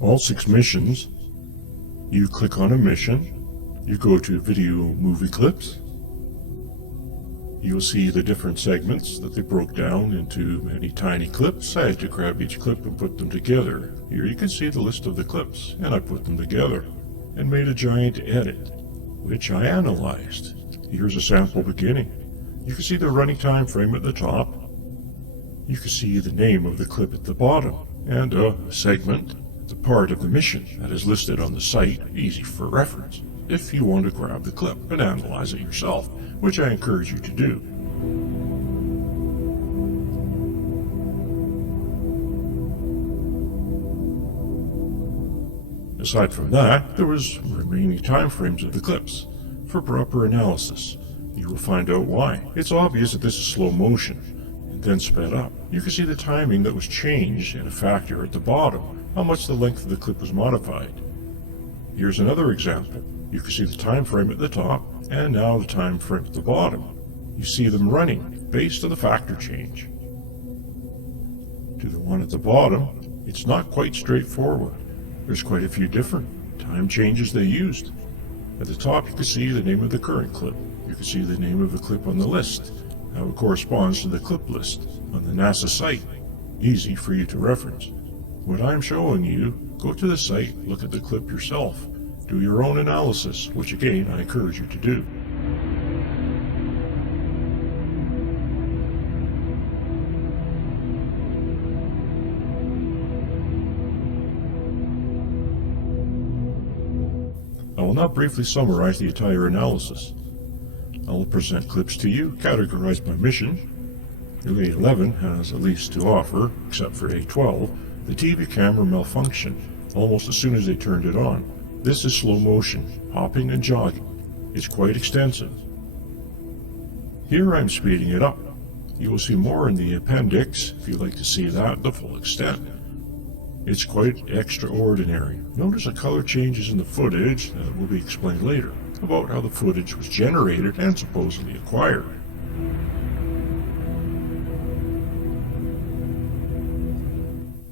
all 6 missions. You click on a mission, you go to Video Movie Clips. You'll see the different segments that they broke down into many tiny clips. I had to grab each clip and put them together. Here you can see the list of the clips, and I put them together and made a giant edit, which I analyzed. Here's a sample beginning. You can see the running time frame at the top. You can see the name of the clip at the bottom, and a segment, the part of the mission that is listed on the site, easy for reference, if you want to grab the clip and analyze it yourself, which I encourage you to do. Aside from that, there was remaining time frames of the clips for proper analysis. You will find out why. It's obvious that this is slow motion, and then sped up. You can see the timing that was changed in a factor at the bottom, how much the length of the clip was modified. Here's another example. You can see the time frame at the top, and now the time frame at the bottom. You see them running based on the factor change. To the one at the bottom, it's not quite straightforward. There's quite a few different time changes they used. At the top you can see the name of the current clip. You can see the name of the clip on the list, how it corresponds to the clip list on the NASA site. Easy for you to reference. What I'm showing you, go to the site, look at the clip yourself. Do your own analysis, which again I encourage you to do. I will now briefly summarize the entire analysis. I will present clips to you, categorized by mission. Relay 11 has the least to offer, except for A12, the TV camera malfunctioned almost as soon as they turned it on. This is slow motion, hopping and jogging. It's quite extensive. Here I'm speeding it up. You will see more in the appendix if you'd like to see that the full extent. It's quite extraordinary. Notice the color changes in the footage that will be explained later about how the footage was generated and supposedly acquired.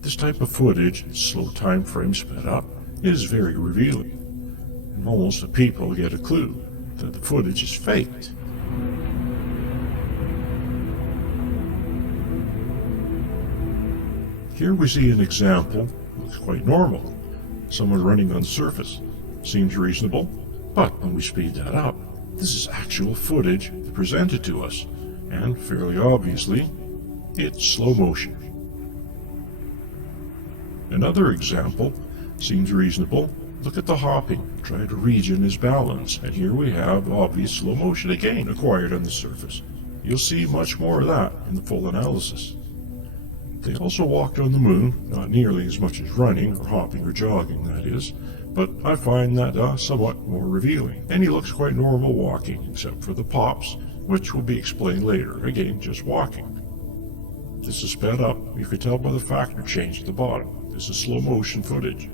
This type of footage, slow time frame sped up, is very revealing, and almost the people get a clue that the footage is faked. Here we see an example. Looks quite normal. Someone running on the surface. Seems reasonable, but when we speed that up, this is actual footage presented to us, and fairly obviously, it's slow motion. Another example seems reasonable. Look at the hopping. Try to region his balance, and here we have obvious slow motion again acquired on the surface. You'll see much more of that in the full analysis. They also walked on the moon, not nearly as much as running, or hopping, or jogging, that is, but I find that somewhat more revealing, and he looks quite normal walking, except for the pops, which will be explained later, again, just walking. This is sped up, you can tell by the factor change at the bottom. This is slow motion footage.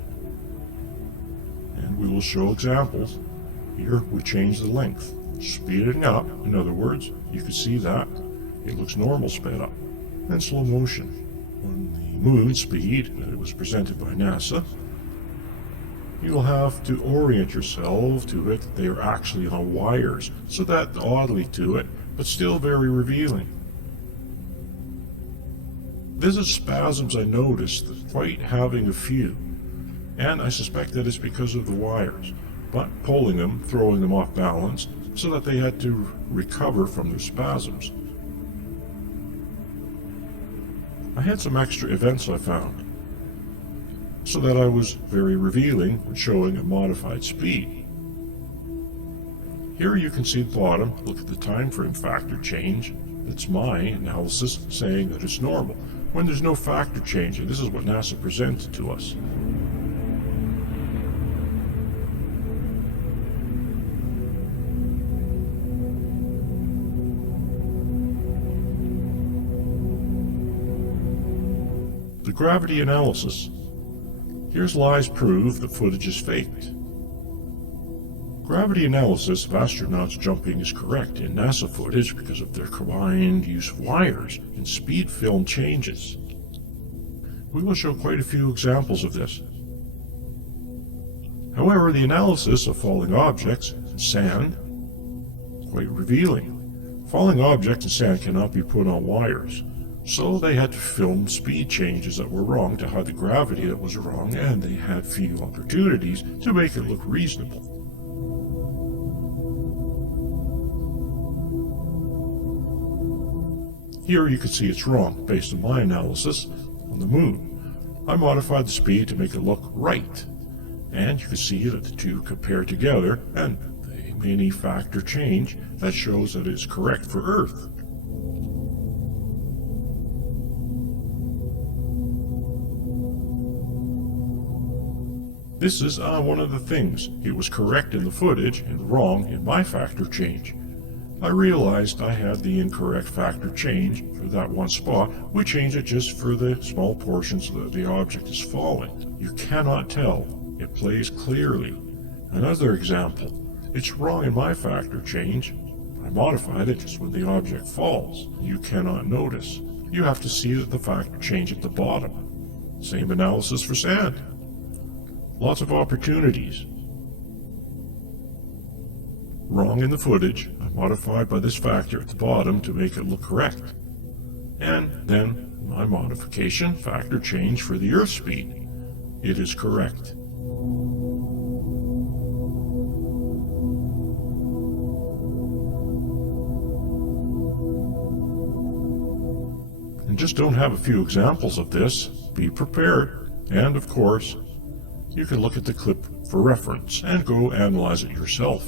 And we will show examples. Here we change the length, speeding up, in other words, you can see that. It looks normal sped up, and slow motion. On the moon speed that it was presented by NASA, you will have to orient yourself to it. They are actually on wires, so that oddly to it, but still very revealing. Visit spasms I noticed, quite having a few, and I suspect that it's because of the wires, but pulling them, throwing them off balance, so that they had to recover from their spasms. I had some extra events I found, so that I was very revealing when showing a modified speed. Here you can see the bottom, look at the time frame factor change. That's my analysis saying that it's normal, when there's no factor change, and this is what NASA presented to us. The gravity analysis. Here's lies prove the footage is faked. Gravity analysis of astronauts jumping is correct in NASA footage because of their combined use of wires and speed film changes. We will show quite a few examples of this. However, the analysis of falling objects and sand is quite revealing. Falling objects and sand cannot be put on wires, so they had to film speed changes that were wrong to hide the gravity that was wrong, and they had few opportunities to make it look reasonable. Here you can see it's wrong based on my analysis on the moon. I modified the speed to make it look right, and you can see that the two compare together and the mini factor change that shows that it is correct for Earth. This is one of the things. It was correct in the footage and wrong in my factor change. I realized I had the incorrect factor change for that one spot. We changed it just for the small portions that the object is falling. You cannot tell. It plays clearly. Another example. It's wrong in my factor change. I modified it just when the object falls. You cannot notice. You have to see that the factor change at the bottom. Same analysis for sand. Lots of opportunities. Wrong in the footage. I modified by this factor at the bottom to make it look correct. And then my modification factor change for the Earth speed. It is correct. And just don't have a few examples of this. Be prepared. And of course, you can look at the clip for reference and go analyze it yourself.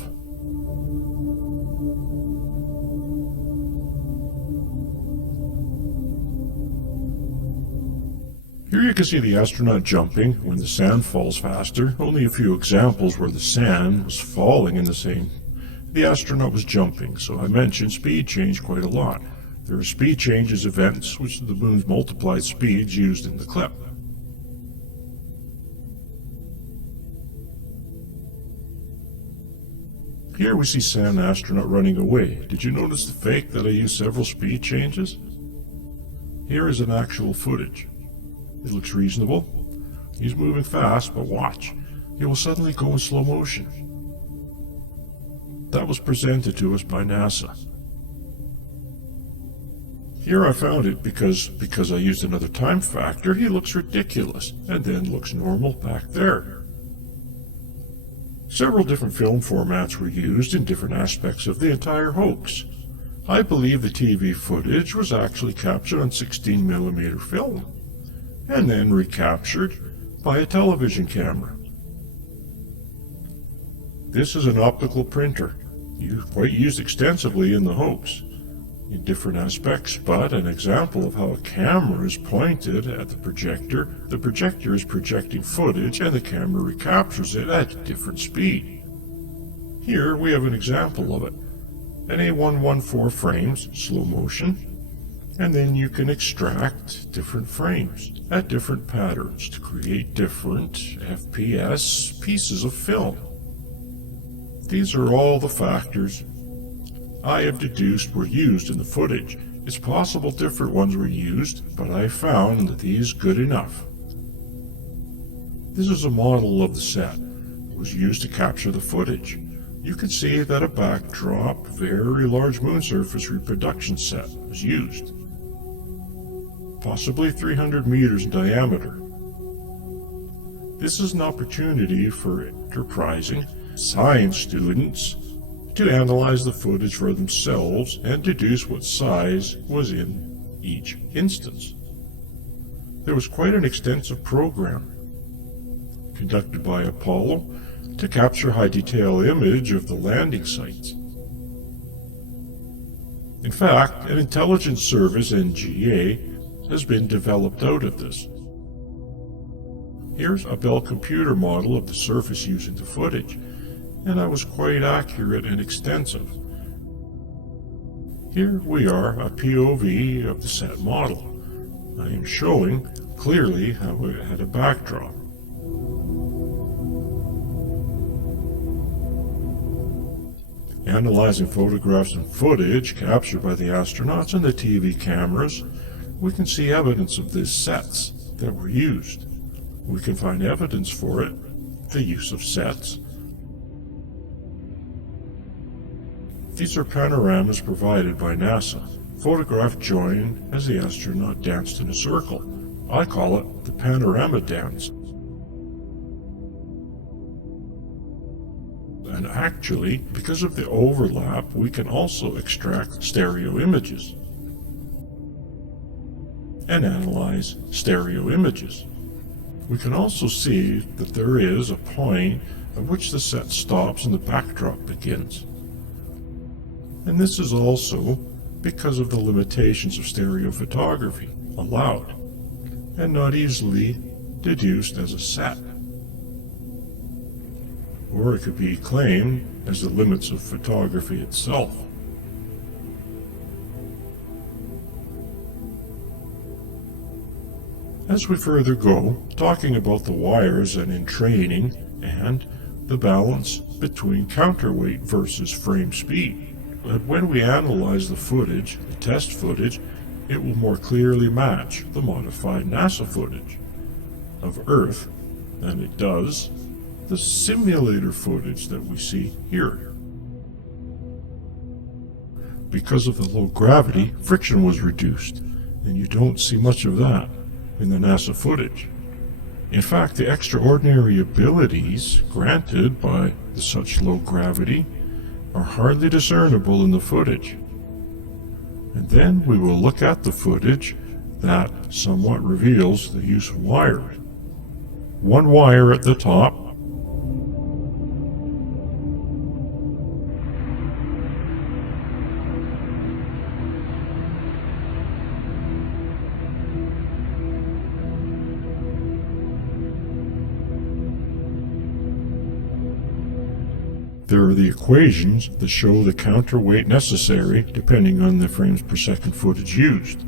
Here you can see the astronaut jumping when the sand falls faster. Only a few examples where the sand was falling in the same. The astronaut was jumping, so I mentioned speed change quite a lot. There are speed changes events, which are the moon's multiplied speeds used in the clip. Here we see sand astronaut running away. Did you notice the fake that I used several speed changes? Here is an actual footage. It looks reasonable. He's moving fast, but watch. He will suddenly go in slow motion. That was presented to us by NASA. Here I found it because I used another time factor, he looks ridiculous, and then looks normal back there. Several different film formats were used in different aspects of the entire hoax. I believe the TV footage was actually captured on 16mm film, and then recaptured by a television camera. This is an optical printer, quite used extensively in the hoax, in different aspects, but an example of how a camera is pointed at the projector is projecting footage, and the camera recaptures it at a different speed. Here we have an example of it. An A114 frames, slow motion, and then you can extract different frames at different patterns to create different FPS pieces of film. These are all the factors I have deduced were used in the footage. It's possible different ones were used, but I found that these good enough. This is a model of the set. It was used to capture the footage. You can see that a backdrop, very large moon surface reproduction set was used. Possibly 300 meters in diameter. This is an opportunity for enterprising science students to analyze the footage for themselves and deduce what size was in each instance. There was quite an extensive program conducted by Apollo to capture high-detail image of the landing sites. In fact, an intelligence service, NGA, has been developed out of this. Here's a Bell computer model of the surface using the footage, and I was quite accurate and extensive. Here we are, a POV of the set model. I am showing clearly how it had a backdrop. Analyzing photographs and footage captured by the astronauts and the TV cameras, we can see evidence of these sets that were used. We can find evidence for it the use of sets. These are panoramas provided by NASA, photographed joined as the astronaut danced in a circle. I call it the panorama dance. And actually, because of the overlap, we can also extract stereo images and analyze stereo images. We can also see that there is a point at which the set stops and the backdrop begins. And this is also because of the limitations of stereo photography allowed and not easily deduced as a set. Or it could be claimed as the limits of photography itself. As we further go, talking about the wires and in training and the balance between counterweight versus frame speed. But when we analyze the footage, the test footage, it will more clearly match the modified NASA footage of Earth than it does the simulator footage that we see here. Because of the low gravity, friction was reduced, and you don't see much of that in the NASA footage. In fact, the extraordinary abilities granted by such low gravity are hardly discernible in the footage. And then we will look at the footage that somewhat reveals the use of wires. One wire at the top, there are the equations that show the counterweight necessary depending on the frames per second footage used.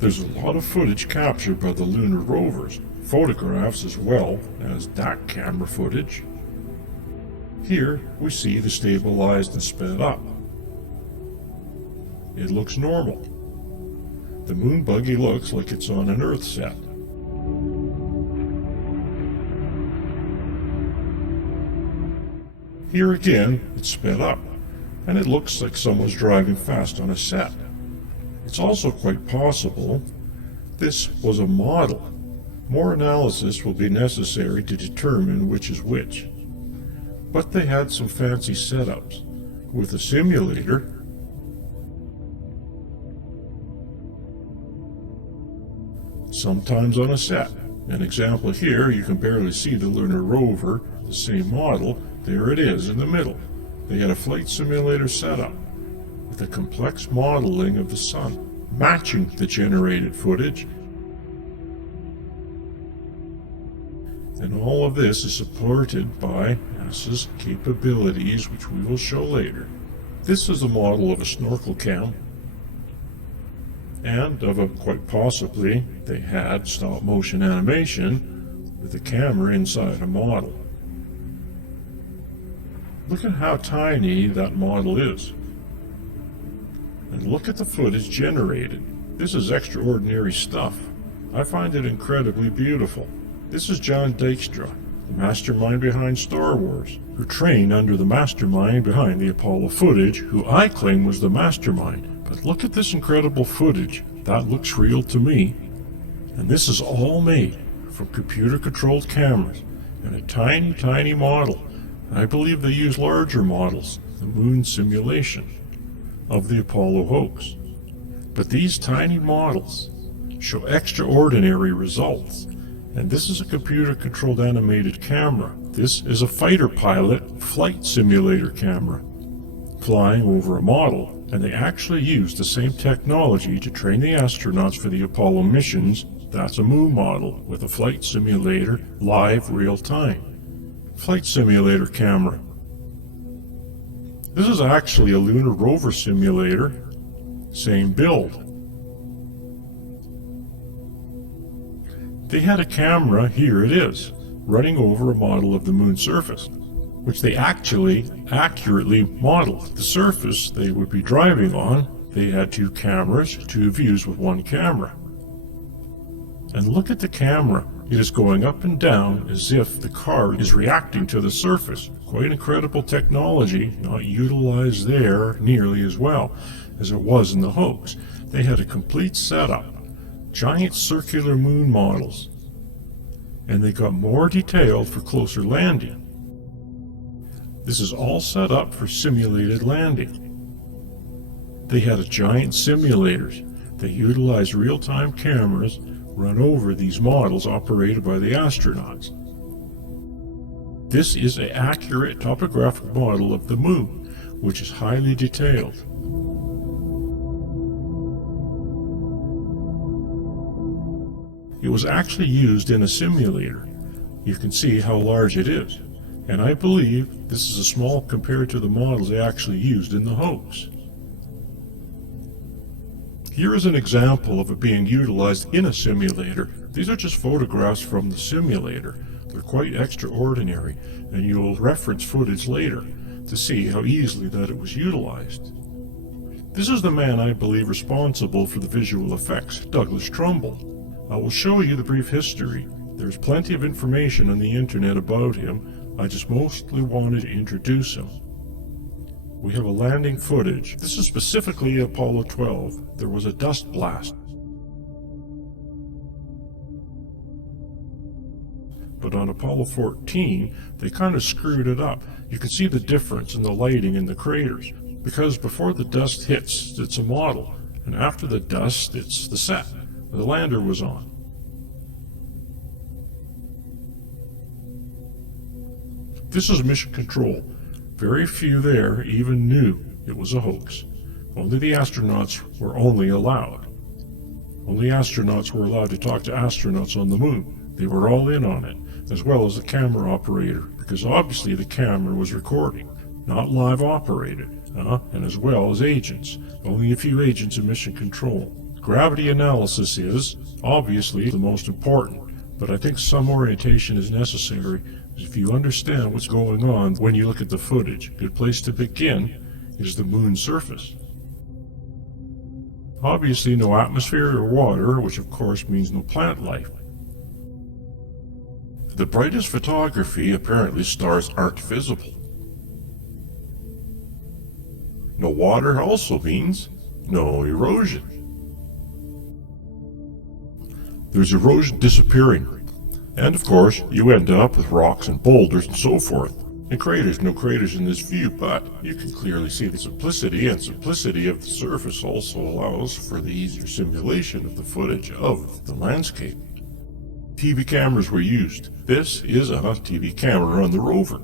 There's a lot of footage captured by the lunar rovers, photographs as well as DAC camera footage. Here we see the stabilized and sped up. It looks normal. The moon buggy looks like it's on an Earth set. Here again, it's sped up, and it looks like someone's driving fast on a set. It's also quite possible this was a model. More analysis will be necessary to determine which is which. But they had some fancy setups with a simulator sometimes on a set. An example here, you can barely see the lunar rover, the same model. There it is in the middle. They had a flight simulator setup with a complex modeling of the sun, matching the generated footage. And all of this is supported by NASA's capabilities, which we will show later. This is a model of a snorkel cam, and of a, quite possibly, they had stop motion animation with the camera inside a model. Look at how tiny that model is. And look at the footage generated. This is extraordinary stuff. I find it incredibly beautiful. This is John Dykstra, the mastermind behind Star Wars, who trained under the mastermind behind the Apollo footage, who I claim was the mastermind. But look at this incredible footage. That looks real to me. And this is all made from computer-controlled cameras and a tiny, tiny model. I believe they use larger models, the moon simulation of the Apollo hoax. But these tiny models show extraordinary results. And this is a computer-controlled animated camera. This is a fighter pilot flight simulator camera flying over a model. And they actually used the same technology to train the astronauts for the Apollo missions. That's a moon model with a flight simulator, live, real-time. Flight simulator camera. This is actually a lunar rover simulator, same build. They had a camera, here it is, running over a model of the moon's surface, which they actually accurately modeled. The surface they would be driving on, they had two cameras, two views with one camera. And look at the camera It is going up and down as if the car is reacting to the surface. Quite incredible technology, not utilized there nearly as well as it was in the hoax. They had a complete setup, giant circular moon models, and they got more detailed for closer landing. This is all set up for simulated landing. They had a giant simulators. They utilized real-time cameras run over these models operated by the astronauts. This is an accurate topographic model of the moon, which is highly detailed. It was actually used in a simulator. You can see how large it is, and I believe this is a small compared to the models they actually used in the hoax. Here is an example of it being utilized in a simulator. These are just photographs from the simulator. They're quite extraordinary, and you'll reference footage later to see how easily that it was utilized. This is the man I believe responsible for the visual effects, Douglas Trumbull. I will show you the brief history. There's plenty of information on the internet about him. I just mostly wanted to introduce him. We have a landing footage. This is specifically Apollo 12. There was a dust blast. But on Apollo 14, they kind of screwed it up. You can see the difference in the lighting in the craters. Because before the dust hits, it's a model. And after the dust, it's the set. The lander was on. This is mission control. Very few there even knew it was a hoax. Only the astronauts were allowed. Only astronauts were allowed to talk to astronauts on the moon. They were all in on it, as well as the camera operator, because obviously the camera was recording, not live operated, and as well as agents. Only a few agents in mission control. Gravity analysis is obviously the most important, but I think some orientation is necessary if you understand what's going on when you look at the footage. A good place to begin is the moon's surface. Obviously no atmosphere or water, which of course means no plant life. The brightest photography, apparently stars aren't visible. No water also means no erosion. There's erosion disappearing. And of course, you end up with rocks and boulders and so forth. And craters, no craters in this view, but you can clearly see the simplicity, and simplicity of the surface also allows for the easier simulation of the footage of the landscape. TV cameras were used. This is a TV camera on the rover.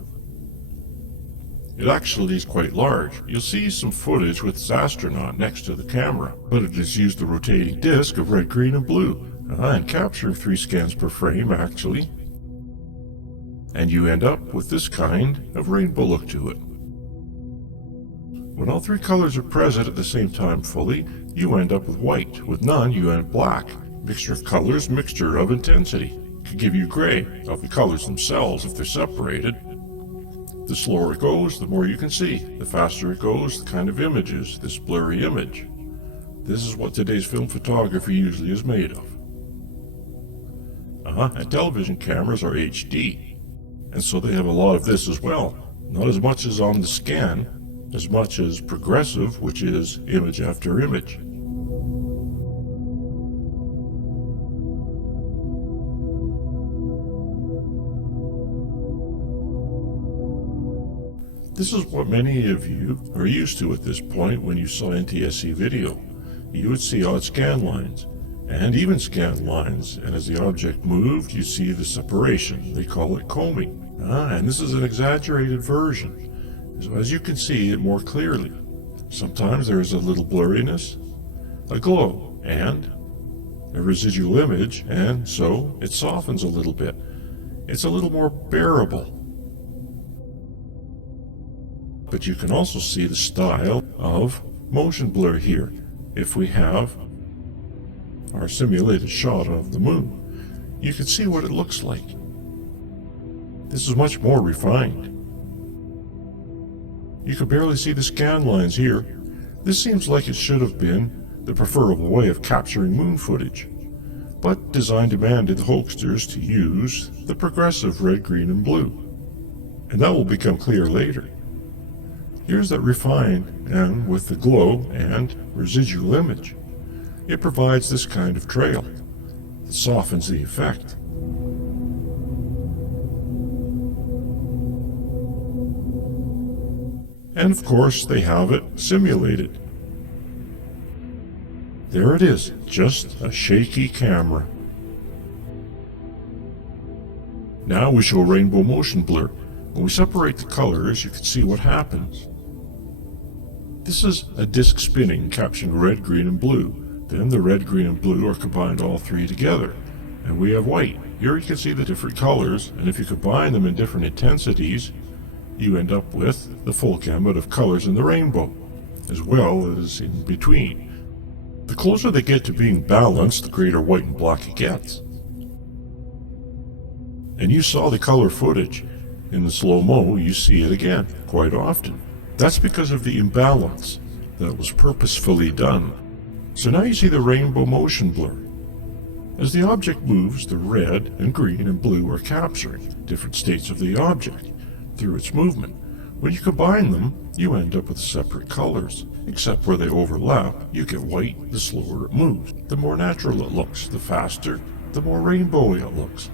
It actually is quite large. You'll see some footage with this astronaut next to the camera, but it has used the rotating disc of red, green, and blue. And capturing 3 scans per frame, actually. And you end up with this kind of rainbow look to it. When all 3 colors are present at the same time fully, you end up with white. With none, you end black. Mixture of colors, mixture of intensity. Could give you gray of the colors themselves if they're separated. The slower it goes, the more you can see. The faster it goes, the kind of images, this blurry image. This is what today's film photography usually is made of. And television cameras are HD, and so they have a lot of this as well. Not as much as on the scan, as much as progressive, which is image after image. This is what many of you are used to at this point when you saw NTSC video. You would see odd scan lines. And even scan lines, and as the object moved, you see the separation. They call it combing. And this is an exaggerated version, so as you can see it more clearly. Sometimes there is a little blurriness, a glow, and a residual image, and so it softens a little bit. It's a little more bearable. But you can also see the style of motion blur here. If we have our simulated shot of the moon, you can see what it looks like. This is much more refined. You can barely see the scan lines here. This seems like it should have been the preferable way of capturing moon footage. but design demanded the hoaxsters to use the progressive red, green, and blue. And that will become clear later. Here's that refined and with the glow and residual image. It provides this kind of trail that softens the effect. And of course, they have it simulated. There it is, just a shaky camera. Now we show rainbow motion blur. When we separate the colors, you can see what happens. This is a disc spinning, capturing red, green, and blue. Then the red, green, and blue are combined all three together. And we have white. Here you can see the different colors, and if you combine them in different intensities, you end up with the full gamut of colors in the rainbow, as well as in between. The closer they get to being balanced, the greater white and black it gets. And you saw the color footage. In the slow-mo, you see it again, quite often. That's because of the imbalance that was purposefully done. So now you see the rainbow motion blur. As the object moves, the red and green and blue are capturing different states of the object through its movement. When you combine them, you end up with separate colors. Except where they overlap, you get white the slower it moves. The more natural it looks, the faster, the more rainbowy it looks.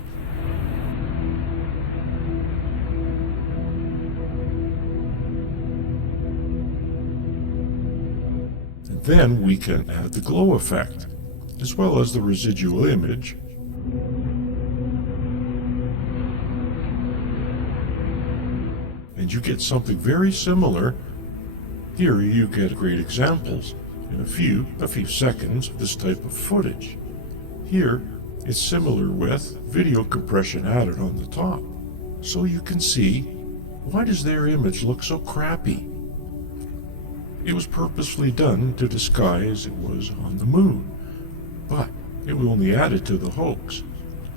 And then we can add the glow effect, as well as the residual image. And you get something very similar. Here you get great examples in a few seconds of this type of footage. Here it's similar with video compression added on the top. So you can see, why does their image look so crappy? It was purposefully done to disguise it was on the moon, but it was only added to the hoax.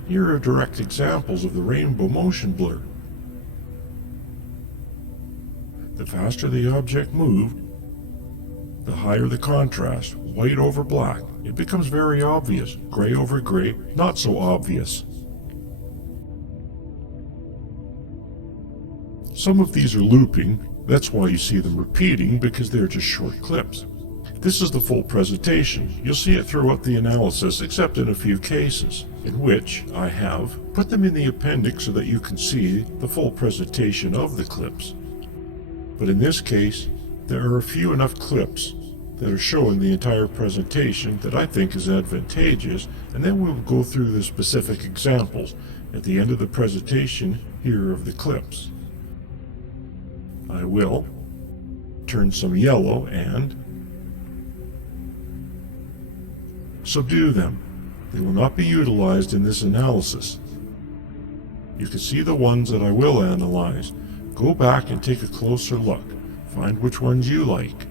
Here are direct examples of the rainbow motion blur. The faster the object moved, the higher the contrast, white over black. It becomes very obvious. Gray over gray, not so obvious. Some of these are looping. That's why you see them repeating, because they're just short clips. This is the full presentation. You'll see it throughout the analysis, except in a few cases, in which I have put them in the appendix so that you can see the full presentation of the clips. But in this case, there are a few enough clips that are showing the entire presentation that I think is advantageous, and then we'll go through the specific examples at the end of the presentation here of the clips. I will turn some yellow and subdue them. They will not be utilized in this analysis. You can see the ones that I will analyze. Go back and take a closer look. Find which ones you like.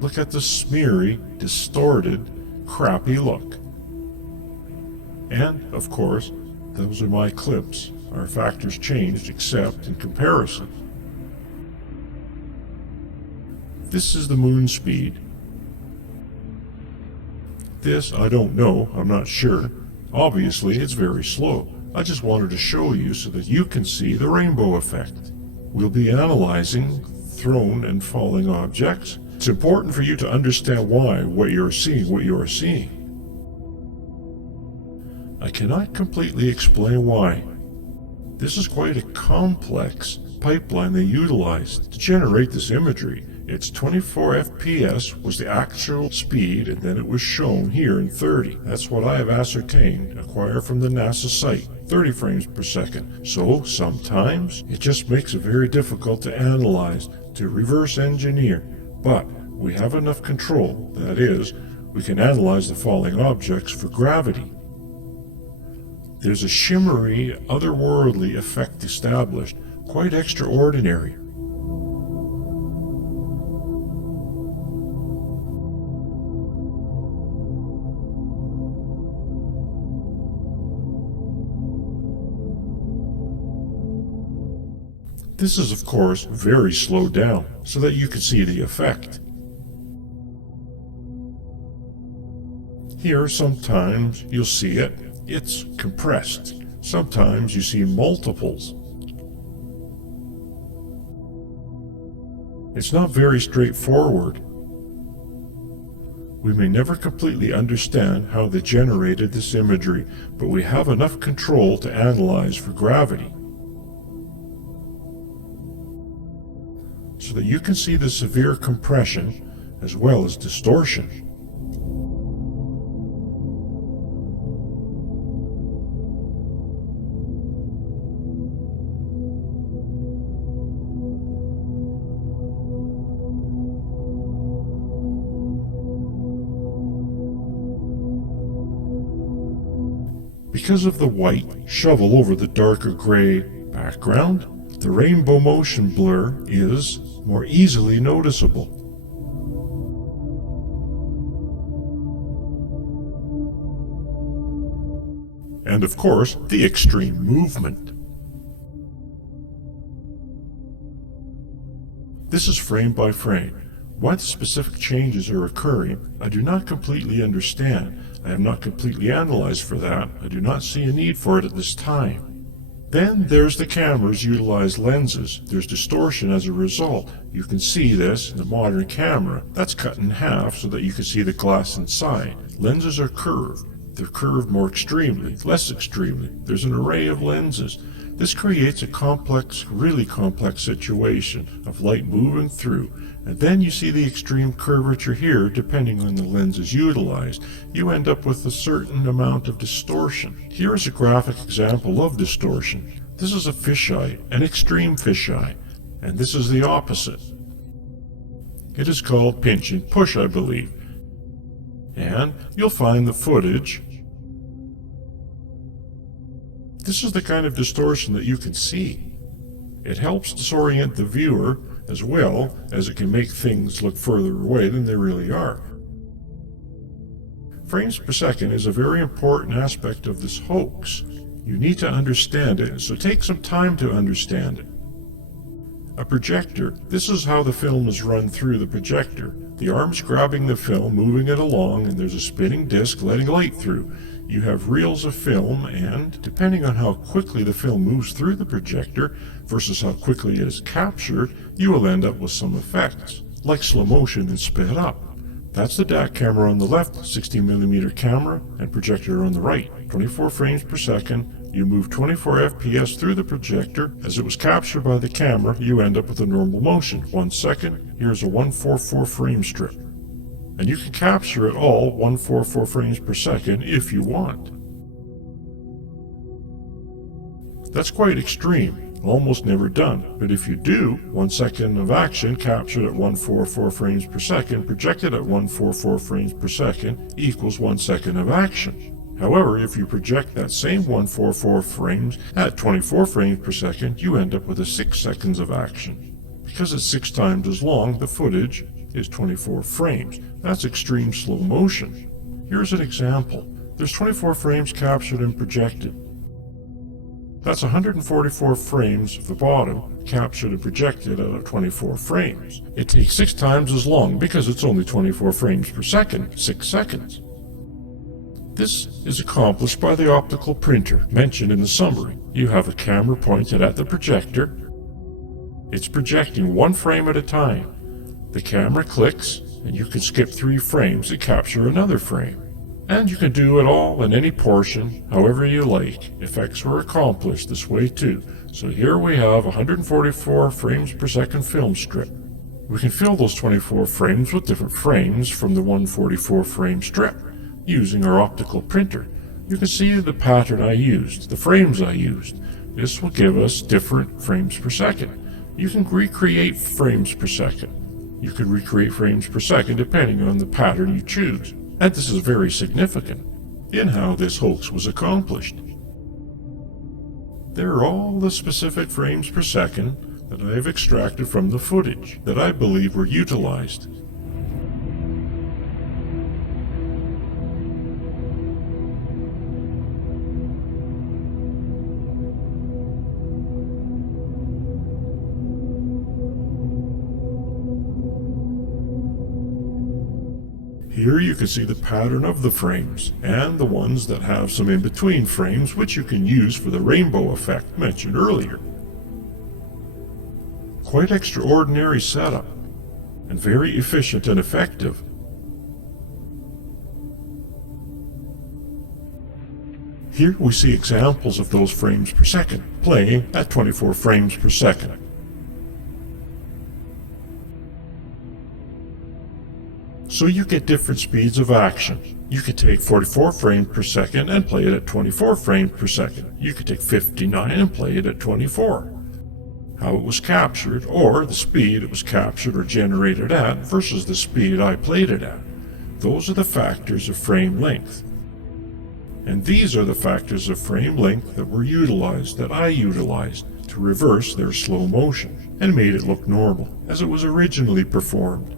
Look at the smeary, distorted, crappy look. And, of course, those are my clips. Our factors changed except in comparison. This is the moon speed. This, I don't know, I'm not sure. Obviously, it's very slow. I just wanted to show you so that you can see the rainbow effect. We'll be analyzing thrown and falling objects. It's important for you to understand why what you are seeing. I cannot completely explain why. This is quite a complex pipeline they utilized to generate this imagery. It's 24 FPS was the actual speed, and then it was shown here in 30. That's what I have ascertained, acquired from the NASA site, 30 frames per second. So sometimes it just makes it very difficult to analyze, to reverse engineer. But we have enough control, that is, we can analyze the falling objects for gravity. There's a shimmery, otherworldly effect established, quite extraordinary. This is, of course, very slowed down so that you can see the effect. Here, sometimes you'll see it, it's compressed. Sometimes you see multiples. It's not very straightforward. We may never completely understand how they generated this imagery, but we have enough control to analyze for gravity, so that you can see the severe compression as well as distortion. Because of the white shovel over the darker gray background, the rainbow motion blur is more easily noticeable. And of course, the extreme movement. This is frame by frame. Why the specific changes are occurring, I do not completely understand. I have not completely analyzed for that. I do not see a need for it at this time. Then there's the camera's utilized lenses. There's distortion as a result. You can see this in the modern camera. That's cut in half so that you can see the glass inside. Lenses are curved. They're curved more extremely, less extremely. There's an array of lenses. This creates a complex, really complex situation of light moving through. And then you see the extreme curvature here depending on the lenses utilized. You end up with a certain amount of distortion. Here is a graphic example of distortion. This is a fisheye, an extreme fisheye, and this is the opposite. It is called pinch and push, I believe. And you'll find the footage. This is the kind of distortion that you can see. It helps disorient the viewer as well as it can make things look further away than they really are. Frames per second is a very important aspect of this hoax. You need to understand it, so take some time to understand it. A projector, this is how the film is run through the projector. The arm's grabbing the film, moving it along, and there's a spinning disc letting light through. You have reels of film, and depending on how quickly the film moves through the projector versus how quickly it is captured, you will end up with some effects, like slow motion and sped up. That's the DAC camera on the left, 60mm camera, and projector on the right, 24 frames per second. You move 24 FPS through the projector. As it was captured by the camera, you end up with a normal motion. 1 second, here's a 144 frame strip. And you can capture it all 144 frames per second if you want. That's quite extreme, almost never done, but if you do, 1 second of action captured at 144 frames per second, projected at 144 frames per second equals 1 second of action. However, if you project that same 144 frames at 24 frames per second, you end up with a 6 seconds of action. Because it's 6 times as long, the footage is 24 frames. That's extreme slow motion. Here's an example. There's 24 frames captured and projected. That's 144 frames of the bottom captured and projected out of 24 frames. It takes 6 times as long because it's only 24 frames per second, 6 seconds. This is accomplished by the optical printer mentioned in the summary. You have a camera pointed at the projector. It's projecting 1 frame at a time. The camera clicks, and you can skip 3 frames to capture another frame. And you can do it all in any portion, however you like. Effects were accomplished this way too. So here we have 144 frames per second film strip. We can fill those 24 frames with different frames from the 144 frame strip using our optical printer. You can see the pattern I used, the frames I used. This will give us different frames per second. You can recreate frames per second. You can recreate frames per second depending on the pattern you choose. And this is very significant in how this hoax was accomplished. There are all the specific frames per second that I have extracted from the footage that I believe were utilized. Here you can see the pattern of the frames, and the ones that have some in-between frames which you can use for the rainbow effect mentioned earlier. Quite extraordinary setup, and very efficient and effective. Here we see examples of those frames per second, playing at 24 frames per second. So you get different speeds of action. You could take 44 frames per second and play it at 24 frames per second. You could take 59 and play it at 24. How it was captured, or the speed it was captured or generated at versus the speed I played it at. Those are the factors of frame length. And these are the factors of frame length that were utilized, that I utilized, to reverse their slow motion, and made it look normal, as it was originally performed.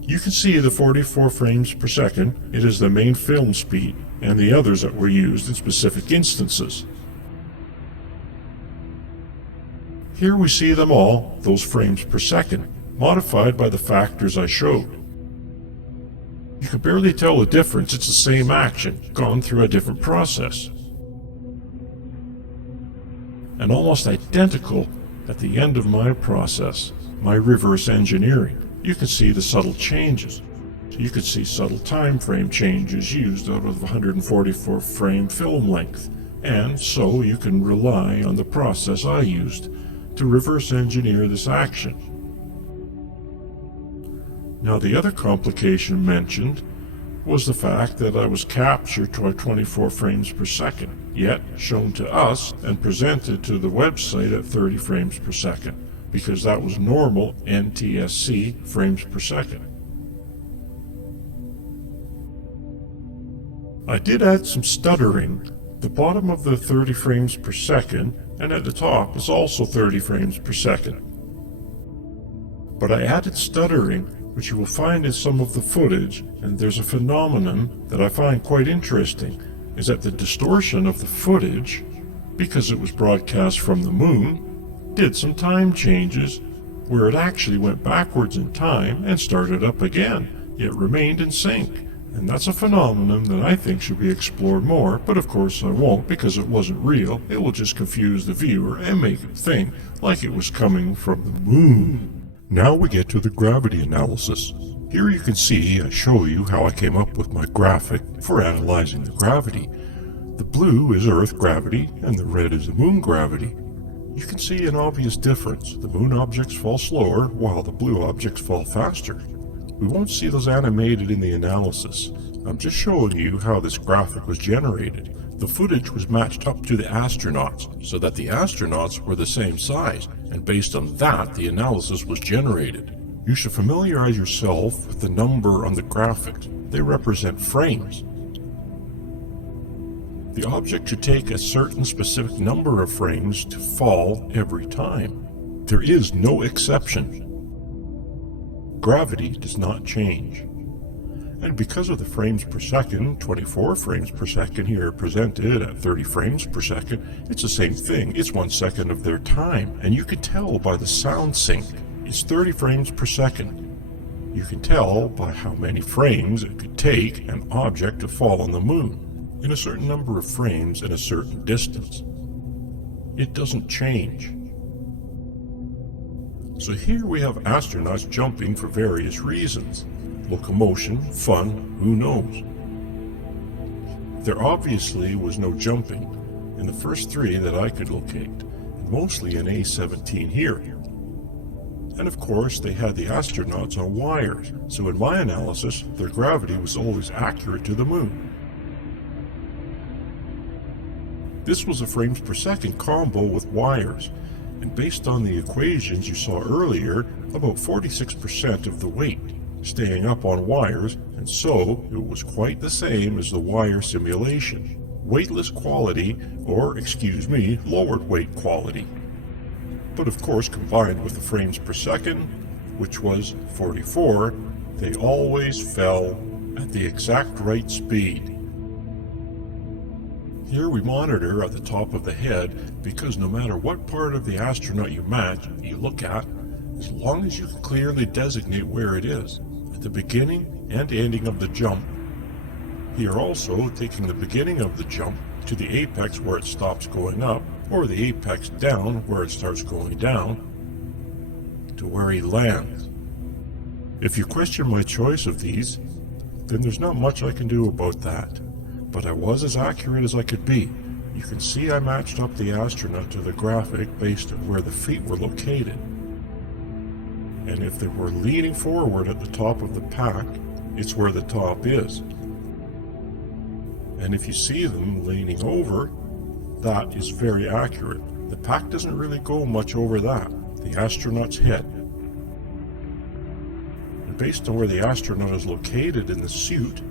You can see the 44 frames per second, it is the main film speed, and the others that were used in specific instances. Here we see them all, those frames per second, modified by the factors I showed. You can barely tell the difference, it's the same action, gone through a different process. And almost identical at the end of my process, my reverse engineering. You can see the subtle changes. So you can see subtle time frame changes used out of 144 frame film length. And so you can rely on the process I used to reverse engineer this action. Now the other complication mentioned was the fact that I was captured to 24 frames per second, yet shown to us and presented to the website at 30 frames per second, because that was normal NTSC frames per second. I did add some stuttering. The bottom of the 30 frames per second and at the top is also 30 frames per second. But I added stuttering, which you will find in some of the footage, and there's a phenomenon that I find quite interesting, is that the distortion of the footage, because it was broadcast from the moon, did some time changes where it actually went backwards in time and started up again, yet remained in sync. And that's a phenomenon that I think should be explored more, but of course I won't because it wasn't real. It will just confuse the viewer and make it think like it was coming from the moon. Now we get to the gravity analysis. Here you can see I show you how I came up with my graphic for analyzing the gravity. The blue is Earth gravity and the red is the moon gravity. You can see an obvious difference. The moon objects fall slower while the blue objects fall faster. We won't see those animated in the analysis. I'm just showing you how this graphic was generated. The footage was matched up to the astronauts so that the astronauts were the same size, and based on that the analysis was generated. You should familiarize yourself with the number on the graphic. They represent frames. The object should take a certain specific number of frames to fall every time. There is no exception. Gravity does not change. And because of the frames per second, 24 frames per second here presented at 30 frames per second, it's the same thing. It's 1 second of their time. And you can tell by the sound sync. It's 30 frames per second. You can tell by how many frames it could take an object to fall on the moon in a certain number of frames and a certain distance. It doesn't change. So here we have astronauts jumping for various reasons. Locomotion, fun, who knows? There obviously was no jumping in the first three that I could locate, mostly in A17 here. And of course they had the astronauts on wires, so in my analysis their gravity was always accurate to the moon. This was a frames per second combo with wires, and based on the equations you saw earlier, about 46% of the weight staying up on wires, and so it was quite the same as the wire simulation. Weightless quality, or excuse me, lowered weight quality. But of course combined with the frames per second, which was 44, they always fell at the exact right speed. Here we monitor at the top of the head because no matter what part of the astronaut you look at, as long as you can clearly designate where it is, at the beginning and ending of the jump. Here also, taking the beginning of the jump to the apex where it stops going up, or the apex down where it starts going down, to where he lands. If you question my choice of these, then there's not much I can do about that, but I was as accurate as I could be. You can see I matched up the astronaut to the graphic based on where the feet were located. And if they were leaning forward at the top of the pack, it's where the top is. And if you see them leaning over, that is very accurate. The pack doesn't really go much over that, the astronaut's head. And based on where the astronaut is located in the suit,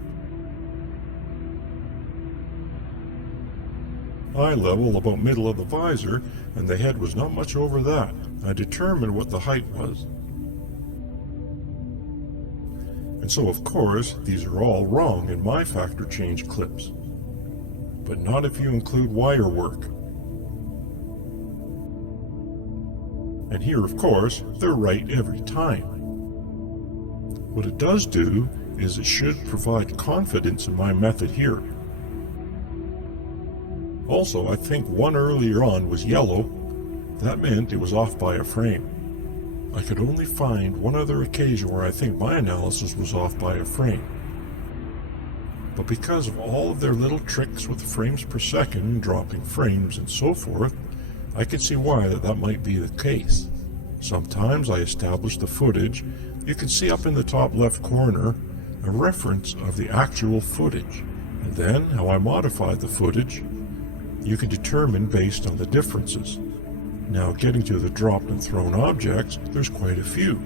eye level about middle of the visor, and the head was not much over that. I determined what the height was. And so of course, these are all wrong in my factor change clips. But not if you include wire work. And here, of course, they're right every time. What it does do is it should provide confidence in my method here. Also, I think one earlier on was yellow. That meant it was off by a frame. I could only find one other occasion where I think my analysis was off by a frame. But because of all of their little tricks with frames per second, dropping frames and so forth, I can see why that might be the case. Sometimes I establish the footage. You can see up in the top left corner a reference of the actual footage, and then how I modified the footage you can determine based on the differences. Now, getting to the dropped and thrown objects, there's quite a few.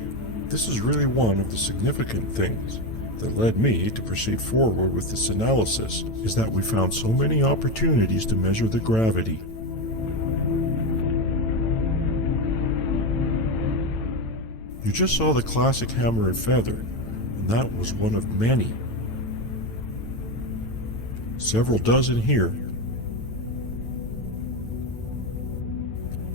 This is really one of the significant things that led me to proceed forward with this analysis, is that we found so many opportunities to measure the gravity. You just saw the classic hammer and feather, and that was one of many. Several dozen here.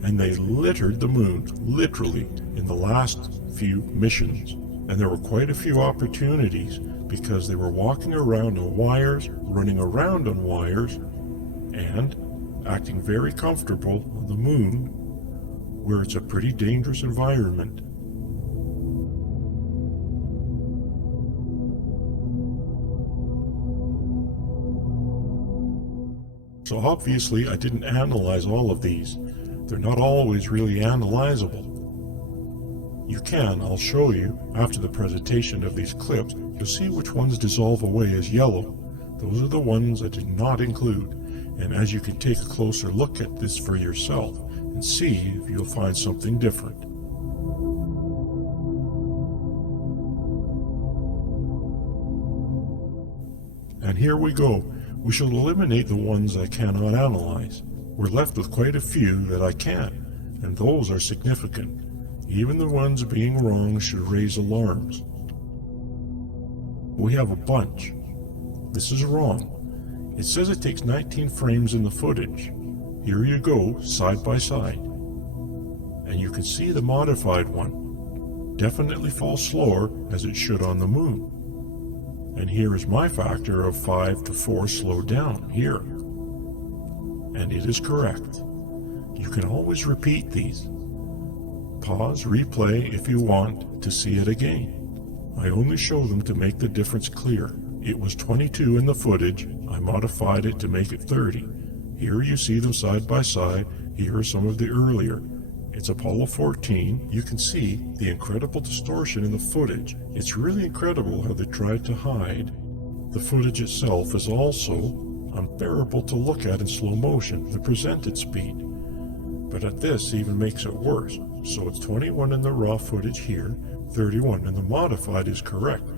And they littered the moon, literally, in the last few missions. And there were quite a few opportunities because they were walking around on wires, running around on wires, and acting very comfortable on the moon, where it's a pretty dangerous environment. So obviously I didn't analyze all of these. They're not always really analyzable. You can, I'll show you, after the presentation of these clips, you'll see which ones dissolve away as yellow. Those are the ones I did not include. And as you can take a closer look at this for yourself and see if you'll find something different. And here we go. We shall eliminate the ones I cannot analyze. We're left with quite a few that I can, and those are significant. Even the ones being wrong should raise alarms. We have a bunch. This is wrong. It says it takes 19 frames in the footage. Here you go, side by side. And you can see the modified one. Definitely falls slower, as it should on the moon. And here is my factor of 5 to 4 slowed down, here. And it is correct. You can always repeat these. Pause, replay if you want to see it again. I only show them to make the difference clear. It was 22 in the footage. I modified it to make it 30. Here you see them side by side. Here are some of the earlier. It's Apollo 14. You can see the incredible distortion in the footage. It's really incredible how they tried to hide. The footage itself is also unbearable to look at in slow motion, the presented speed. But at this even makes it worse. So it's 21 in the raw footage here, 31 in the modified is correct.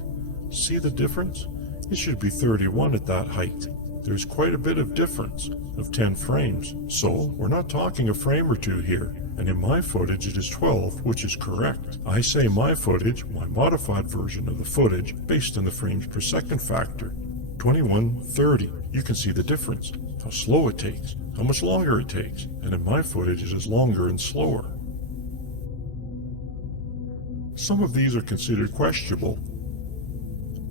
See the difference? It should be 31 at that height. There's quite a bit of difference of 10 frames, so we're not talking a frame or two here. And in my footage it is 12, which is correct. I say my footage, my modified version of the footage, based on the frames per second factor. 21, 30. You can see the difference, how slow it takes, how much longer it takes, and in my footage it is longer and slower. Some of these are considered questionable.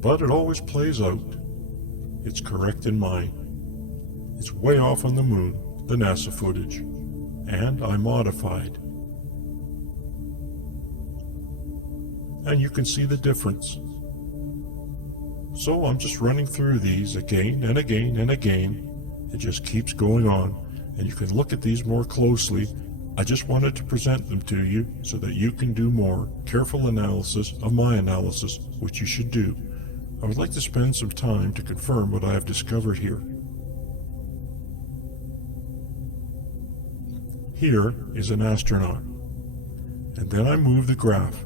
But it always plays out. It's correct in mine. It's way off on the moon, the NASA footage, and I modified. And you can see the difference. So I'm just running through these again and again and again. It just keeps going on, and you can look at these more closely. I just wanted to present them to you so that you can do more careful analysis of my analysis, which you should do. I would like to spend some time to confirm what I have discovered here. Here is an astronaut, and then I move the graph.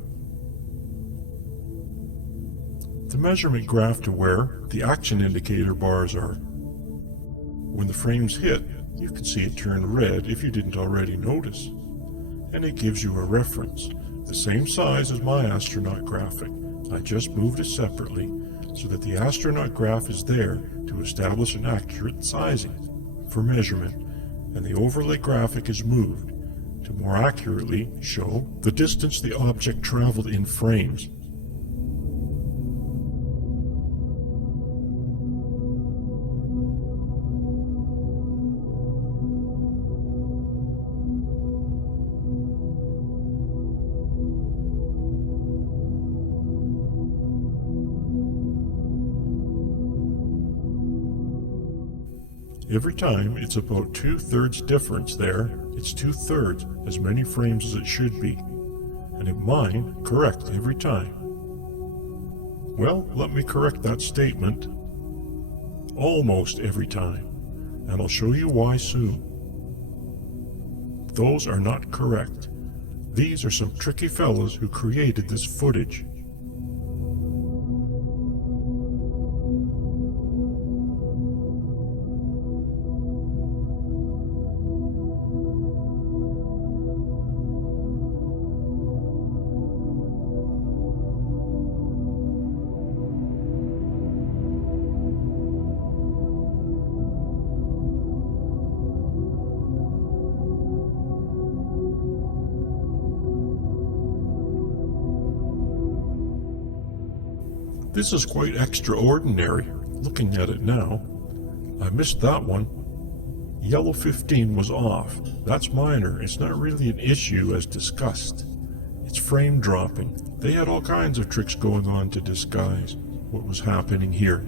The measurement graph to where the action indicator bars are. When the frames hit, you can see it turn red if you didn't already notice. And it gives you a reference, the same size as my astronaut graphic. I just moved it separately so that the astronaut graph is there to establish an accurate sizing for measurement, and the overlay graphic is moved to more accurately show the distance the object traveled in frames. Every time it's about 2/3 difference there. It's 2/3 as many frames as it should be. And in mine, correct every time. Well, let me correct that statement. Almost every time. And I'll show you why soon. Those are not correct. These are some tricky fellows who created this footage. This is quite extraordinary, looking at it now. I missed that one. Yellow 15 was off. That's minor. It's not really an issue as discussed. It's frame dropping. They had all kinds of tricks going on to disguise what was happening here.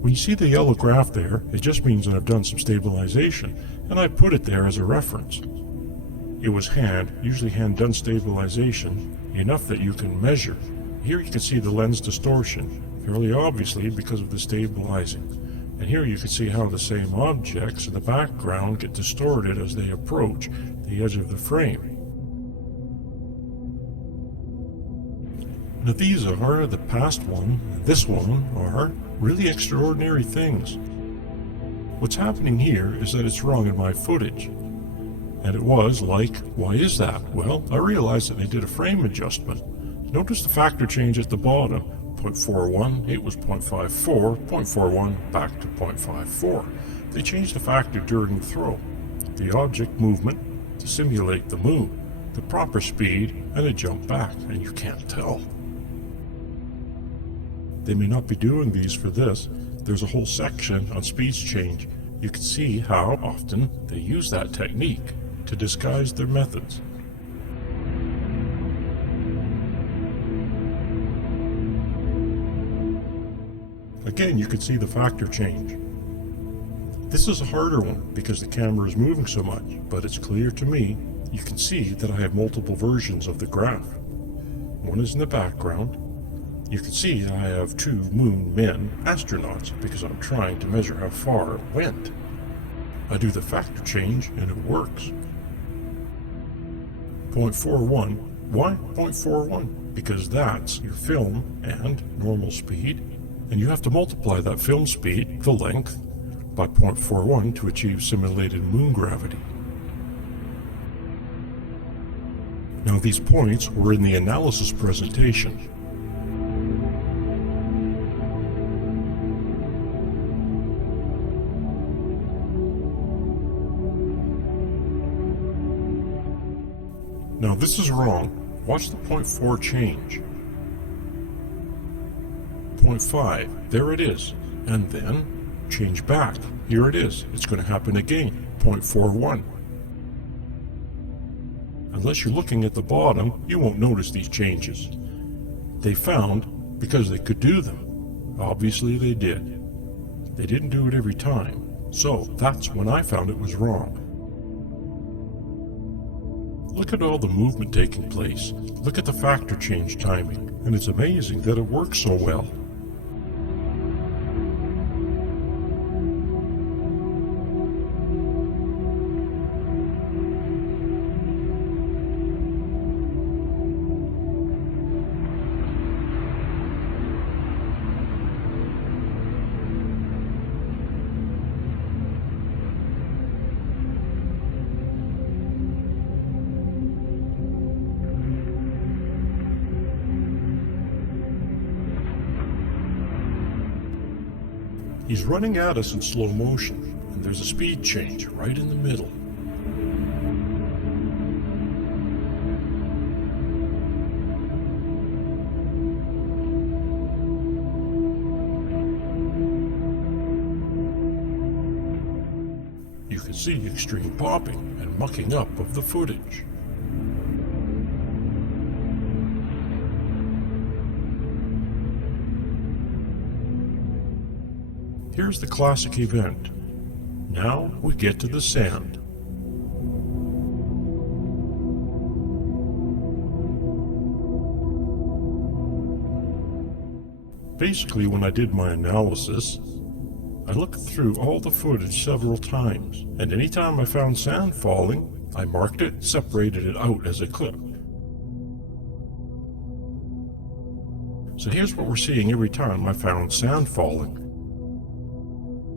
When you see the yellow graph there, it just means that I've done some stabilization, and I put it there as a reference. It was usually hand-done stabilization, enough that you can measure. Here you can see the lens distortion, fairly obviously because of the stabilizing. And here you can see how the same objects in the background get distorted as they approach the edge of the frame. Now these are, the past one and this one are, really extraordinary things. What's happening here is that it's wrong in my footage. And it was like, why is that? Well, I realized that they did a frame adjustment. Notice the factor change at the bottom. 0.41, it was 0.54, 0.41, back to 0.54. They changed the factor during the throw. The object movement to simulate the move, the proper speed, and a jump back, and you can't tell. They may not be doing these for this. There's a whole section on speeds change. You can see how often they use that technique to disguise their methods. Again, you can see the factor change. This is a harder one because the camera is moving so much, but it's clear to me. You can see that I have multiple versions of the graph. One is in the background. You can see I have 2 moon men astronauts because I'm trying to measure how far it went. I do the factor change and it works. 0.41. Why 0.41? Because that's your film and normal speed, and you have to multiply that film speed, the length, by 0.41 to achieve simulated moon gravity. Now these points were in the analysis presentation. Now this is wrong. Watch the 0.4 change. 0.5, there it is. And then change back. Here it is. It's going to happen again. 0.41. Unless you're looking at the bottom, you won't notice these changes. They found because they could do them. Obviously they did. They didn't do it every time. So that's when I found it was wrong. Look at all the movement taking place. Look at the factor change timing. And it's amazing that it works so well. He's running at us in slow motion, and there's a speed change right in the middle. You can see extreme popping and mucking up of the footage. Here's the classic event. Now we get to the sand. Basically, when I did my analysis, I looked through all the footage several times, and anytime I found sand falling, I marked it, separated it out as a clip. So here's what we're seeing every time I found sand falling.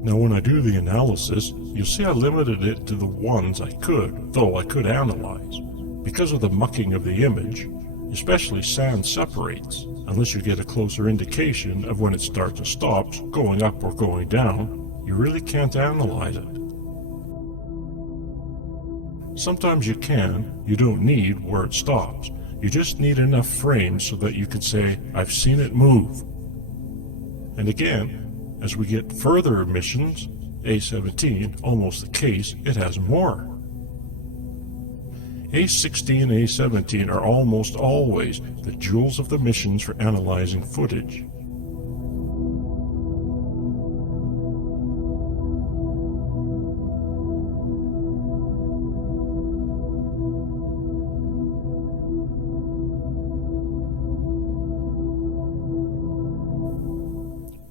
Now when I do the analysis, you'll see I limited it to the ones I could, though I could analyze. Because of the mucking of the image, especially sand separates. Unless you get a closer indication of when it starts or stops, going up or going down, you really can't analyze it. Sometimes you can, you don't need where it stops. You just need enough frames so that you can say, I've seen it move. And again, as we get further emissions, A17, almost the case, it has more. A16 and A17 are almost always the jewels of the missions for analyzing footage.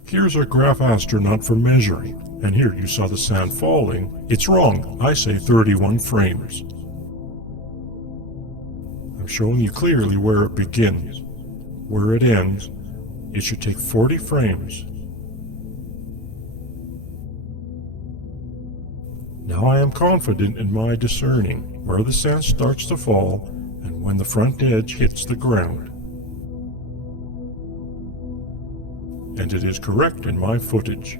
Here's our graph astronaut for measuring, and here you saw the sand falling. It's wrong. I say 31 frames. I'm showing you clearly where it begins. Where it ends, it should take 40 frames. Now I am confident in my discerning where the sand starts to fall and when the front edge hits the ground. And it is correct in my footage.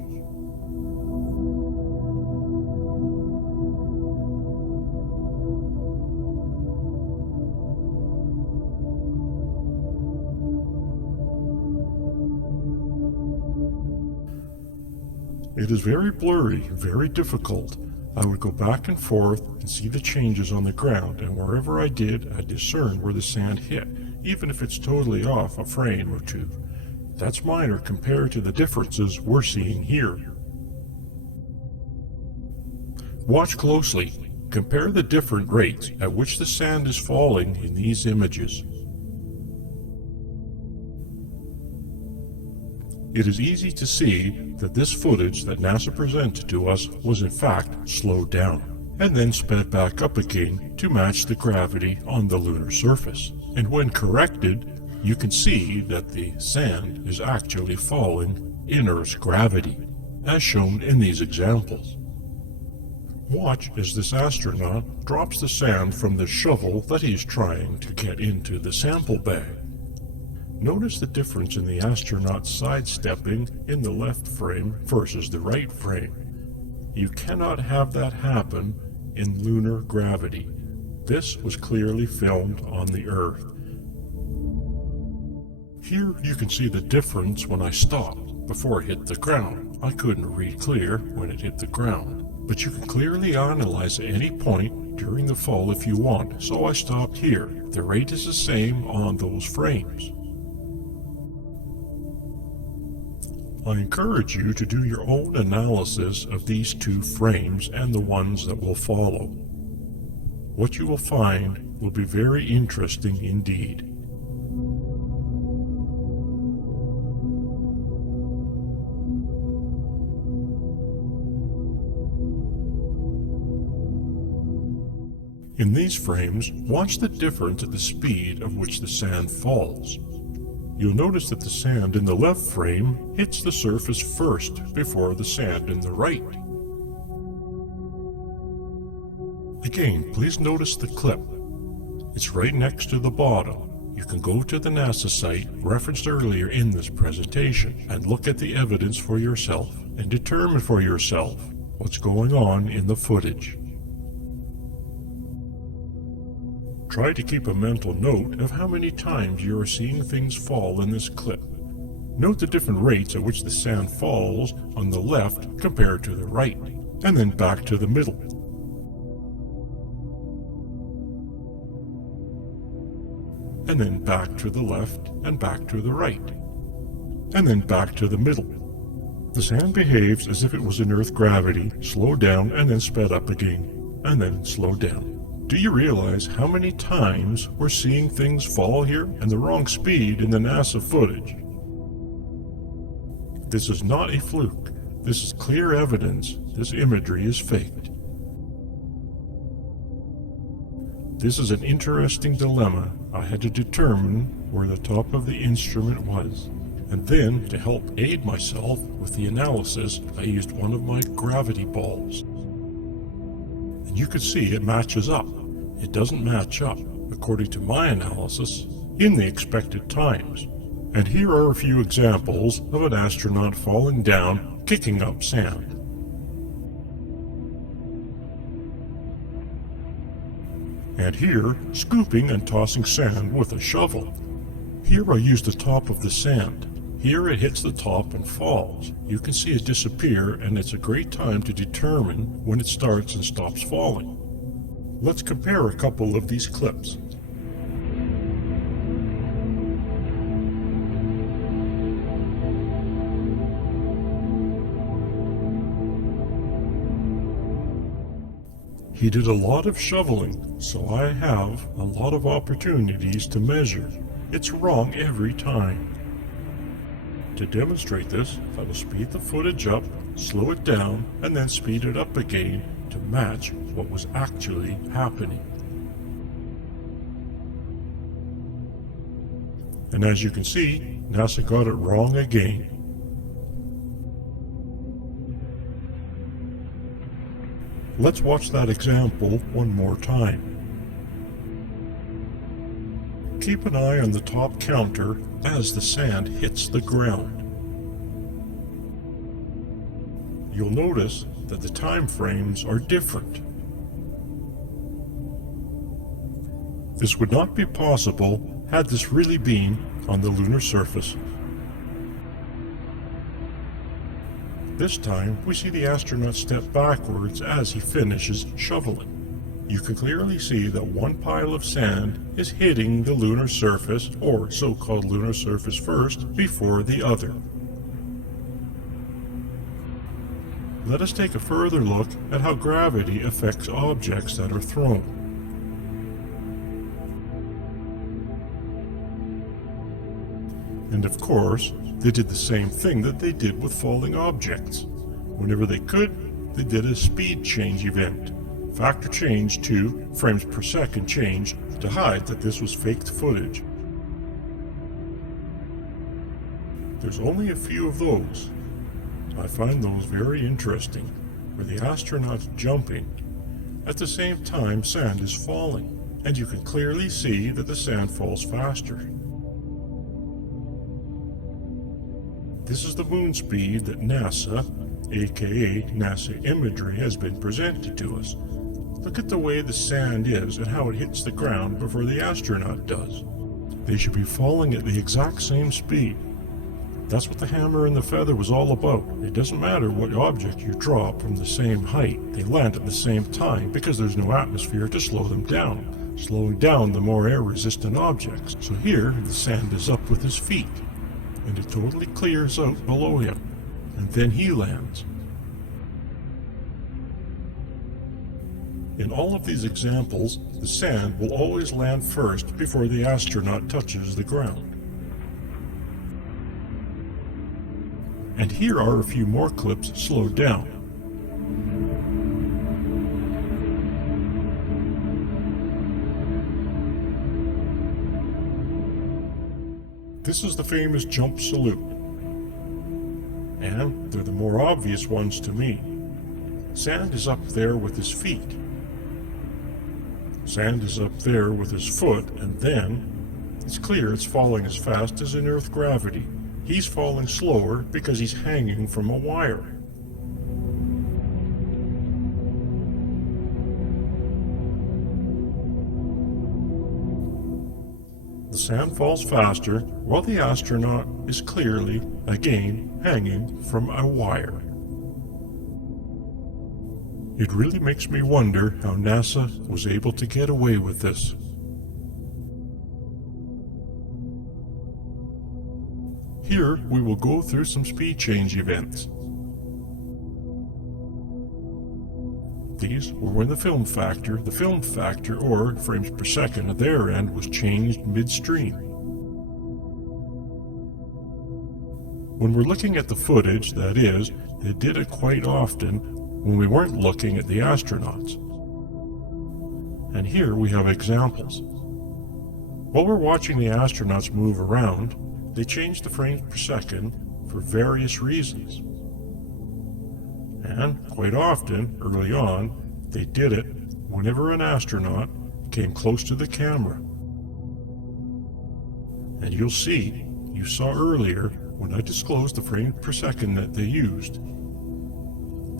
It is very blurry, very difficult. I would go back and forth and see the changes on the ground, and wherever I did, I discerned where the sand hit, even if it's totally off a frame or two. That's minor compared to the differences we're seeing here. Watch closely. Compare the different rates at which the sand is falling in these images. It is easy to see that this footage that NASA presented to us was in fact slowed down, and then sped back up again to match the gravity on the lunar surface. And when corrected, you can see that the sand is actually falling in Earth's gravity, as shown in these examples. Watch as this astronaut drops the sand from the shovel that he's trying to get into the sample bag. Notice the difference in the astronaut sidestepping in the left frame versus the right frame. You cannot have that happen in lunar gravity. this was clearly filmed on the Earth. Here you can see the difference when I stopped before it hit the ground. I couldn't read clear when it hit the ground, but you can clearly analyze at any point during the fall if you want, so I stopped here. The rate is the same on those frames. I encourage you to do your own analysis of these two frames and the ones that will follow. What you will find will be very interesting indeed. In these frames, watch the difference at the speed of which the sand falls. You'll notice that the sand in the left frame hits the surface first before the sand in the right. Again, please notice the clip. It's right next to the bottom. You can go to the NASA site referenced earlier in this presentation and look at the evidence for yourself and determine for yourself what's going on in the footage. Try to keep a mental note of how many times you are seeing things fall in this clip. Note the different rates at which the sand falls on the left compared to the right, and then back to the middle. And then back to the left and back to the right, and then back to the middle. The sand behaves as if it was in Earth gravity, slowed down and then sped up again, and then slowed down. Do you realize how many times we're seeing things fall here and the wrong speed in the NASA footage? This is not a fluke. This is clear evidence this imagery is faked. This is an interesting dilemma. I had to determine where the top of the instrument was. And then, to help aid myself with the analysis, I used one of my gravity balls. And you can see it matches up. It doesn't match up, according to my analysis, in the expected times. And here are a few examples of an astronaut falling down, kicking up sand. And here, scooping and tossing sand with a shovel. Here I use the top of the sand. Here it hits the top and falls. You can see it disappear, and it's a great time to determine when it starts and stops falling. Let's compare a couple of these clips. He did a lot of shoveling, so I have a lot of opportunities to measure. It's wrong every time. To demonstrate this, I will speed the footage up, slow it down, and then speed it up again to match what was actually happening. And as you can see, NASA got it wrong again. Let's watch that example one more time. Keep an eye on the top counter as the sand hits the ground. You'll notice that the time frames are different. This would not be possible had this really been on the lunar surface. This time, we see the astronaut step backwards as he finishes shoveling. You can clearly see that one pile of sand is hitting the lunar surface, or so-called lunar surface first, before the other. Let us take a further look at how gravity affects objects that are thrown. And of course, they did the same thing that they did with falling objects. Whenever they could, they did a speed change event. Factor change to frames per second change to hide that this was faked footage. There's only a few of those. I find those very interesting, where the astronaut's jumping. At the same time, sand is falling, and you can clearly see that the sand falls faster. This is the moon speed that NASA, aka NASA imagery, has been presented to us. Look at the way the sand is and how it hits the ground before the astronaut does. They should be falling at the exact same speed. That's what the hammer and the feather was all about. It doesn't matter what object you drop from the same height, they land at the same time because there's no atmosphere to slow them down, slowing down the more air-resistant objects. So here, the sand is up with his feet, and it totally clears out below him, and then he lands. In all of these examples, the sand will always land first before the astronaut touches the ground. And here are a few more clips slowed down. This is the famous jump salute. And they're the more obvious ones to me. Sand is up there with his feet. Sand is up there with his foot, and then it's clear it's falling as fast as in Earth gravity. He's falling slower because he's hanging from a wire. The sand falls faster while the astronaut is clearly, again, hanging from a wire. It really makes me wonder how NASA was able to get away with this. Here, we will go through some speed change events. These were when the film factor or frames per second at their end was changed midstream. When we're looking at the footage, that is, they did it quite often when we weren't looking at the astronauts. And here we have examples. While we're watching the astronauts move around, they changed the frames per second for various reasons. And quite often, early on, they did it whenever an astronaut came close to the camera. And you saw earlier when I disclosed the frames per second that they used.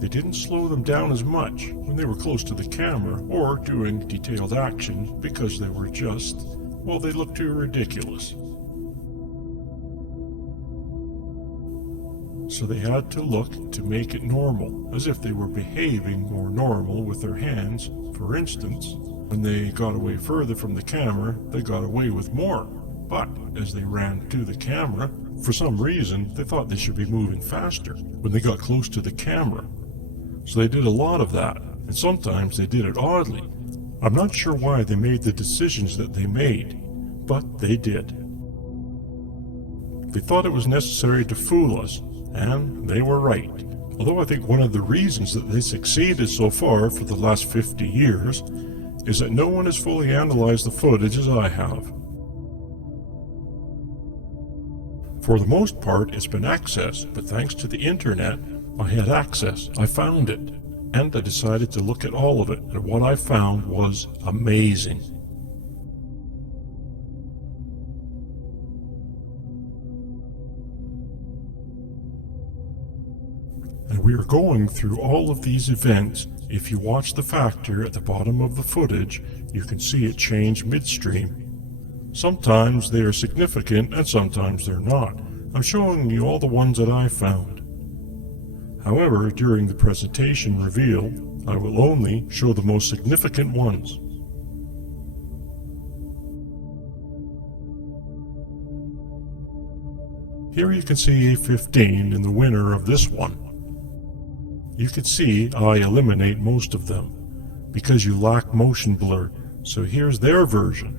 They didn't slow them down as much when they were close to the camera or doing detailed actions because they were just, well, they looked too ridiculous. So they had to look to make it normal, as if they were behaving more normal with their hands. For instance, when they got away further from the camera, they got away with more. But as they ran to the camera, for some reason, they thought they should be moving faster when they got close to the camera. So they did a lot of that, and sometimes they did it oddly. I'm not sure why they made the decisions that they made, but they did. They thought it was necessary to fool us, and they were right. Although I think one of the reasons that they succeeded so far for the last 50 years is that no one has fully analyzed the footage as I have. For the most part, it's been accessed, but thanks to the internet, I had access. I found it, and I decided to look at all of it, and what I found was amazing. And we are going through all of these events. If you watch the factor at the bottom of the footage, you can see it change midstream. Sometimes they are significant and sometimes they're not. I'm showing you all the ones that I found. However, during the presentation reveal, I will only show the most significant ones. Here you can see A15 in the winner of this one. You can see I eliminate most of them because you lack motion blur, so here's their version.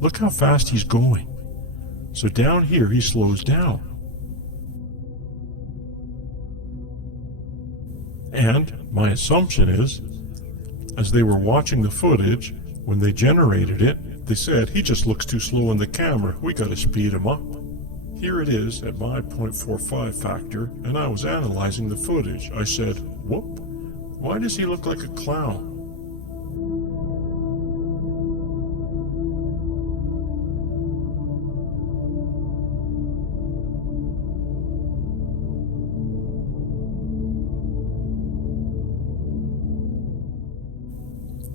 Look how fast he's going. So down here he slows down. And my assumption is, as they were watching the footage, when they generated it, they said, he just looks too slow in the camera, we gotta speed him up. Here it is at my 0.45 factor, and I was analyzing the footage. I said, whoop, why does he look like a clown?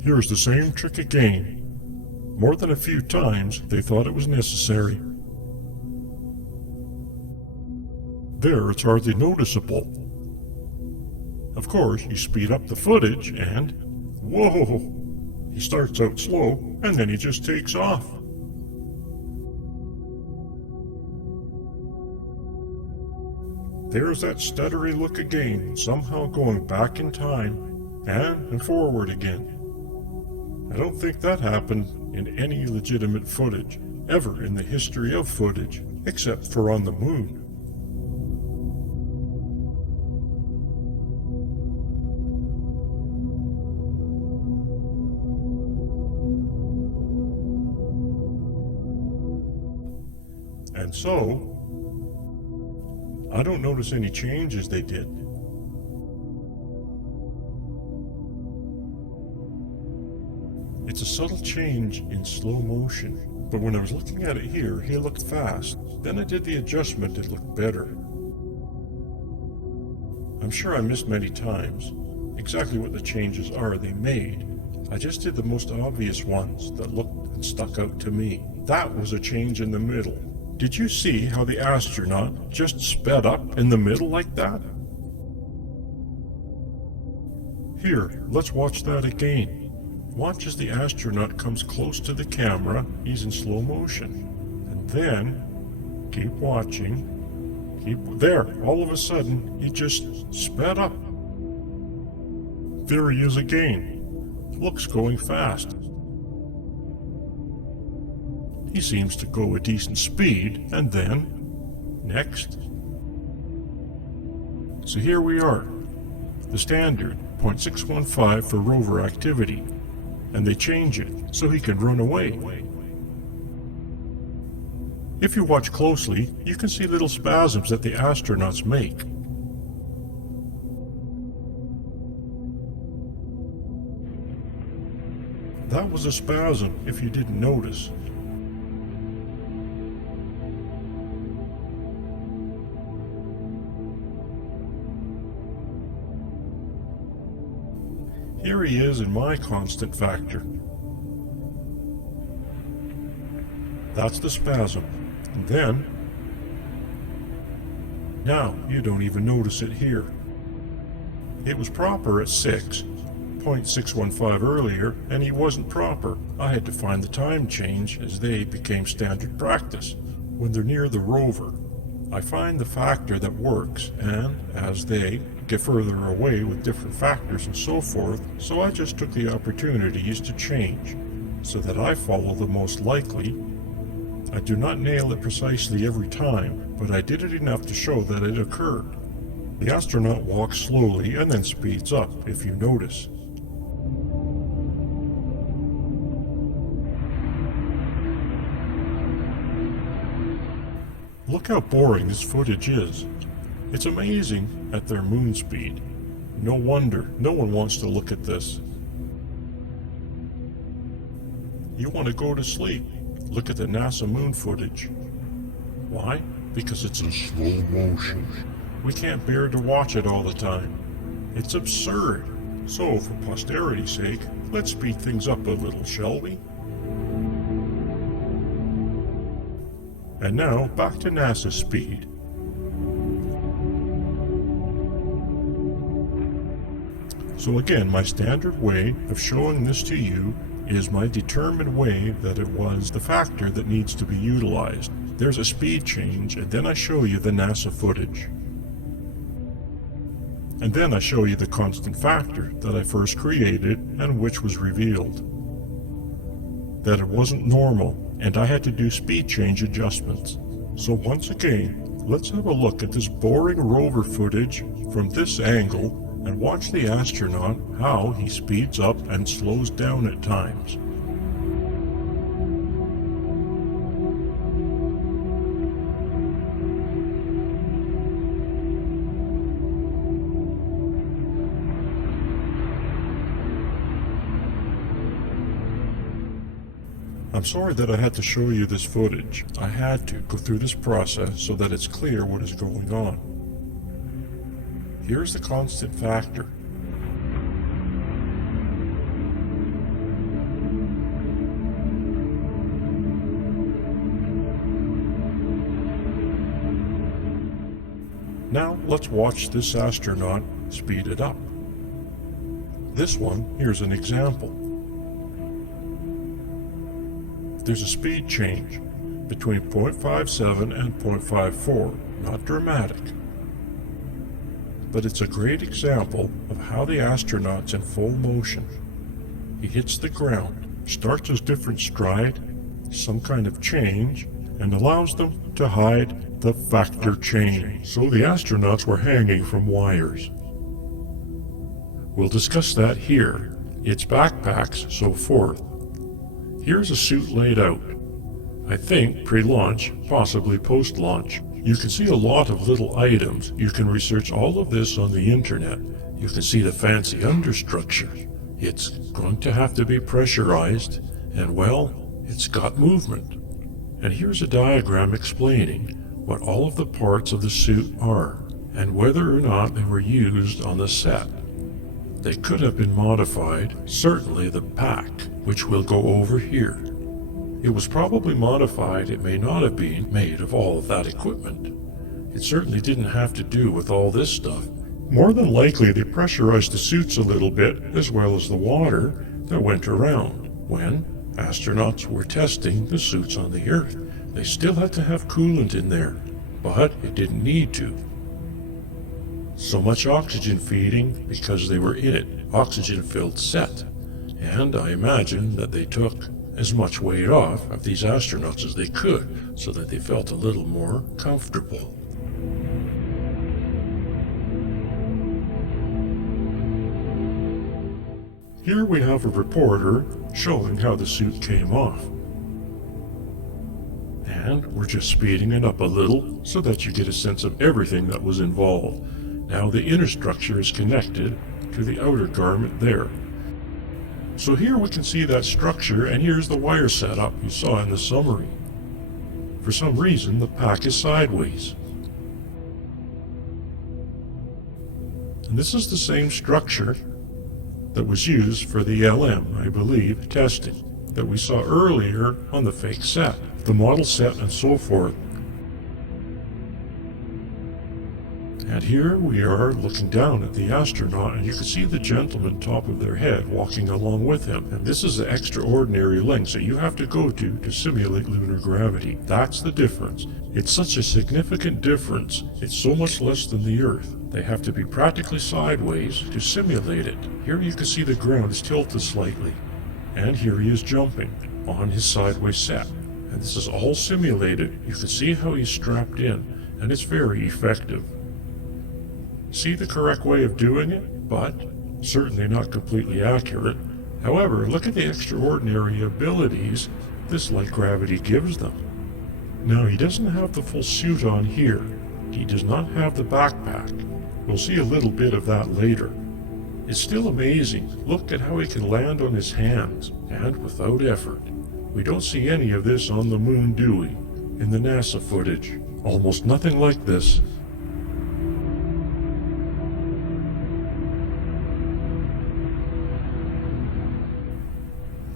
Here's the same trick again. More than a few times, they thought it was necessary. There, it's hardly noticeable. Of course, you speed up the footage and, whoa! He starts out slow, and then he just takes off. There's that stuttery look again, somehow going back in time, and forward again. I don't think that happened in any legitimate footage, ever in the history of footage, except for on the moon. And so, I don't notice any changes they did. It's a subtle change in slow motion, but when I was looking at it here, he looked fast. Then I did the adjustment, it looked better. I'm sure I missed many times exactly what the changes are they made. I just did the most obvious ones that looked and stuck out to me. That was a change in the middle. Did you see how the astronaut just sped up in the middle like that? Here, let's watch that again. Watch as the astronaut comes close to the camera. He's in slow motion. And then, keep watching. There, all of a sudden, he just sped up. There he is again. Looks going fast. He seems to go a decent speed, and then, next. So here we are, the standard 0.615 for rover activity, and they change it so he can run away. If you watch closely, you can see little spasms that the astronauts make. That was a spasm if you didn't notice. Here he is in my constant factor. That's the spasm. And then, now you don't even notice it here. It was proper at 6, 0.615 earlier, and he wasn't proper. I had to find the time change as they became standard practice. When they're near the rover, I find the factor that works, and as they get further away with different factors and so forth, so I just took the opportunities to change, so that I follow the most likely. I do not nail it precisely every time, but I did it enough to show that it occurred. The astronaut walks slowly and then speeds up, if you notice. Look how boring this footage is. It's amazing at their moon speed. No wonder no one wants to look at this. You want to go to sleep. Look at the NASA moon footage. Why? Because it's in slow motion. We can't bear to watch it all the time. It's absurd. So, for posterity's sake, let's speed things up a little, shall we? And now, back to NASA speed. So again, my standard way of showing this to you is my determined way that it was the factor that needs to be utilized. There's a speed change, and then I show you the NASA footage. And then I show you the constant factor that I first created and which was revealed. That it wasn't normal, and I had to do speed change adjustments. So once again, let's have a look at this boring rover footage from this angle and watch the astronaut, how he speeds up and slows down at times. I'm sorry that I had to show you this footage. I had to go through this process so that it's clear what is going on. Here's the constant factor. let's watch this astronaut speed it up. This one, here's an example. There's a speed change between 0.57 and 0.54, not dramatic. But it's a great example of how the astronaut's in full motion. He hits the ground, starts his different stride, some kind of change, and allows them to hide the factor change. So the astronauts were hanging from wires. We'll discuss that here, its backpacks, so forth. Here's a suit laid out. I think pre-launch, possibly post-launch. You can see a lot of little items. You can research all of this on the internet. You can see the fancy understructure. It's going to have to be pressurized, and well, it's got movement. And here's a diagram explaining what all of the parts of the suit are, and whether or not they were used on the set. They could have been modified, certainly the pack, which we'll go over here. It was probably modified, it may not have been made of all of that equipment. It certainly didn't have to do with all this stuff. More than likely they pressurized the suits a little bit, as well as the water that went around. When astronauts were testing the suits on the Earth, they still had to have coolant in there, but it didn't need to. So much oxygen feeding because they were in it, oxygen-filled set. And I imagine that they took as much weight off of these astronauts as they could, so that they felt a little more comfortable. Here we have a reporter showing how the suit came off. And we're just speeding it up a little so that you get a sense of everything that was involved. Now the inner structure is connected to the outer garment there. So here we can see that structure, and here's the wire setup you saw in the summary. For some reason, the pack is sideways. And this is the same structure that was used for the LM, I believe, testing that we saw earlier on the fake set, the model set and so forth. And here we are looking down at the astronaut, and you can see the gentleman top of their head walking along with him. And this is the extraordinary length that you have to go to simulate lunar gravity. That's the difference. It's such a significant difference. It's so much less than the Earth. They have to be practically sideways to simulate it. Here you can see the ground is tilted slightly. And here he is jumping on his sideways set. And this is all simulated. You can see how he's strapped in, and it's very effective. See the correct way of doing it, but certainly not completely accurate. However, look at the extraordinary abilities this light gravity gives them. Now, he doesn't have the full suit on here. He does not have the backpack. We'll see a little bit of that later. It's still amazing. Look at how he can land on his hands, and without effort. We don't see any of this on the moon, do we? In the NASA footage. Almost nothing like this.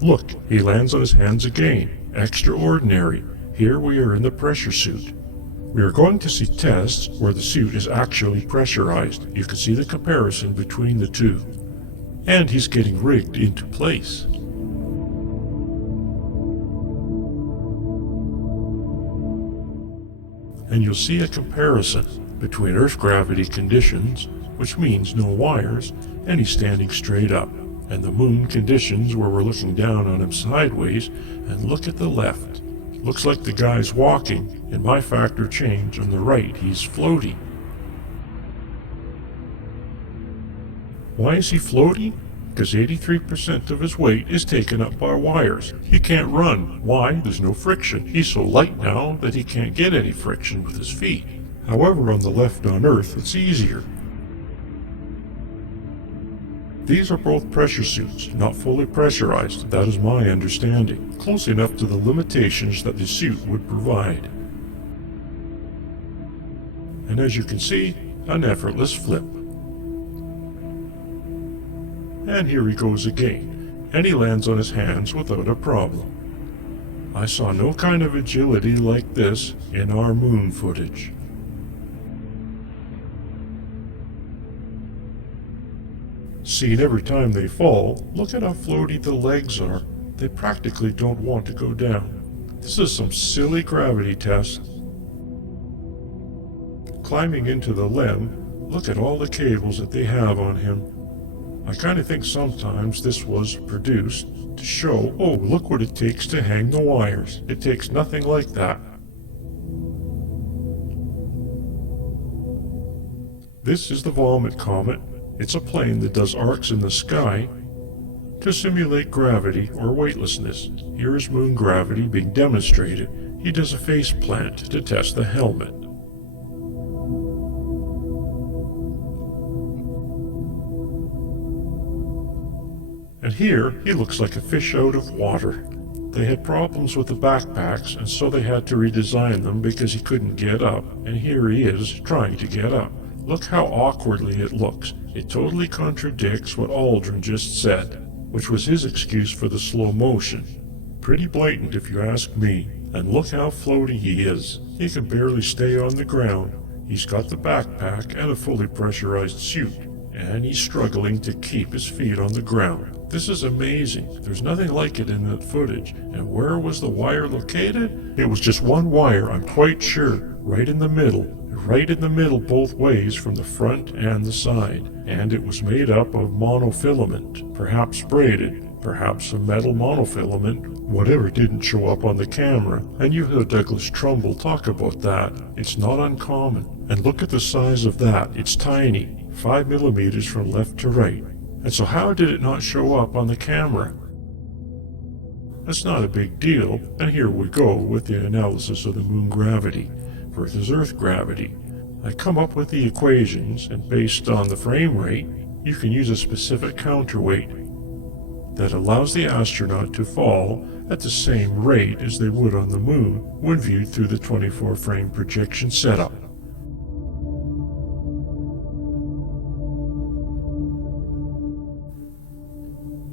Look, he lands on his hands again. Extraordinary. Here we are in the pressure suit. We are going to see tests where the suit is actually pressurized. You can see the comparison between the two. And he's getting rigged into place. And you'll see a comparison between Earth gravity conditions, which means no wires, and he's standing straight up. And the moon conditions where we're looking down on him sideways, and look at the left. Looks like the guy's walking. In my factor change on the right, he's floating. Why is he floating? Because 83% of his weight is taken up by wires. He can't run. Why? There's no friction. He's so light now that he can't get any friction with his feet. However, on the left on Earth, it's easier. These are both pressure suits, not fully pressurized, that is my understanding, close enough to the limitations that the suit would provide. And as you can see, an effortless flip. And here he goes again, and he lands on his hands without a problem. I saw no kind of agility like this in our moon footage. Seen every time they fall, look at how floaty the legs are. They practically don't want to go down. This is some silly gravity test. Climbing into the LEM, look at all the cables that they have on him. I kind of think sometimes this was produced to show, oh, look what it takes to hang the wires. It takes nothing like that. This is the Vomit Comet. It's a plane that does arcs in the sky to simulate gravity or weightlessness. Here is moon gravity being demonstrated. He does a face plant to test the helmet. And here, he looks like a fish out of water. They had problems with the backpacks, and so they had to redesign them because he couldn't get up, and here he is trying to get up. Look how awkwardly it looks. It totally contradicts what Aldrin just said, which was his excuse for the slow motion. Pretty blatant if you ask me. And look how floaty he is. He can barely stay on the ground. He's got the backpack and a fully pressurized suit, and he's struggling to keep his feet on the ground. This is amazing. There's nothing like it in that footage. And where was the wire located? It was just one wire, I'm quite sure, right in the middle. Right in the middle both ways from the front and the side. And it was made up of monofilament, perhaps braided, perhaps a metal monofilament, whatever didn't show up on the camera. And you heard Douglas Trumbull talk about that. It's not uncommon. And look at the size of that. It's tiny, 5 millimeters from left to right. And so how did it not show up on the camera? That's not a big deal, and here we go with the analysis of the moon gravity versus Earth gravity. I come up with the equations, and based on the frame rate, you can use a specific counterweight that allows the astronaut to fall at the same rate as they would on the moon when viewed through the 24-frame projection setup.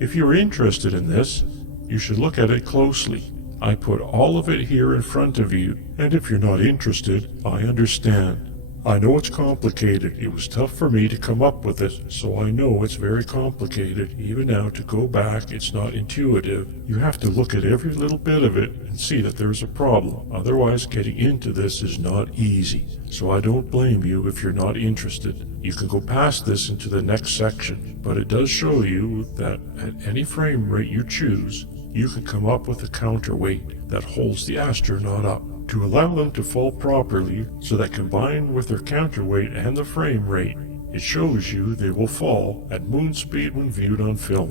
If you're interested in this, you should look at it closely. I put all of it here in front of you, and if you're not interested, I understand. I know it's complicated. It was tough for me to come up with it, so I know it's very complicated. Even now, to go back, it's not intuitive. You have to look at every little bit of it and see that there's a problem. Otherwise, getting into this is not easy. So I don't blame you if you're not interested. You can go past this into the next section, but it does show you that at any frame rate you choose, you can come up with a counterweight that holds the astronaut up to allow them to fall properly, so that combined with their counterweight and the frame rate, it shows you they will fall at moon speed when viewed on film.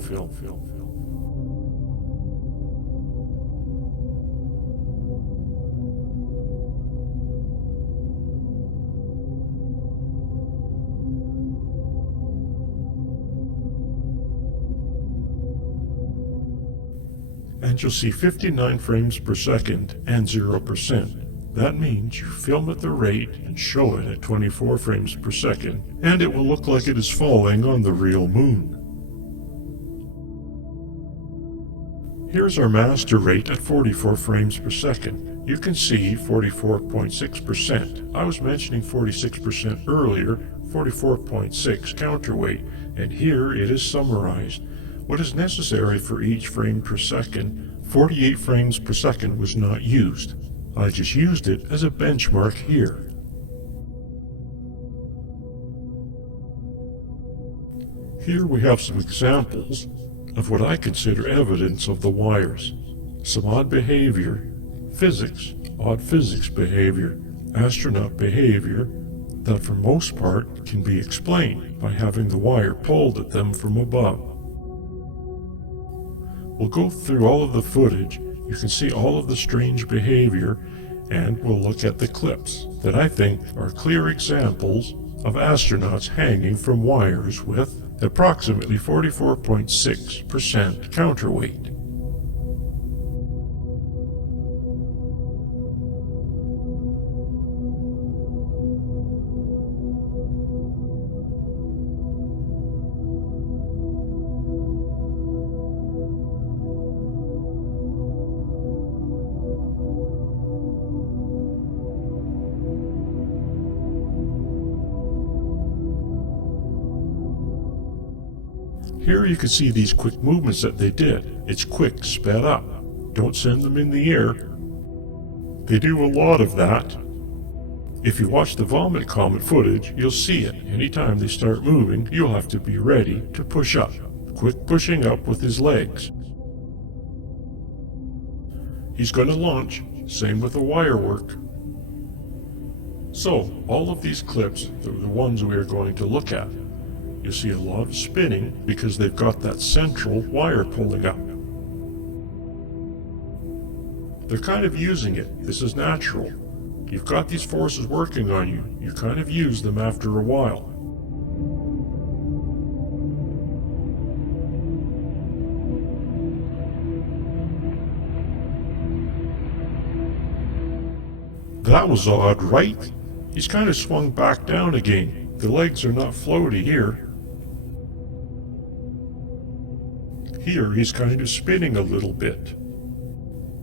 And you'll see 59 frames per second and 0%. That means you film at the rate and show it at 24 frames per second, and it will look like it is falling on the real moon. Here's our master rate at 44 frames per second. You can see 44.6%. I was mentioning 46% earlier, 44.6 counterweight, and here it is summarized. What is necessary for each frame per second, 48 frames per second was not used. I just used it as a benchmark here. Here we have some examples of what I consider evidence of the wires. Some odd behavior, physics, odd physics behavior, astronaut behavior that for most part can be explained by having the wire pulled at them from above. We'll go through all of the footage, you can see all of the strange behavior, and we'll look at the clips that I think are clear examples of astronauts hanging from wires with approximately 44.6% counterweight. Here you can see these quick movements that they did. It's quick, sped up. Don't send them in the air. They do a lot of that. If you watch the Vomit Comet footage, you'll see it. Anytime they start moving, you'll have to be ready to push up. Quick pushing up with his legs. He's going to launch, same with the wire work. So, all of these clips are the ones we are going to look at. You see a lot of spinning because they've got that central wire pulling up. They're kind of using it. This is natural. You've got these forces working on you. You kind of use them after a while. That was odd, right? He's kind of swung back down again. The legs are not floaty here. Here he's kind of spinning a little bit.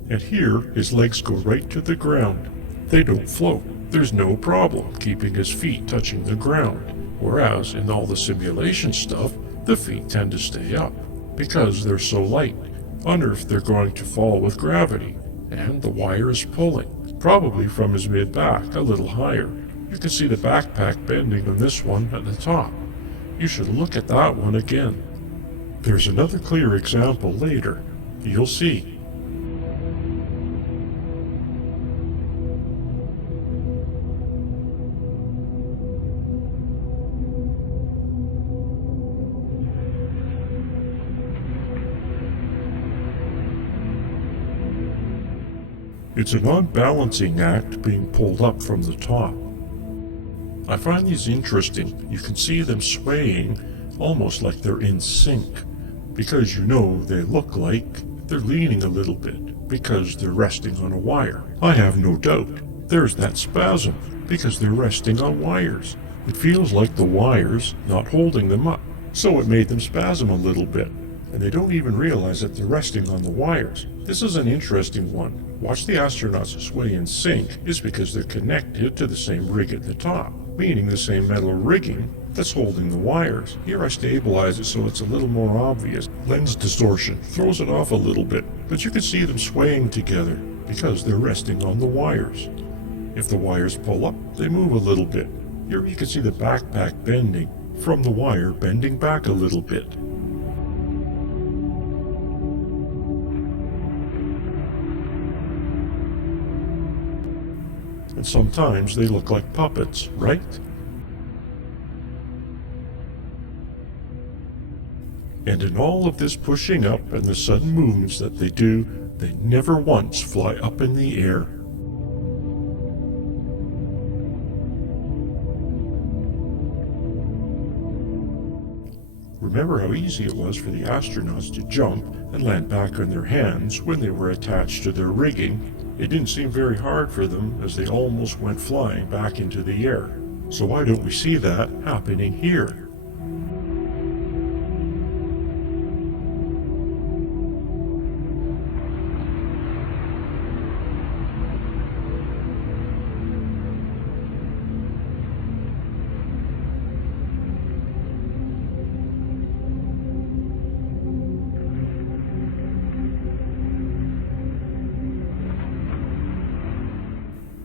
And here his legs go right to the ground. They don't float. There's no problem keeping his feet touching the ground. Whereas in all the simulation stuff, the feet tend to stay up because they're so light. Wonder if they're going to fall with gravity. And the wire is pulling, probably from his mid-back a little higher. You can see the backpack bending on this one at the top. You should look at that one again. There's another clear example later. You'll see. It's an unbalancing act being pulled up from the top. I find these interesting. You can see them swaying almost like they're in sync, because you know they look like they're leaning a little bit because they're resting on a wire. I have no doubt there's that spasm because they're resting on wires. It feels like the wires not holding them up, so it made them spasm a little bit. And they don't even realize that they're resting on the wires. This is an interesting one. Watch the astronauts sway in sync is because they're connected to the same rig at the top, meaning the same metal rigging that's holding the wires. Here I stabilize it so it's a little more obvious. Lens distortion throws it off a little bit, but you can see them swaying together because they're resting on the wires. If the wires pull up, they move a little bit. Here you can see the backpack bending from the wire bending back a little bit. And sometimes they look like puppets, right? And in all of this pushing up and the sudden movements that they do, they never once fly up in the air. Remember how easy it was for the astronauts to jump and land back on their hands when they were attached to their rigging? It didn't seem very hard for them as they almost went flying back into the air. So why don't we see that happening here?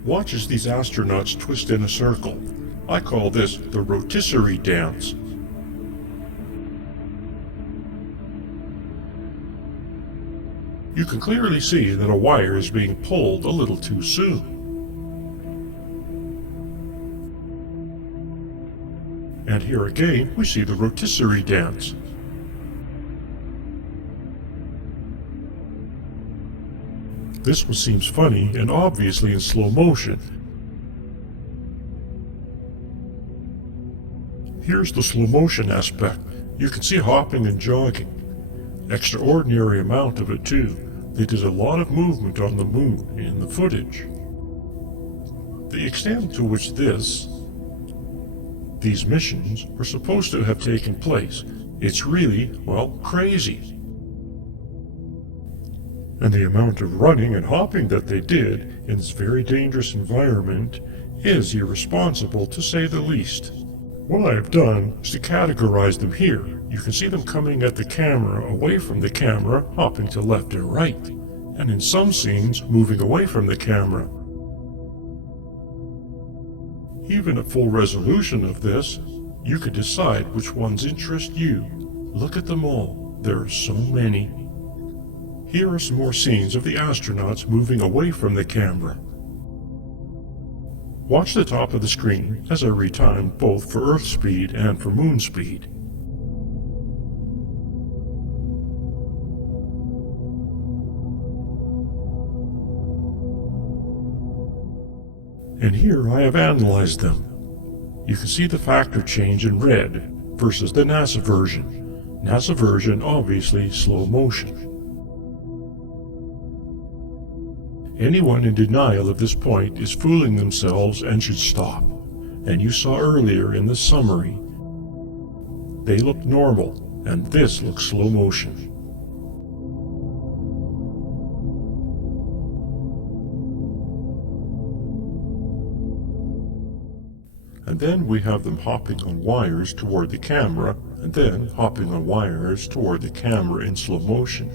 Watch as these astronauts twist in a circle. I call this the rotisserie dance. You can clearly see that a wire is being pulled a little too soon. And here again, we see the rotisserie dance. This one seems funny and obviously in slow motion. Here's the slow motion aspect. You can see hopping and jogging. Extraordinary amount of it too. They did a lot of movement on the moon in the footage. The extent to which these missions were supposed to have taken place, it's really, well, crazy. And the amount of running and hopping that they did in this very dangerous environment is irresponsible, to say the least. What I have done is to categorize them here You can see them coming at the camera, away from the camera, hopping to left and right, and in some scenes moving away from the camera. Even at full resolution of this, you could decide which ones interest you. Look at them all. There are so many. Here are some more scenes of the astronauts moving away from the camera. Watch the top of the screen as I retime both for Earth speed and for Moon speed. And here I have analyzed them. You can see the factor change in red versus the NASA version. NASA version obviously slow motion. Anyone in denial of this point is fooling themselves and should stop. And you saw earlier in the summary, they look normal, and this looks slow motion. And then we have them hopping on wires toward the camera, and then hopping on wires toward the camera in slow motion.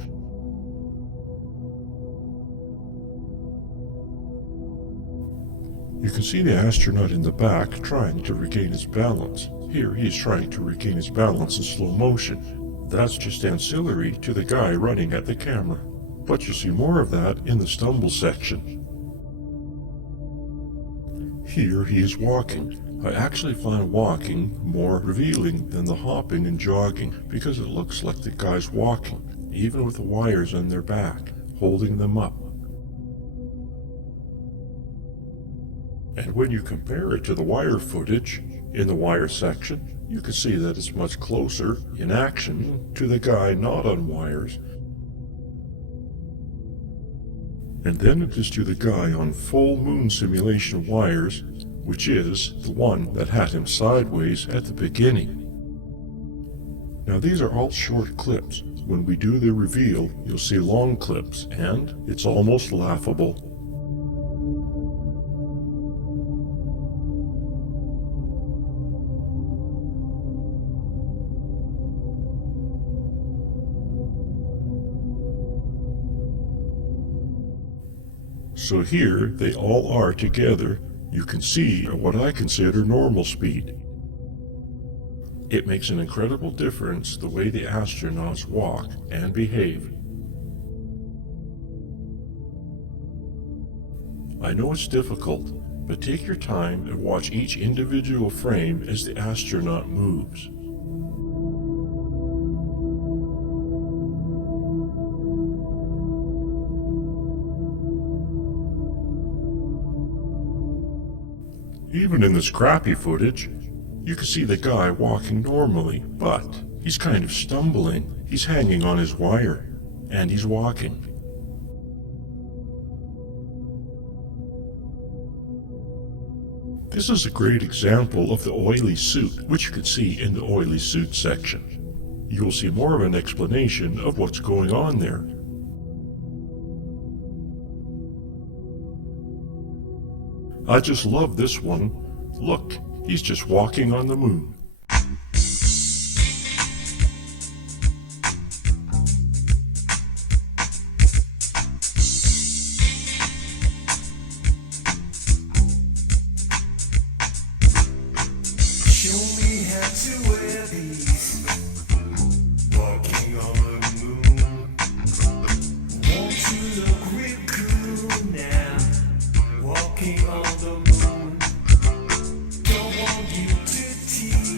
You can see the astronaut in the back trying to regain his balance. Here he is trying to regain his balance in slow motion. That's just ancillary to the guy running at the camera. But you see more of that in the stumble section. Here he is walking. I actually find walking more revealing than the hopping and jogging because it looks like the guy's walking, even with the wires on their back, holding them up. And when you compare it to the wire footage in the wire section, you can see that it's much closer in action to the guy not on wires. And then it is to the guy on full moon simulation wires, which is the one that had him sideways at the beginning. Now these are all short clips. When we do the reveal, you'll see long clips, and it's almost laughable. So here they all are together. You can see what I consider normal speed. It makes an incredible difference the way the astronauts walk and behave. I know it's difficult, but take your time and watch each individual frame as the astronaut moves. Even in this crappy footage, you can see the guy walking normally, but he's kind of stumbling. He's hanging on his wire, and he's walking. This is a great example of the oily suit, which you can see in the oily suit section. You will see more of an explanation of what's going on there. I just love this one. Look, he's just walking on the moon. Show me how to wear these. Walking on the moon. Won't you look real cool now? Walking on the moon. Don't want you to tease.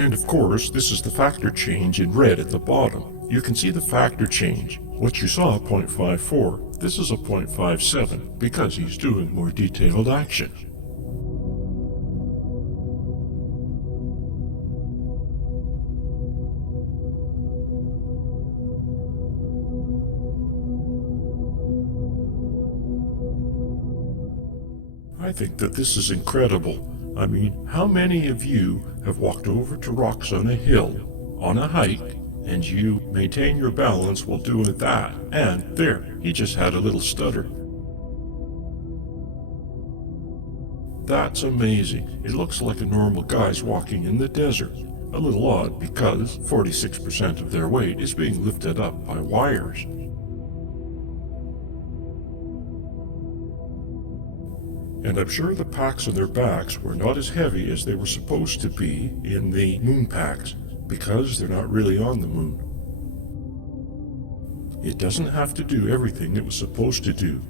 And of course, this is the factor change in red at the bottom. You can see the factor change. What you saw 0.54, this is a 0.57 because he's doing more detailed action. I think that this is incredible. I mean, how many of you have walked over to rocks on a hill, on a hike, and you maintain your balance while doing that? And there, he just had a little stutter. That's amazing. It looks like a normal guy's walking in the desert. A little odd because 46% of their weight is being lifted up by wires. And I'm sure the packs on their backs were not as heavy as they were supposed to be in the moon packs, because they're not really on the moon. It doesn't have to do everything it was supposed to do.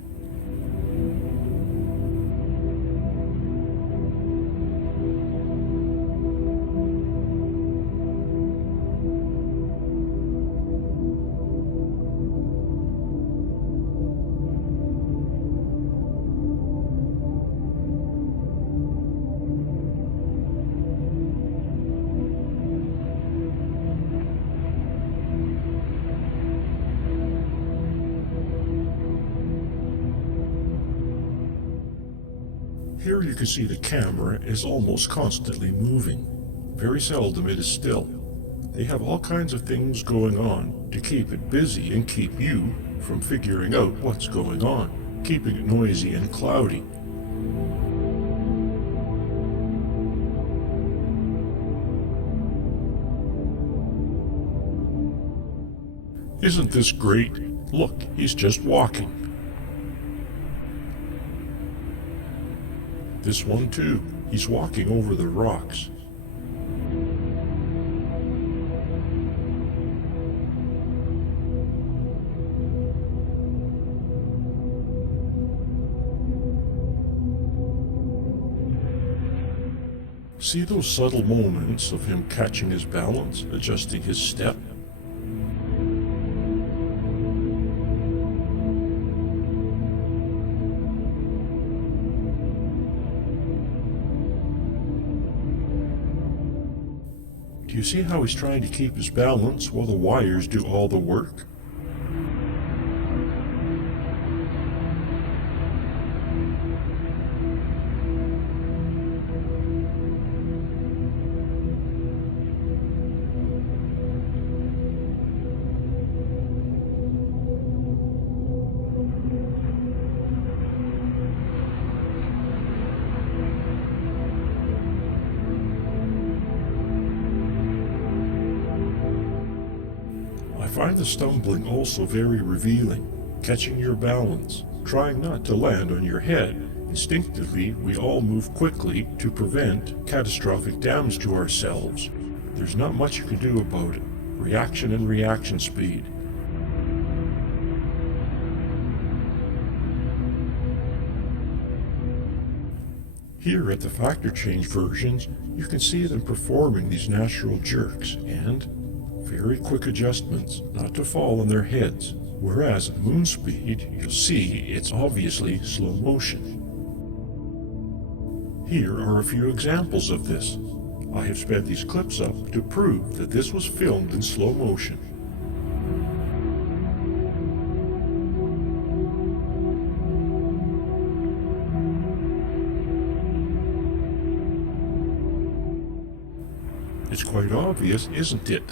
Here you can see the camera is almost constantly moving. Very seldom it is still. They have all kinds of things going on to keep it busy and keep you from figuring out what's going on, keeping it noisy and cloudy. Isn't this great? Look, he's just walking. This one too, he's walking over the rocks. See those subtle moments of him catching his balance, adjusting his step? Do you see how he's trying to keep his balance while the wires do all the work? I find the stumbling also very revealing, catching your balance, trying not to land on your head. Instinctively, we all move quickly to prevent catastrophic damage to ourselves. There's not much you can do about it. Reaction and reaction speed. Here at the factor change versions, you can see them performing these natural jerks and very quick adjustments, not to fall on their heads, whereas at moon speed, you'll see it's obviously slow motion. Here are a few examples of this. I have sped these clips up to prove that this was filmed in slow motion. It's quite obvious, isn't it?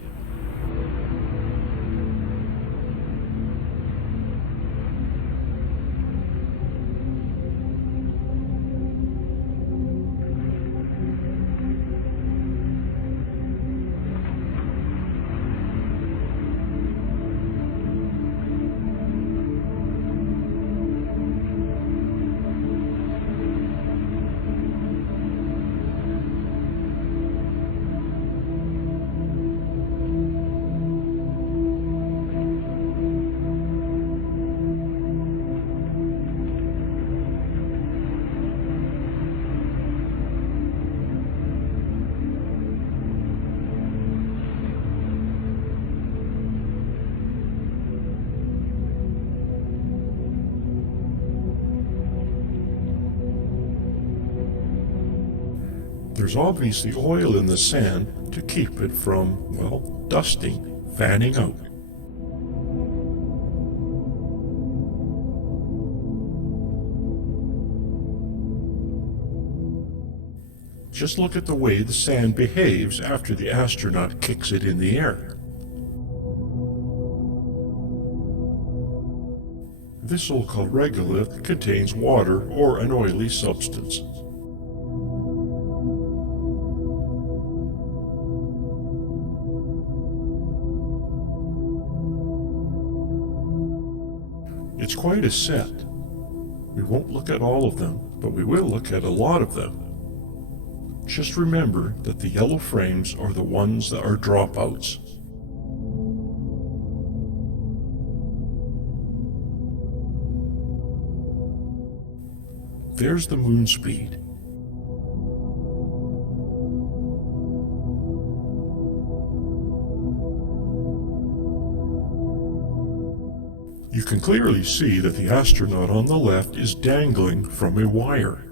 There's obviously oil in the sand to keep it from, well, dusting, fanning out. Just look at the way the sand behaves after the astronaut kicks it in the air. This so-called regolith contains water or an oily substance. It's quite a set. We won't look at all of them, but we will look at a lot of them. Just remember that the yellow frames are the ones that are dropouts. There's the moon speed. You can clearly see that the astronaut on the left is dangling from a wire.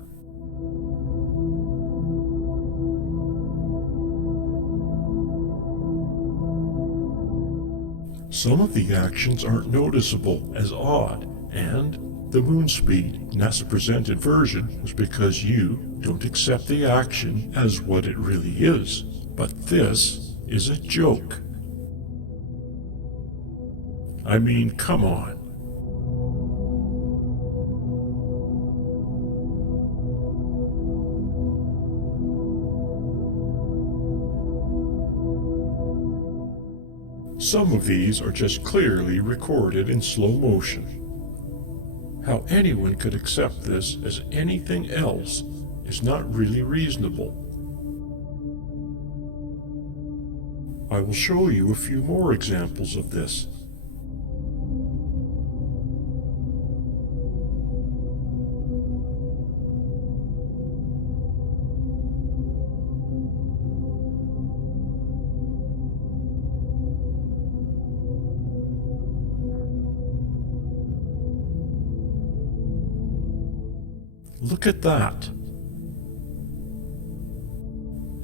Some of the actions aren't noticeable as odd, and the moon speed NASA presented version was because you don't accept the action as what it really is. But this is a joke. I mean, come on. Some of these are just clearly recorded in slow motion. How anyone could accept this as anything else is not really reasonable. I will show you a few more examples of this. Look at that.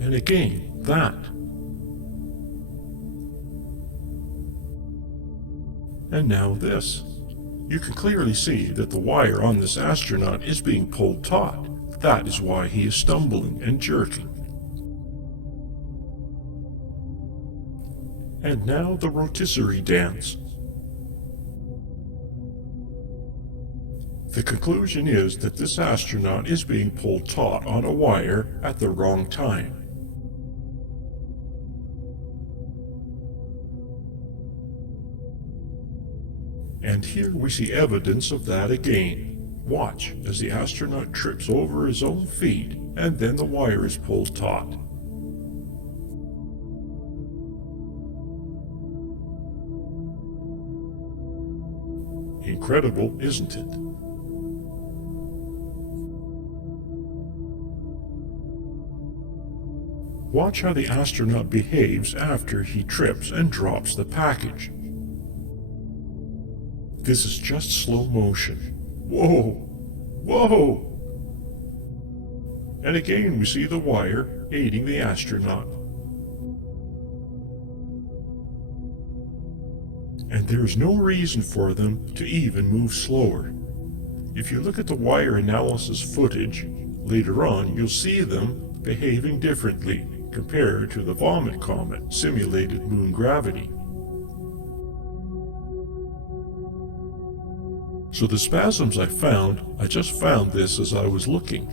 And again, that. And now this. You can clearly see that the wire on this astronaut is being pulled taut. That is why he is stumbling and jerking. And now the rotisserie dance. The conclusion is that this astronaut is being pulled taut on a wire at the wrong time. And here we see evidence of that again. Watch as the astronaut trips over his own feet and then the wire is pulled taut. Incredible, isn't it? Watch how the astronaut behaves after he trips and drops the package. This is just slow motion. Whoa! Whoa! And again we see the wire aiding the astronaut. And there's no reason for them to even move slower. If you look at the wire analysis footage, later on you'll see them behaving differently compared to the Vomit Comet simulated moon gravity. So the spasms I just found this as I was looking.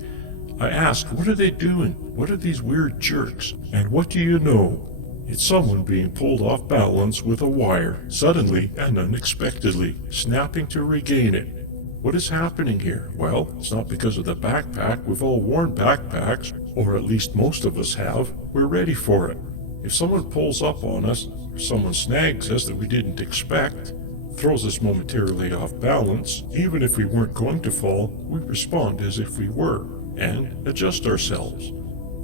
I asked, what are they doing? What are these weird jerks? And what do you know? It's someone being pulled off balance with a wire, suddenly and unexpectedly, snapping to regain it. What is happening here? Well, it's not because of the backpack. We've all worn backpacks, or at least most of us have. We're ready for it. If someone pulls up on us, or someone snags us that we didn't expect, throws us momentarily off balance, even if we weren't going to fall, we respond as if we were, and adjust ourselves.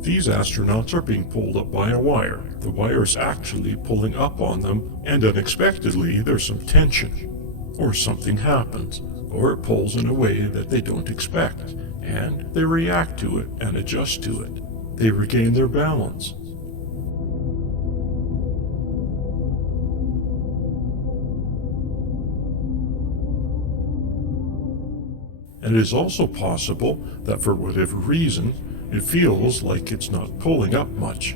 These astronauts are being pulled up by a wire. The wire is actually pulling up on them, and unexpectedly there's some tension. Or something happens, or it pulls in a way that they don't expect, and they react to it and adjust to it. they regain their balance. And it is also possible that for whatever reason, it feels like it's not pulling up much,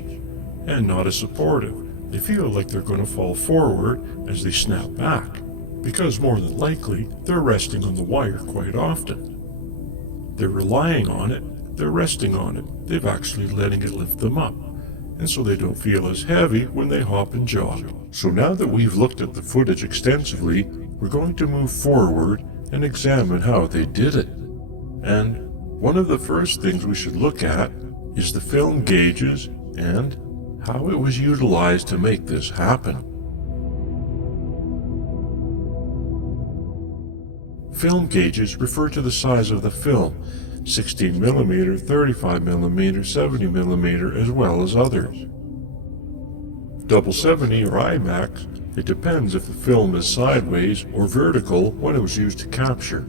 and not as supportive. They feel like they're going to fall forward as they snap back, because more than likely, they're resting on the wire quite often. They're relying on it, they're resting on it, they've actually letting it lift them up, and so they don't feel as heavy when they hop and jog. So now that we've looked at the footage extensively, we're going to move forward and examine how they did it. And one of the first things we should look at is the film gauges and how it was utilized to make this happen. Film gauges refer to the size of the film, 16mm, 35mm, 70mm, as well as others. 770 or IMAX, it depends if the film is sideways or vertical when it was used to capture.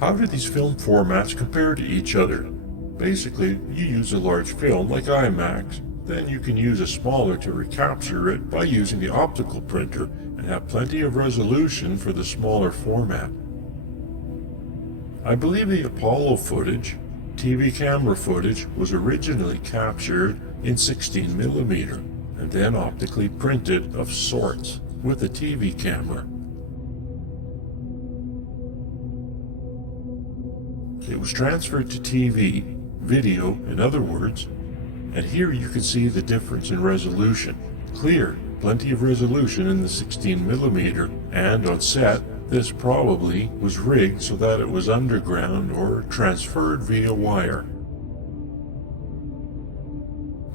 How do these film formats compare to each other? Basically, you use a large film like IMAX, then you can use a smaller to recapture it by using the optical printer and have plenty of resolution for the smaller format. I believe the Apollo footage, TV camera footage, was originally captured in 16mm and then optically printed of sorts with a TV camera. It was transferred to TV, video in other words, and here you can see the difference in resolution. Clear, plenty of resolution in the 16mm, and on set, this probably was rigged so that it was underground or transferred via wire.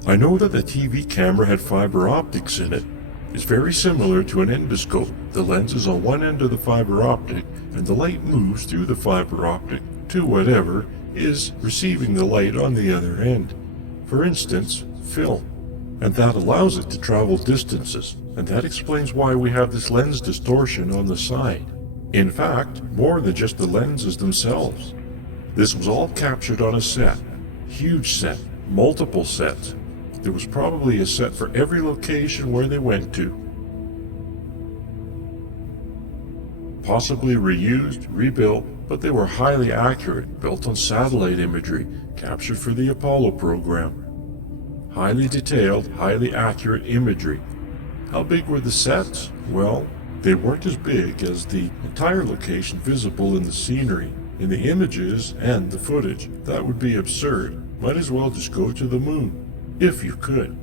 I know that the TV camera had fiber optics in it. It's very similar to an endoscope. The lens is on one end of the fiber optic, and the light moves through the fiber optic to whatever is receiving the light on the other end. For instance, film. And that allows it to travel distances, and that explains why we have this lens distortion on the side. In fact, more than just the lenses themselves. This was all captured on a set. Huge set, multiple sets. There was probably a set for every location where they went to. Possibly reused, rebuilt, but they were highly accurate, built on satellite imagery, captured for the Apollo program. Highly detailed, highly accurate imagery. How big were the sets? Well, they weren't as big as the entire location visible in the scenery, in the images and the footage. That would be absurd. Might as well just go to the moon, if you could.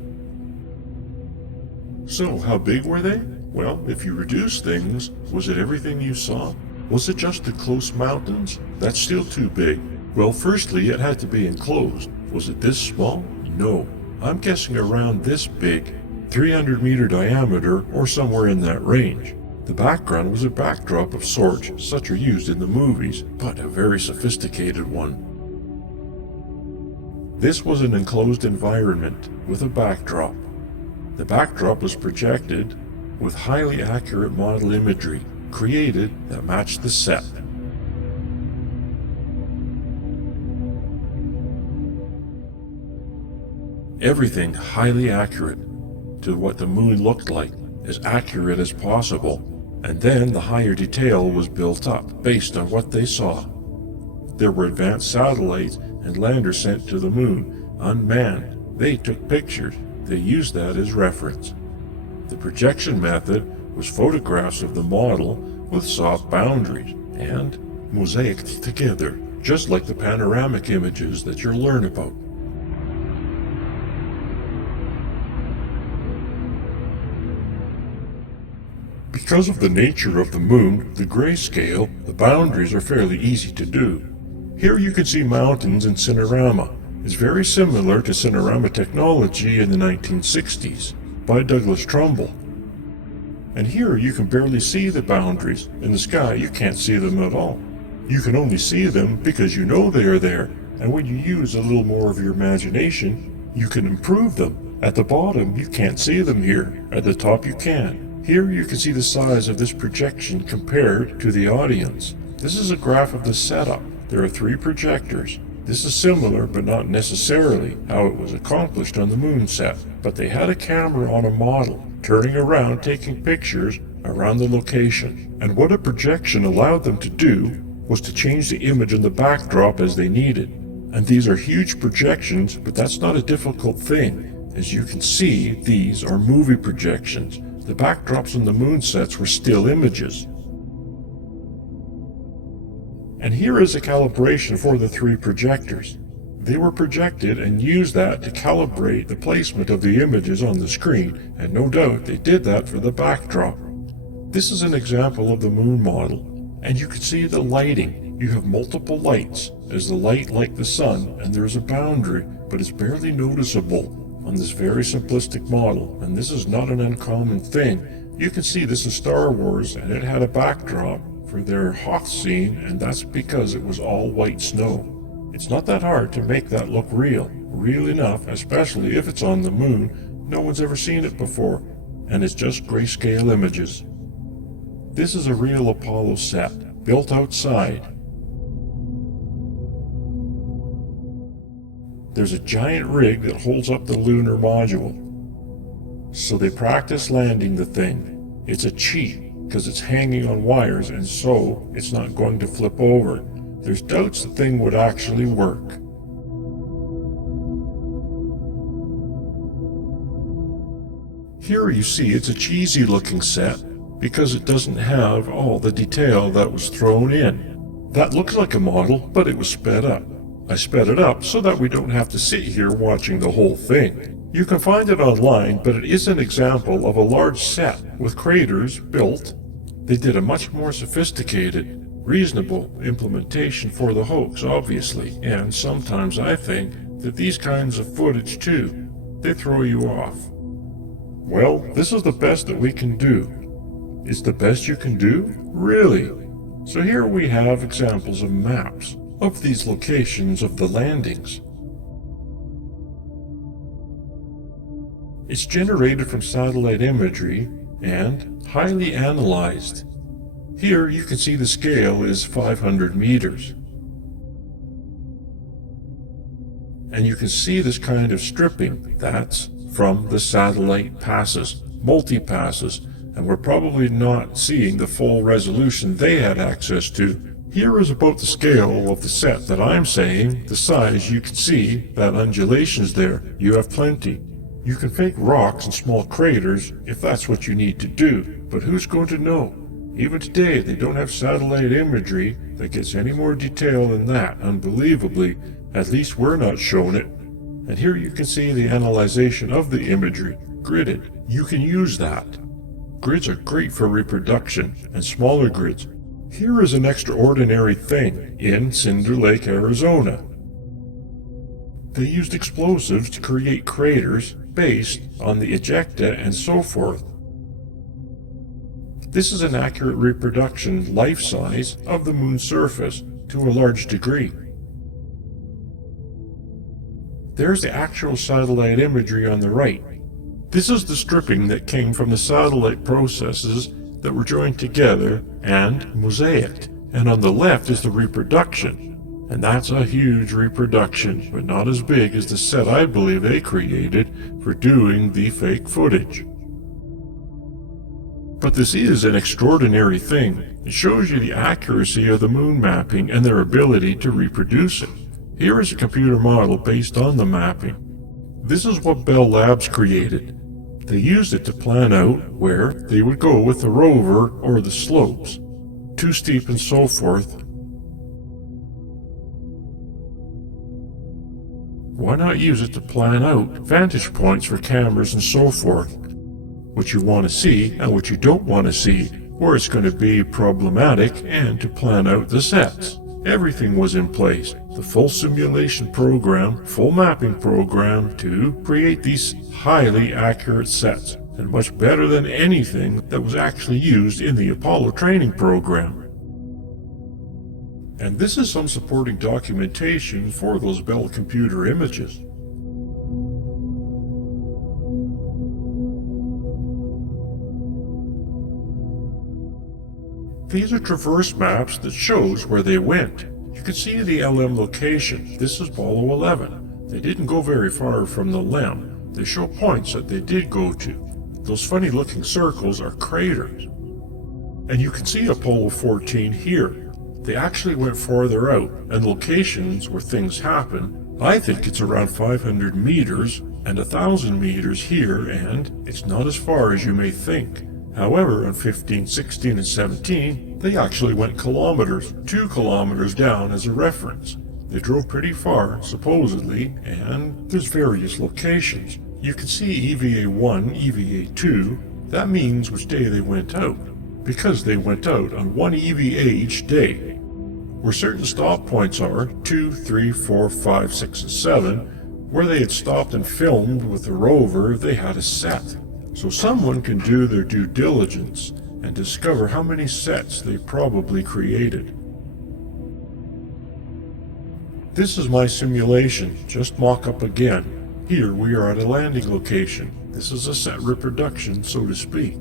So, how big were they? Well, if you reduce things, was it everything you saw? Was it just the close mountains? That's still too big. Well, firstly, it had to be enclosed. Was it this small? No. I'm guessing around this big, 300-meter diameter or somewhere in that range. The background was a backdrop of sorts such are used in the movies, but a very sophisticated one. This was an enclosed environment with a backdrop. The backdrop was projected with highly accurate model imagery created that matched the set. Everything highly accurate to what the moon looked like, as accurate as possible, and then the higher detail was built up based on what they saw. There were advanced satellites and landers sent to the moon, unmanned. They took pictures. They used that as reference. The projection method was photographs of the model with soft boundaries and mosaiced together, just like the panoramic images that you'll learn about. Because of the nature of the moon, the grayscale, the boundaries are fairly easy to do. Here you can see mountains in Cinerama. It's very similar to Cinerama technology in the 1960s by Douglas Trumbull. And here you can barely see the boundaries. In the sky you can't see them at all. You can only see them because you know they are there, and when you use a little more of your imagination, you can improve them. At the bottom you can't see them here, at the top you can. Here you can see the size of this projection compared to the audience. This is a graph of the setup. there are 3 projectors. This is similar, but not necessarily, how it was accomplished on the moon set. But they had a camera on a model, turning around taking pictures around the location. And what a projection allowed them to do was to change the image in the backdrop as they needed. And these are huge projections, but that's not a difficult thing. As you can see, these are movie projections. The backdrops on the moon sets were still images. And here is a calibration for the 3 projectors. They were projected and used that to calibrate the placement of the images on the screen, and no doubt they did that for the backdrop. This is an example of the moon model, and you can see the lighting. You have multiple lights. There's the light like the sun, and there's a boundary, but it's barely noticeable on this very simplistic model, and this is not an uncommon thing. You can see this is Star Wars, and it had a backdrop for their Hoth scene, and that's because it was all white snow. It's not that hard to make that look real enough, especially if it's on the moon. No one's ever seen it before, and it's just grayscale images. This is a real Apollo set, built outside. There's a giant rig that holds up the lunar module. So they practice landing the thing. It's a cheat, because it's hanging on wires, and so it's not going to flip over. There's doubts the thing would actually work. Here you see it's a cheesy looking set because it doesn't have all the detail that was thrown in. That looks like a model, but it was sped up. I sped it up so that we don't have to sit here watching the whole thing. You can find it online, but it is an example of a large set with craters built. They did a much more sophisticated, reasonable implementation for the hoax, obviously, and sometimes I think that these kinds of footage too, they throw you off. Well, this is the best that we can do. It's the best you can do? Really? So here we have examples of maps of these locations of the landings. It's generated from satellite imagery and highly analyzed. Here you can see the scale is 500 meters. And you can see this kind of stripping. That's from the satellite passes, multi-passes, and we're probably not seeing the full resolution they had access to. Here is about the scale of the set that I'm saying, the size. You can see that undulations there. You have plenty. You can fake rocks and small craters if that's what you need to do, but who's going to know? Even today, they don't have satellite imagery that gets any more detail than that, unbelievably. At least we're not shown it. And here you can see the analyzation of the imagery, gridded. You can use that. Grids are great for reproduction, and smaller grids. Here is an extraordinary thing in Cinder Lake, Arizona. They used explosives to create craters based on the ejecta and so forth. This is an accurate reproduction, life size, of the moon's surface to a large degree. There's the actual satellite imagery on the right. This is the stripping that came from the satellite processes that were joined together and mosaicked. And on the left is the reproduction. And that's a huge reproduction, but not as big as the set I believe they created for doing the fake footage. But this is an extraordinary thing. It shows you the accuracy of the moon mapping and their ability to reproduce it. Here is a computer model based on the mapping. This is what Bell Labs created. They used it to plan out where they would go with the rover or the slopes, too steep and so forth. Why not use it to plan out vantage points for cameras and so forth? What you want to see and what you don't want to see, where it's going to be problematic, and to plan out the sets. Everything was in place. The full simulation program, full mapping program to create these highly accurate sets, and much better than anything that was actually used in the Apollo training program. And this is some supporting documentation for those Bell computer images. These are traverse maps that shows where they went. You can see the LM location. This is Apollo 11. They didn't go very far from the LEM. They show points that they did go to. Those funny looking circles are craters. And you can see Apollo 14 here. They actually went farther out, and locations where things happen. I think it's around 500 meters and 1,000 meters here, and it's not as far as you may think. However, on 15, 16, and 17, they actually went kilometers, 2 kilometers down as a reference. They drove pretty far, supposedly, and there's various locations. You can see EVA 1, EVA 2. That means which day they went out, because they went out on one EVA each day. Where certain stop points are, 2, 3, 4, 5, 6, and 7, where they had stopped and filmed with the rover, they had a set. So someone can do their due diligence and discover how many sets they probably created. This is my simulation, just mock-up again. Here we are at a landing location. This is a set reproduction, so to speak.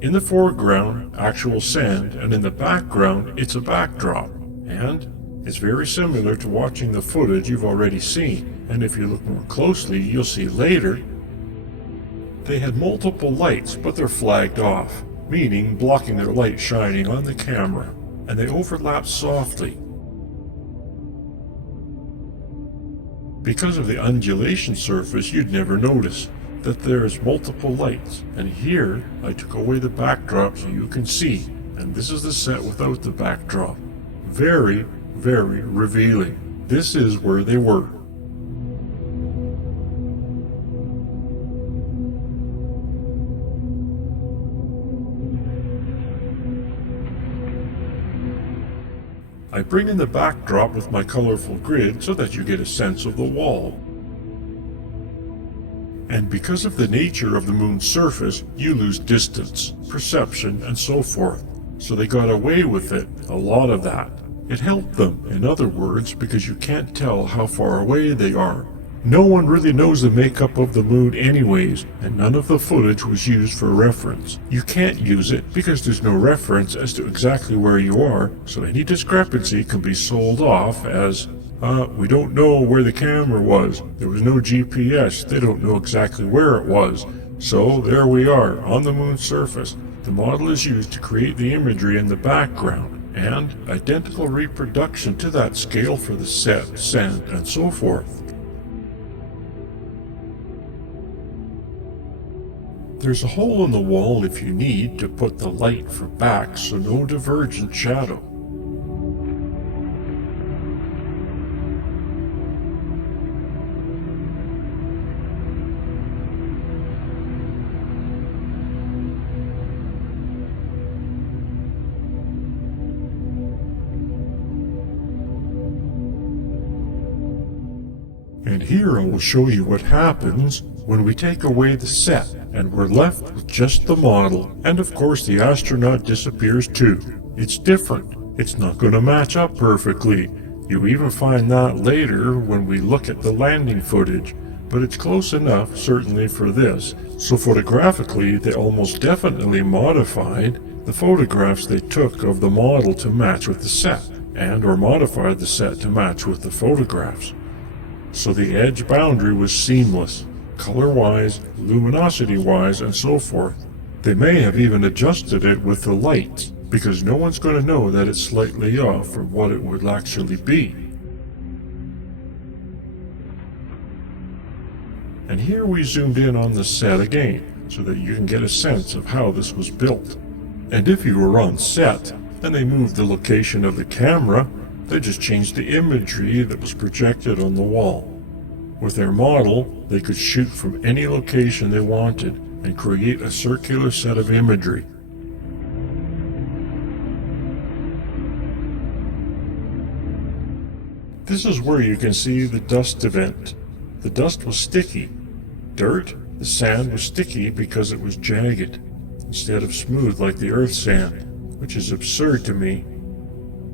In the foreground, actual sand, and in the background, it's a backdrop. And it's very similar to watching the footage you've already seen. And if you look more closely, you'll see later, they had multiple lights, but they're flagged off, meaning blocking their light shining on the camera, and they overlap softly. Because of the undulation surface, you'd never notice that there's multiple lights, and here I took away the backdrop so you can see, and this is the set without the backdrop. Very, very revealing. This is where they were. I bring in the backdrop with my colorful grid so that you get a sense of the wall. And because of the nature of the moon's surface, you lose distance, perception, and so forth. So they got away with it, a lot of that. It helped them, in other words, because you can't tell how far away they are. No one really knows the makeup of the moon anyways, and none of the footage was used for reference. You can't use it because there's no reference as to exactly where you are, so any discrepancy can be sold off as, we don't know where the camera was. There was no GPS. They don't know exactly where it was. So there we are, on the moon's surface. The model is used to create the imagery in the background, and identical reproduction to that scale for the set, sand, and so forth. There's a hole in the wall if you need to put the light for back so no divergent shadow. And here I will show you what happens when we take away the set and we're left with just the model, and of course the astronaut disappears too. It's different. It's not going to match up perfectly. You even find that later when we look at the landing footage, but it's close enough, certainly for this. So photographically, they almost definitely modified the photographs they took of the model to match with the set, and or modified the set to match with the photographs. So the edge boundary was seamless, color-wise, luminosity-wise, and so forth. They may have even adjusted it with the lights, because no one's going to know that it's slightly off from what it would actually be. And here we zoomed in on the set again, so that you can get a sense of how this was built. And if you were on set, and they moved the location of the camera, they just changed the imagery that was projected on the wall. With their model, they could shoot from any location they wanted and create a circular set of imagery. This is where you can see the dust event. The dust was sticky. Dirt, the sand was sticky because it was jagged, instead of smooth like the earth sand, which is absurd to me.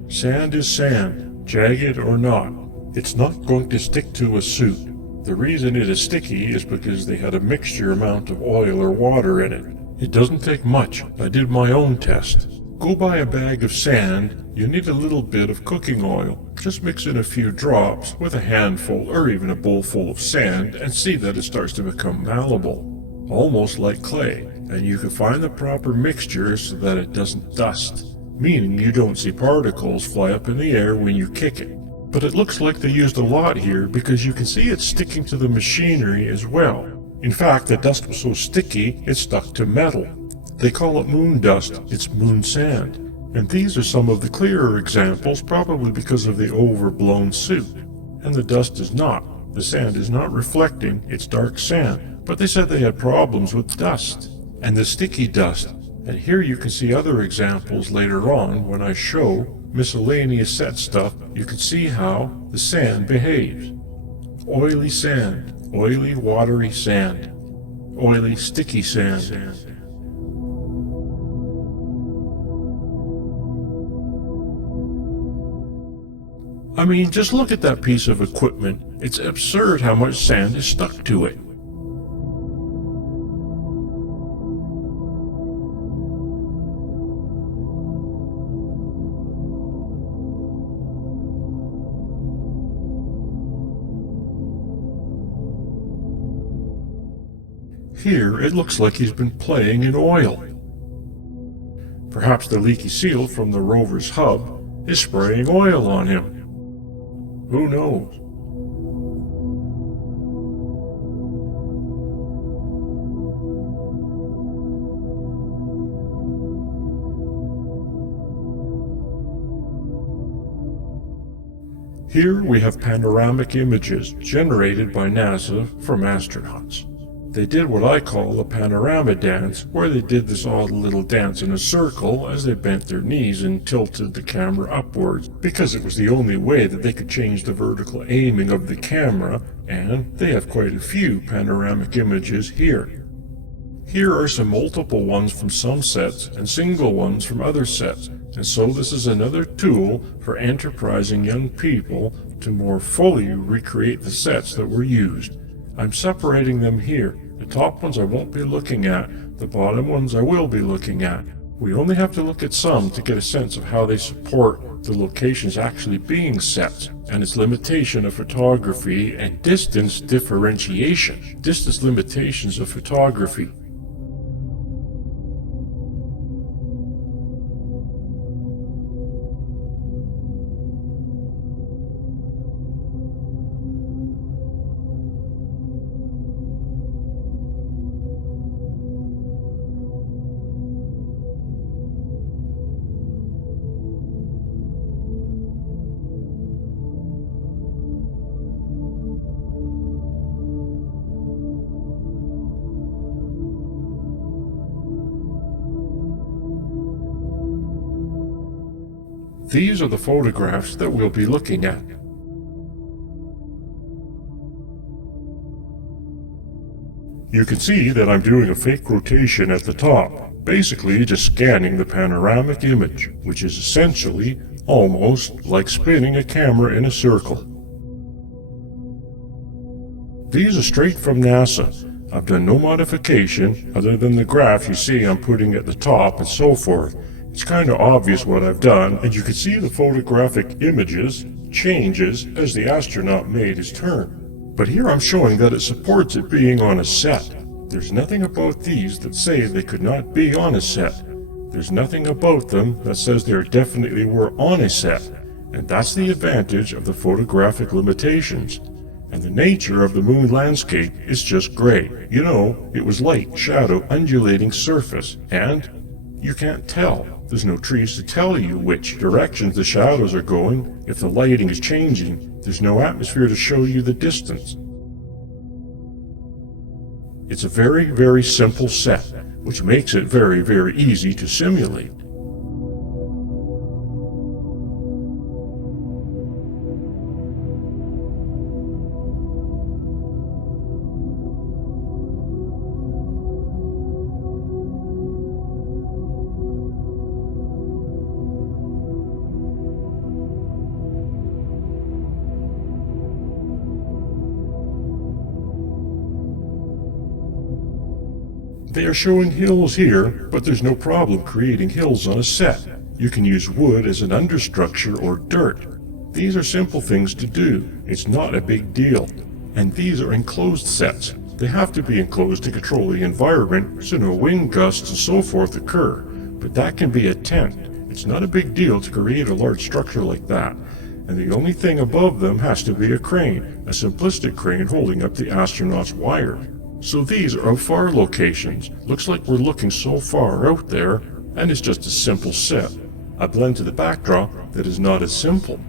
Sand is sand, jagged or not. It's not going to stick to a suit. The reason it is sticky is because they had a mixture amount of oil or water in it. It doesn't take much. I did my own test. Go buy a bag of sand. You need a little bit of cooking oil. Just mix in a few drops with a handful or even a bowl full of sand and see that it starts to become malleable, almost like clay. And you can find the proper mixture so that it doesn't dust, meaning you don't see particles fly up in the air when you kick it. But it looks like they used a lot here because you can see it sticking to the machinery as well. In fact, the dust was so sticky it stuck to metal. They call it moon dust. It's moon sand. And these are some of the clearer examples, probably because of the overblown suit. And the dust is not. The sand is not reflecting, it's dark sand. But they said they had problems with dust and the sticky dust. And here you can see other examples later on when I show miscellaneous set stuff. You can see how the sand behaves. Oily sand, oily watery sand, oily sticky sand. I mean, just look at that piece of equipment. It's absurd how much sand is stuck to it. Here, it looks like he's been playing in oil. Perhaps the leaky seal from the rover's hub is spraying oil on him. Who knows? Here we have panoramic images generated by NASA from astronauts. They did what I call a panorama dance, where they did this odd little dance in a circle as they bent their knees and tilted the camera upwards, because it was the only way that they could change the vertical aiming of the camera, and they have quite a few panoramic images here. Here are some multiple ones from some sets and single ones from other sets, and so this is another tool for enterprising young people to more fully recreate the sets that were used. I'm separating them here. The top ones I won't be looking at, the bottom ones I will be looking at. We only have to look at some to get a sense of how they support the locations actually being set, and its limitation of photography and distance differentiation, distance limitations of photography. These are the photographs that we'll be looking at. You can see that I'm doing a fake rotation at the top, basically just scanning the panoramic image, which is essentially almost like spinning a camera in a circle. These are straight from NASA. I've done no modification other than the graph you see I'm putting at the top and so forth. It's kind of obvious what I've done, and you can see the photographic images changes as the astronaut made his turn. But here I'm showing that it supports it being on a set. There's nothing about these that say they could not be on a set. There's nothing about them that says they definitely were on a set. And that's the advantage of the photographic limitations. And the nature of the moon landscape is just gray. You know, it was light, shadow, undulating surface, and you can't tell. There's no trees to tell you which directions the shadows are going. If the lighting is changing, there's no atmosphere to show you the distance. It's a very, very simple set, which makes it very, very easy to simulate. They are showing hills here, but there's no problem creating hills on a set. You can use wood as an understructure or dirt. These are simple things to do. It's not a big deal. And these are enclosed sets. They have to be enclosed to control the environment so no wind gusts and so forth occur. But that can be a tent. It's not a big deal to create a large structure like that. And the only thing above them has to be a crane, a simplistic crane holding up the astronaut's wire. So these are far locations. Looks like we're looking so far out there, and it's just a simple set. A blend to the backdrop that is not as simple.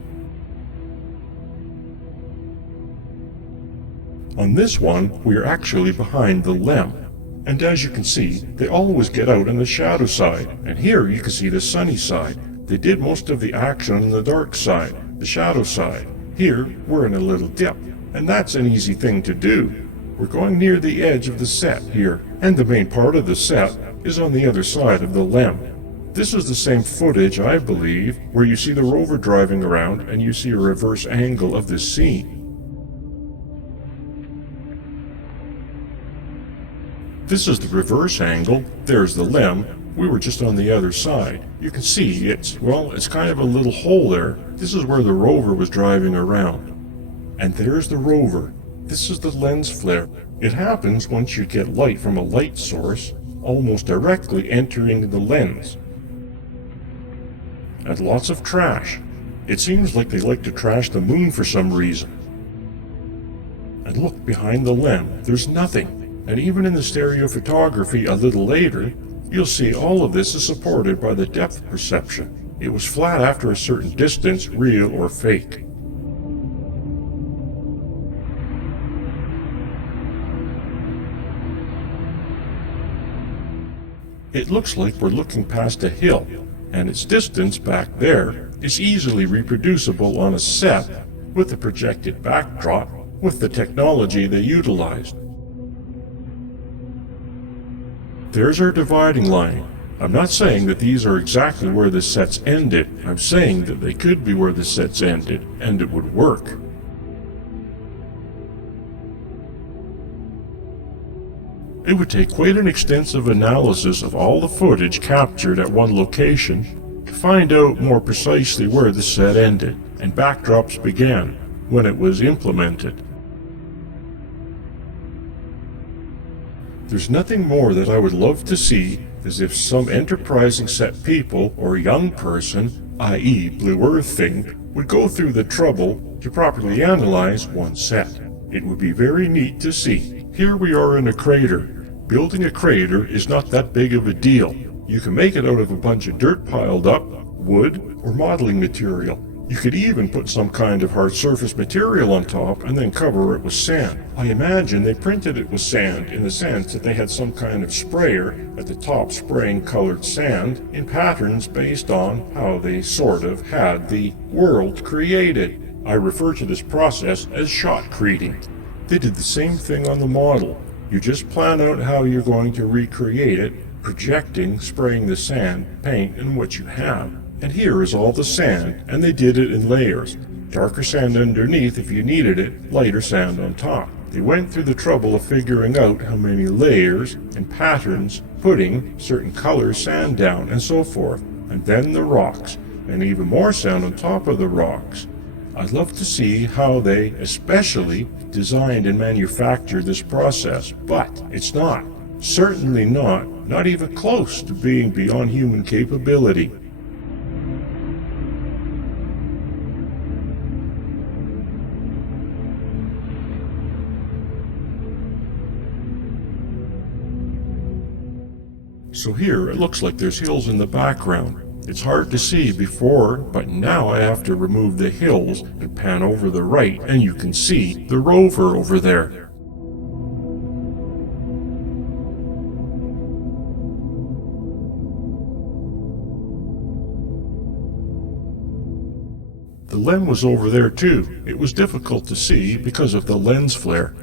On this one, we are actually behind the LEM. And as you can see, they always get out on the shadow side, and here you can see the sunny side. They did most of the action on the dark side, the shadow side. Here, we're in a little dip, and that's an easy thing to do. We're going near the edge of the set here, and the main part of the set is on the other side of the LEM. This is the same footage, I believe, where you see the rover driving around and you see a reverse angle of this scene. This is the reverse angle, there's the LEM, we were just on the other side. You can see it's kind of a little hole there. This is where the rover was driving around. And there's the rover. This is the lens flare. It happens once you get light from a light source, almost directly entering the lens. And lots of trash. It seems like they like to trash the moon for some reason. And look behind the LEM, there's nothing. And even in the stereo photography a little later, you'll see all of this is supported by the depth perception. It was flat after a certain distance, real or fake. It looks like we're looking past a hill, and its distance back there is easily reproducible on a set with the projected backdrop with the technology they utilized. There's our dividing line. I'm not saying that these are exactly where the sets ended. I'm saying that they could be where the sets ended, and it would work. It would take quite an extensive analysis of all the footage captured at one location to find out more precisely where the set ended and backdrops began when it was implemented. There's nothing more that I would love to see as if some enterprising set people or young person, i.e. Blue Earthing, would go through the trouble to properly analyze one set. It would be very neat to see. Here we are in a crater. Building a crater is not that big of a deal. You can make it out of a bunch of dirt piled up, wood, or modeling material. You could even put some kind of hard surface material on top and then cover it with sand. I imagine they printed it with sand in the sense that they had some kind of sprayer at the top spraying colored sand in patterns based on how they sort of had the world created. I refer to this process as shotcreting. They did the same thing on the model. You just plan out how you're going to recreate it, projecting, spraying the sand, paint, and what you have. And here is all the sand, and they did it in layers. Darker sand underneath if you needed it, lighter sand on top. They went through the trouble of figuring out how many layers and patterns, putting certain color sand down and so forth. And then the rocks, and even more sand on top of the rocks. I'd love to see how they especially designed and manufactured this process, but it's not. Certainly not even close to being beyond human capability. So here it looks like there's hills in the background. It's hard to see before, but now I have to remove the hills and pan over the right, and you can see the rover over there. The LEM was over there too. It was difficult to see because of the lens flare.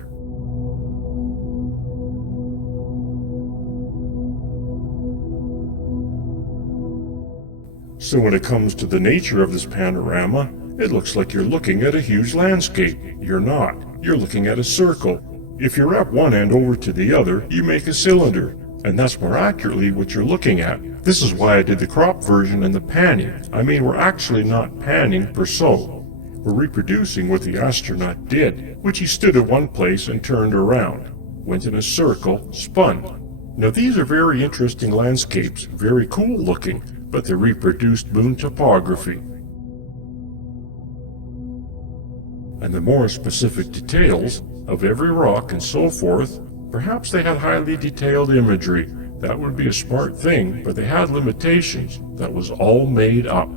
So when it comes to the nature of this panorama, it looks like you're looking at a huge landscape. You're not. You're looking at a circle. If you wrap one end over to the other, you make a cylinder. And that's more accurately what you're looking at. This is why I did the crop version and the panning. I mean, we're actually not panning per se. We're reproducing what the astronaut did, which he stood at one place and turned around, went in a circle, spun. Now these are very interesting landscapes, very cool looking, but they're reproduced moon topography. And the more specific details of every rock and so forth, perhaps they had highly detailed imagery. That would be a smart thing, but they had limitations. That was all made up.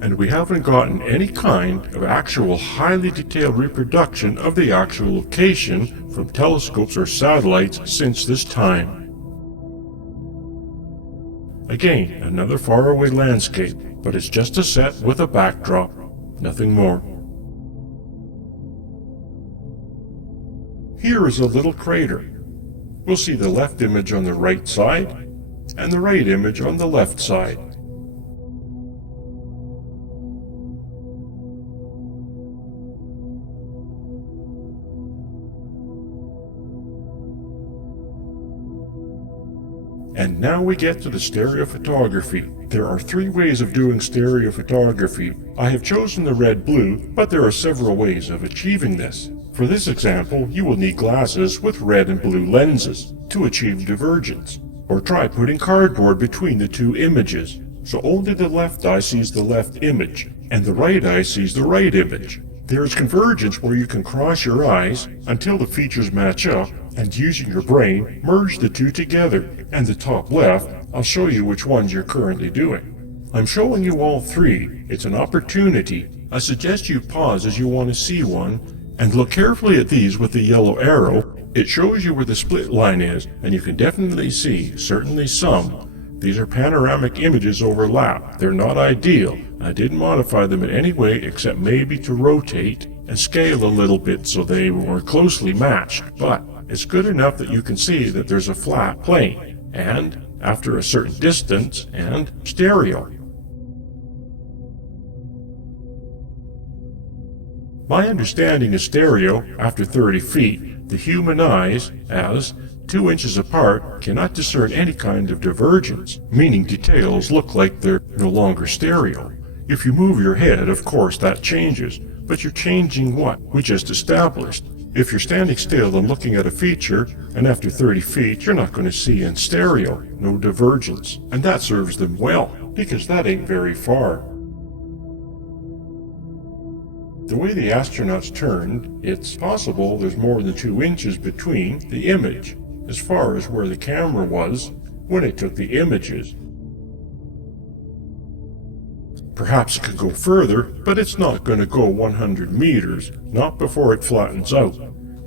And we haven't gotten any kind of actual highly detailed reproduction of the actual location from telescopes or satellites since this time. Again, another faraway landscape, but it's just a set with a backdrop, nothing more. Here is a little crater. We'll see the left image on the right side and the right image on the left side. And now we get to the stereophotography. There are 3 ways of doing stereophotography. I have chosen the red-blue, but there are several ways of achieving this. For this example, you will need glasses with red and blue lenses to achieve divergence. Or try putting cardboard between the 2 images, so only the left eye sees the left image, and the right eye sees the right image. There is convergence where you can cross your eyes until the features match up, and using your brain, merge the 2 together. And the top left, I'll show you which ones you're currently doing. I'm showing you all 3. It's an opportunity. I suggest you pause as you want to see one, and look carefully at these with the yellow arrow. It shows you where the split line is, and you can definitely see, certainly some. These are panoramic images overlap. They're not ideal. I didn't modify them in any way except maybe to rotate and scale a little bit so they were closely matched, but it's good enough that you can see that there's a flat plane, and after a certain distance, and stereo. My understanding is stereo, after 30 feet, the human eyes, as 2 inches apart, cannot discern any kind of divergence, meaning details look like they're no longer stereo. If you move your head, of course that changes, but you're changing what we just established. If you're standing still and looking at a feature, and after 30 feet you're not going to see in stereo, no divergence, and that serves them well, because that ain't very far. The way the astronauts turned, it's possible there's more than 2 inches between the image, as far as where the camera was when it took the images. Perhaps it could go further, but it's not going to go 100 meters, not before it flattens out.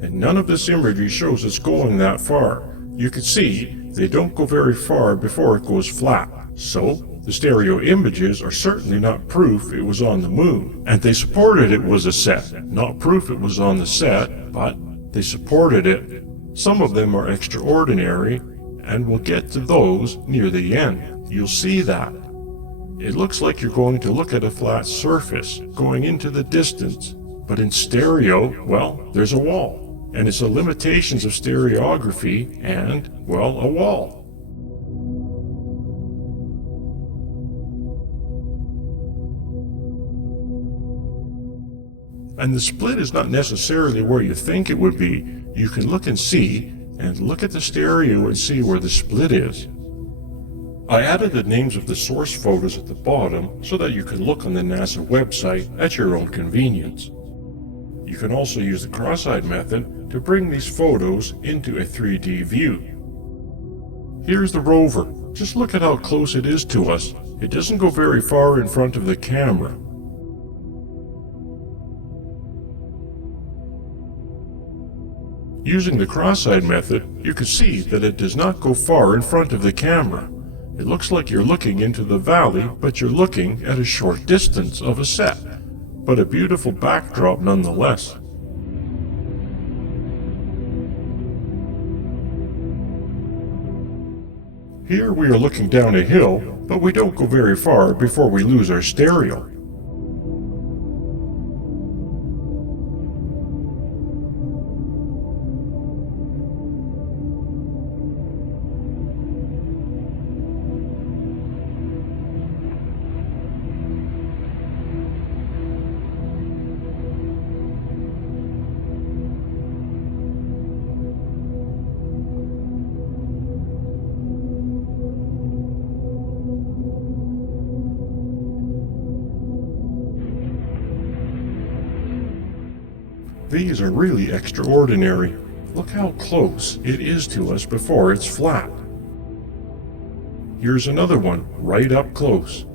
And none of this imagery shows it's going that far. You can see they don't go very far before it goes flat. So, the stereo images are certainly not proof it was on the moon. And they supported it was a set. Not proof it was on the set, but they supported it. Some of them are extraordinary, and we'll get to those near the end. You'll see that. It looks like you're going to look at a flat surface, going into the distance. But in stereo, well, there's a wall. And it's the limitations of stereography and, well, a wall. And the split is not necessarily where you think it would be. You can look and see, and look at the stereo and see where the split is. I added the names of the source photos at the bottom so that you can look on the NASA website at your own convenience. You can also use the cross-eyed method to bring these photos into a 3D view. Here's the rover. Just look at how close it is to us. It doesn't go very far in front of the camera. Using the cross-eyed method, you can see that it does not go far in front of the camera. It looks like you're looking into the valley, but you're looking at a short distance of a set, but a beautiful backdrop nonetheless. Here we are looking down a hill, but we don't go very far before we lose our stereo. are really extraordinary. Look how close it is to us before it's flat. Here's another one, right up close.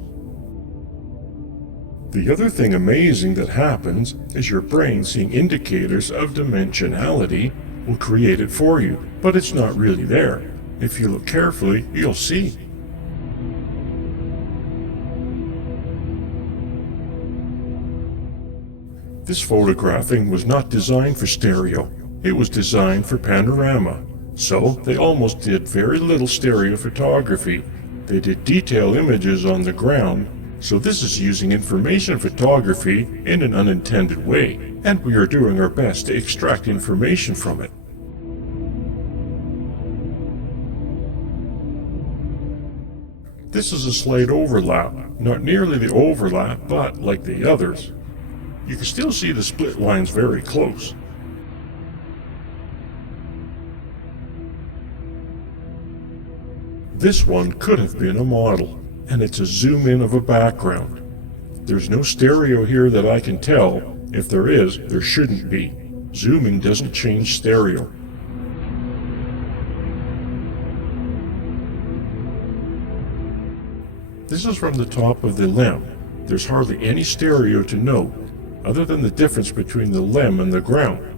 The other thing amazing that happens is your brain seeing indicators of dimensionality will create it for you, but it's not really there. If you look carefully, you'll see. This photographing was not designed for stereo. It was designed for panorama. So they almost did very little stereo photography. They did detail images on the ground. So this is using information photography in an unintended way, and we are doing our best to extract information from it. This is a slight overlap, not nearly the overlap, but like the others. You can still see the split lines very close. This one could have been a model, and it's a zoom in of a background. There's no stereo here that I can tell. If there is, there shouldn't be. Zooming doesn't change stereo. This is from the top of the lem. There's hardly any stereo to note, other than the difference between the lem and the ground.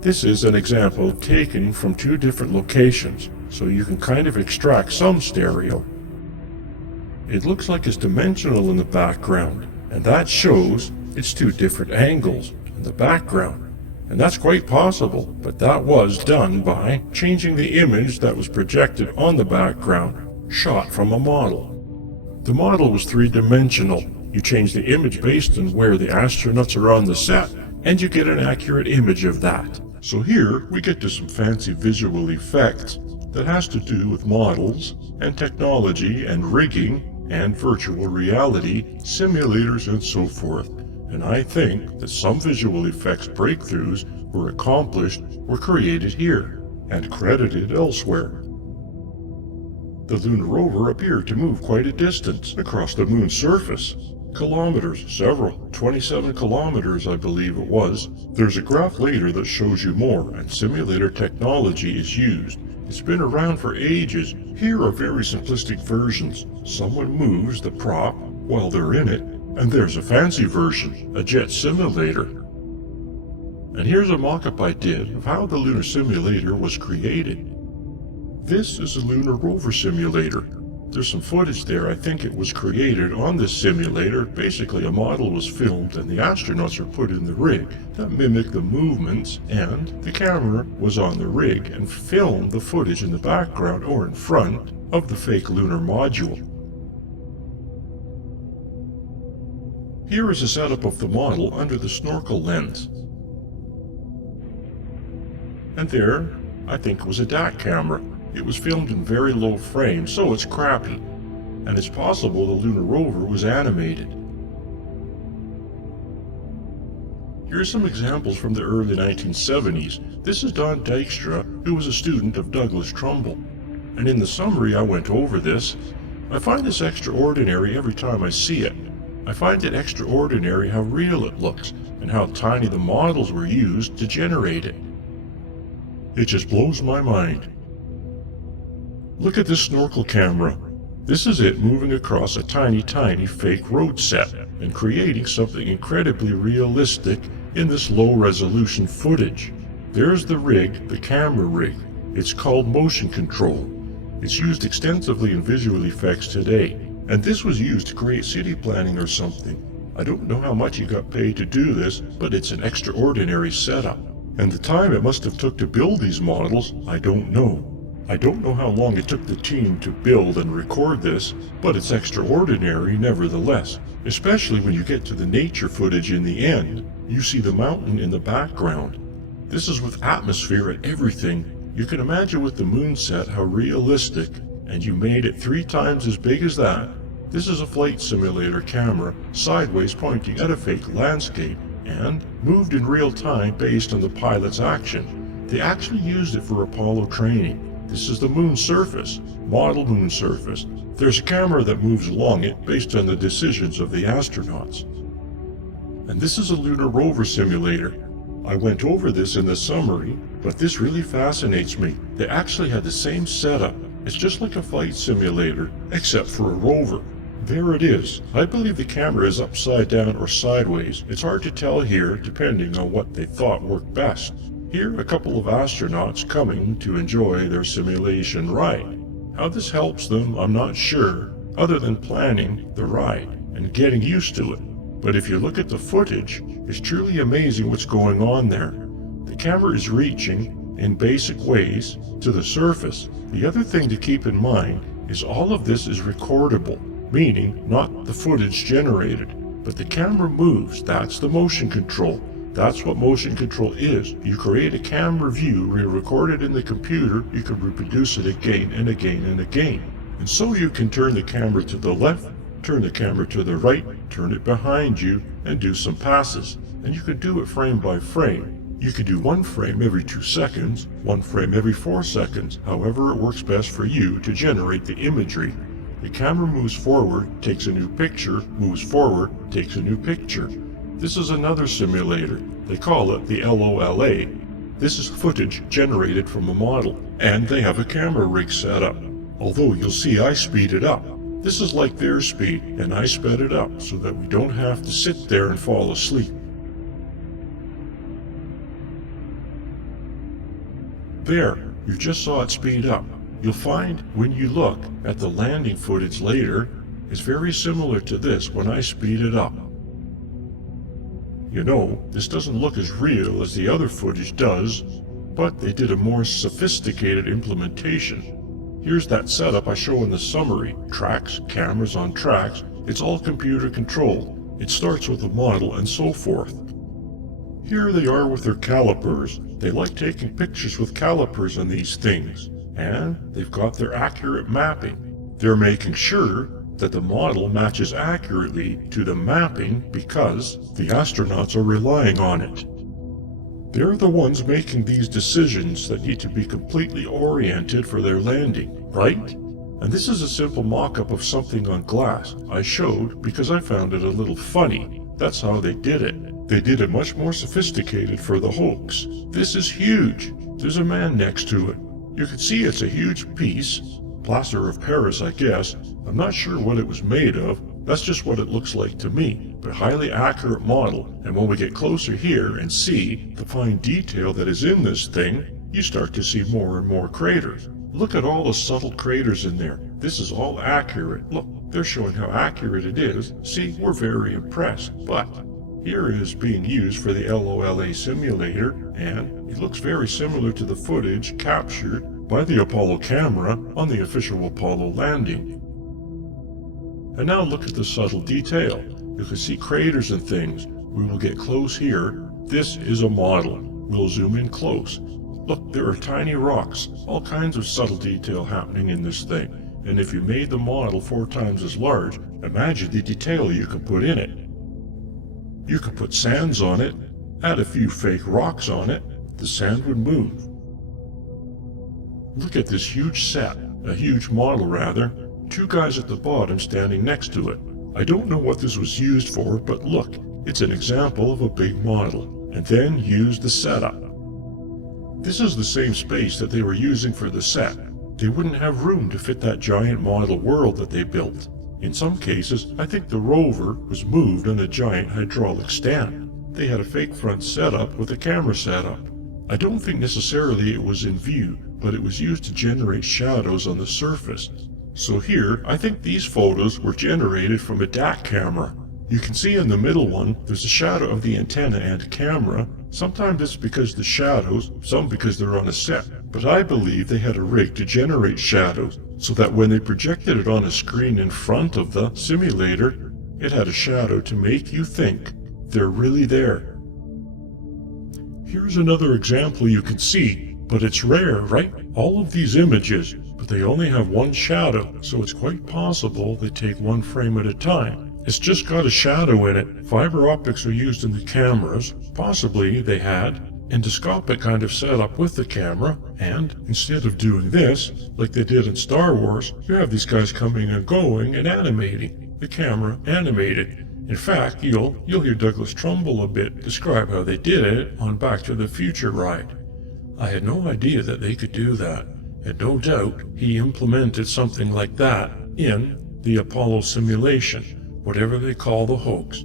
This is an example taken from two different locations, so you can kind of extract some stereo. It looks like it's dimensional in the background, and that shows it's two different angles in the background. And that's quite possible, but that was done by changing the image that was projected on the background, shot from a model. The model was three-dimensional. You change the image based on where the astronauts are on the set, and you get an accurate image of that. So here we get to some fancy visual effects that has to do with models and technology and rigging and virtual reality, simulators and so forth. And I think that some visual effects breakthroughs were accomplished or created here and credited elsewhere. The lunar rover appeared to move quite a distance across the moon's surface. Kilometers, several, 27 kilometers I believe it was. There's a graph later that shows you more, and simulator technology is used. It's been around for ages. Here are very simplistic versions. Someone moves the prop while they're in it, and there's a fancy version, a jet simulator. And here's a mock-up I did of how the lunar simulator was created. This is a lunar rover simulator. There's some footage there. I think it was created on this simulator. Basically, a model was filmed and the astronauts are put in the rig that mimic the movements, and the camera was on the rig and filmed the footage in the background or in front of the fake lunar module. Here is a setup of the model under the snorkel lens. And there, I think, was a DAC camera. It was filmed in very low frame, so it's crappy. And it's possible the lunar rover was animated. Here are some examples from the early 1970s. This is Don Dykstra, who was a student of Douglas Trumbull. And in the summary I went over this. I find this extraordinary every time I see it. I find it extraordinary how real it looks, and how tiny the models were used to generate it. It just blows my mind. Look at this snorkel camera. This is it moving across a tiny fake road set and creating something incredibly realistic in this low-resolution footage. There's the rig, the camera rig. It's called motion control. It's used extensively in visual effects today, and this was used to create city planning or something. I don't know how much he got paid to do this, but it's an extraordinary setup. And the time it must have took to build these models, I don't know. I don't know how long it took the team to build and record this, but it's extraordinary nevertheless, especially when you get to the nature footage in the end. You see the mountain in the background. This is with atmosphere and everything. You can imagine with the moon set how realistic, and you made it 3 times as big as that. This is a flight simulator camera, sideways pointing at a fake landscape, and moved in real time based on the pilot's action. They actually used it for Apollo training. This is the moon's surface, model moon surface. There's a camera that moves along it based on the decisions of the astronauts. And this is a lunar rover simulator. I went over this in the summary, but this really fascinates me. They actually had the same setup. It's just like a flight simulator, except for a rover. There it is. I believe the camera is upside down or sideways. It's hard to tell here, depending on what they thought worked best. Here, a couple of astronauts coming to enjoy their simulation ride. How this helps them, I'm not sure, other than planning the ride and getting used to it. But if you look at the footage, it's truly amazing what's going on there. The camera is reaching, in basic ways, to the surface. The other thing to keep in mind is all of this is recordable, meaning not the footage generated, but the camera moves. That's the motion control. That's what motion control is. You create a camera view, you record it in the computer, you can reproduce it again and again and again. And so you can turn the camera to the left, turn the camera to the right, turn it behind you, and do some passes. And you can do it frame by frame. You can do one frame every 2 seconds, one frame every 4 seconds, however it works best for you to generate the imagery. The camera moves forward, takes a new picture, moves forward, takes a new picture. This is another simulator. They call it the LOLA. This is footage generated from a model, and they have a camera rig set up. Although you'll see I speed it up. This is like their speed, and I sped it up so that we don't have to sit there and fall asleep. There, you just saw it speed up. You'll find when you look at the landing footage later, it's very similar to this when I speed it up. You know, this doesn't look as real as the other footage does, but they did a more sophisticated implementation. Here's that setup I show in the summary. Tracks, cameras on tracks, it's all computer controlled. It starts with a model and so forth. Here they are with their calipers. They like taking pictures with calipers on these things, and they've got their accurate mapping. They're making sure that the model matches accurately to the mapping because the astronauts are relying on it. They're the ones making these decisions that need to be completely oriented for their landing, right? And this is a simple mock-up of something on glass I showed because I found it a little funny. That's how they did it. They did it much more sophisticated for the hoax. This is huge. There's a man next to it. You can see it's a huge piece. Plaster of Paris, I guess. I'm not sure what it was made of. That's just what it looks like to me. But highly accurate model. And when we get closer here and see the fine detail that is in this thing, you start to see more and more craters. Look at all the subtle craters in there. This is all accurate. Look, they're showing how accurate it is. See, we're very impressed. But here it is being used for the LOLA simulator, and it looks very similar to the footage captured by the Apollo camera on the official Apollo landing. And now look at the subtle detail. You can see craters and things. We will get close here. This is a model. We'll zoom in close. Look, there are tiny rocks, all kinds of subtle detail happening in this thing. And if you made the model 4 times as large, imagine the detail you could put in it. You could put sands on it, add a few fake rocks on it, the sand would move. Look at this huge set, a huge model rather, 2 guys at the bottom standing next to it. I don't know what this was used for, but look, it's an example of a big model. And then use the setup. This is the same space that they were using for the set. They wouldn't have room to fit that giant model world that they built. In some cases, I think the rover was moved on a giant hydraulic stand. They had a fake front setup with a camera setup. I don't think necessarily it was in view, but it was used to generate shadows on the surface. So here, I think these photos were generated from a DAC camera. You can see in the middle one, there's a shadow of the antenna and camera. Sometimes it's because the shadows, some because they're on a set. But I believe they had a rig to generate shadows, so that when they projected it on a screen in front of the simulator, it had a shadow to make you think they're really there. Here's another example you can see, but it's rare, right? All of these images, but they only have one shadow, so it's quite possible they take one frame at a time. It's just got a shadow in it. Fiber optics are used in the cameras. Possibly they had endoscopic kind of setup with the camera, and instead of doing this, like they did in Star Wars, you have these guys coming and going and animating. The camera animated. In fact, you'll hear Douglas Trumbull a bit describe how they did it on Back to the Future ride. I had no idea that they could do that, and no doubt he implemented something like that in the Apollo simulation, whatever they call the hoax.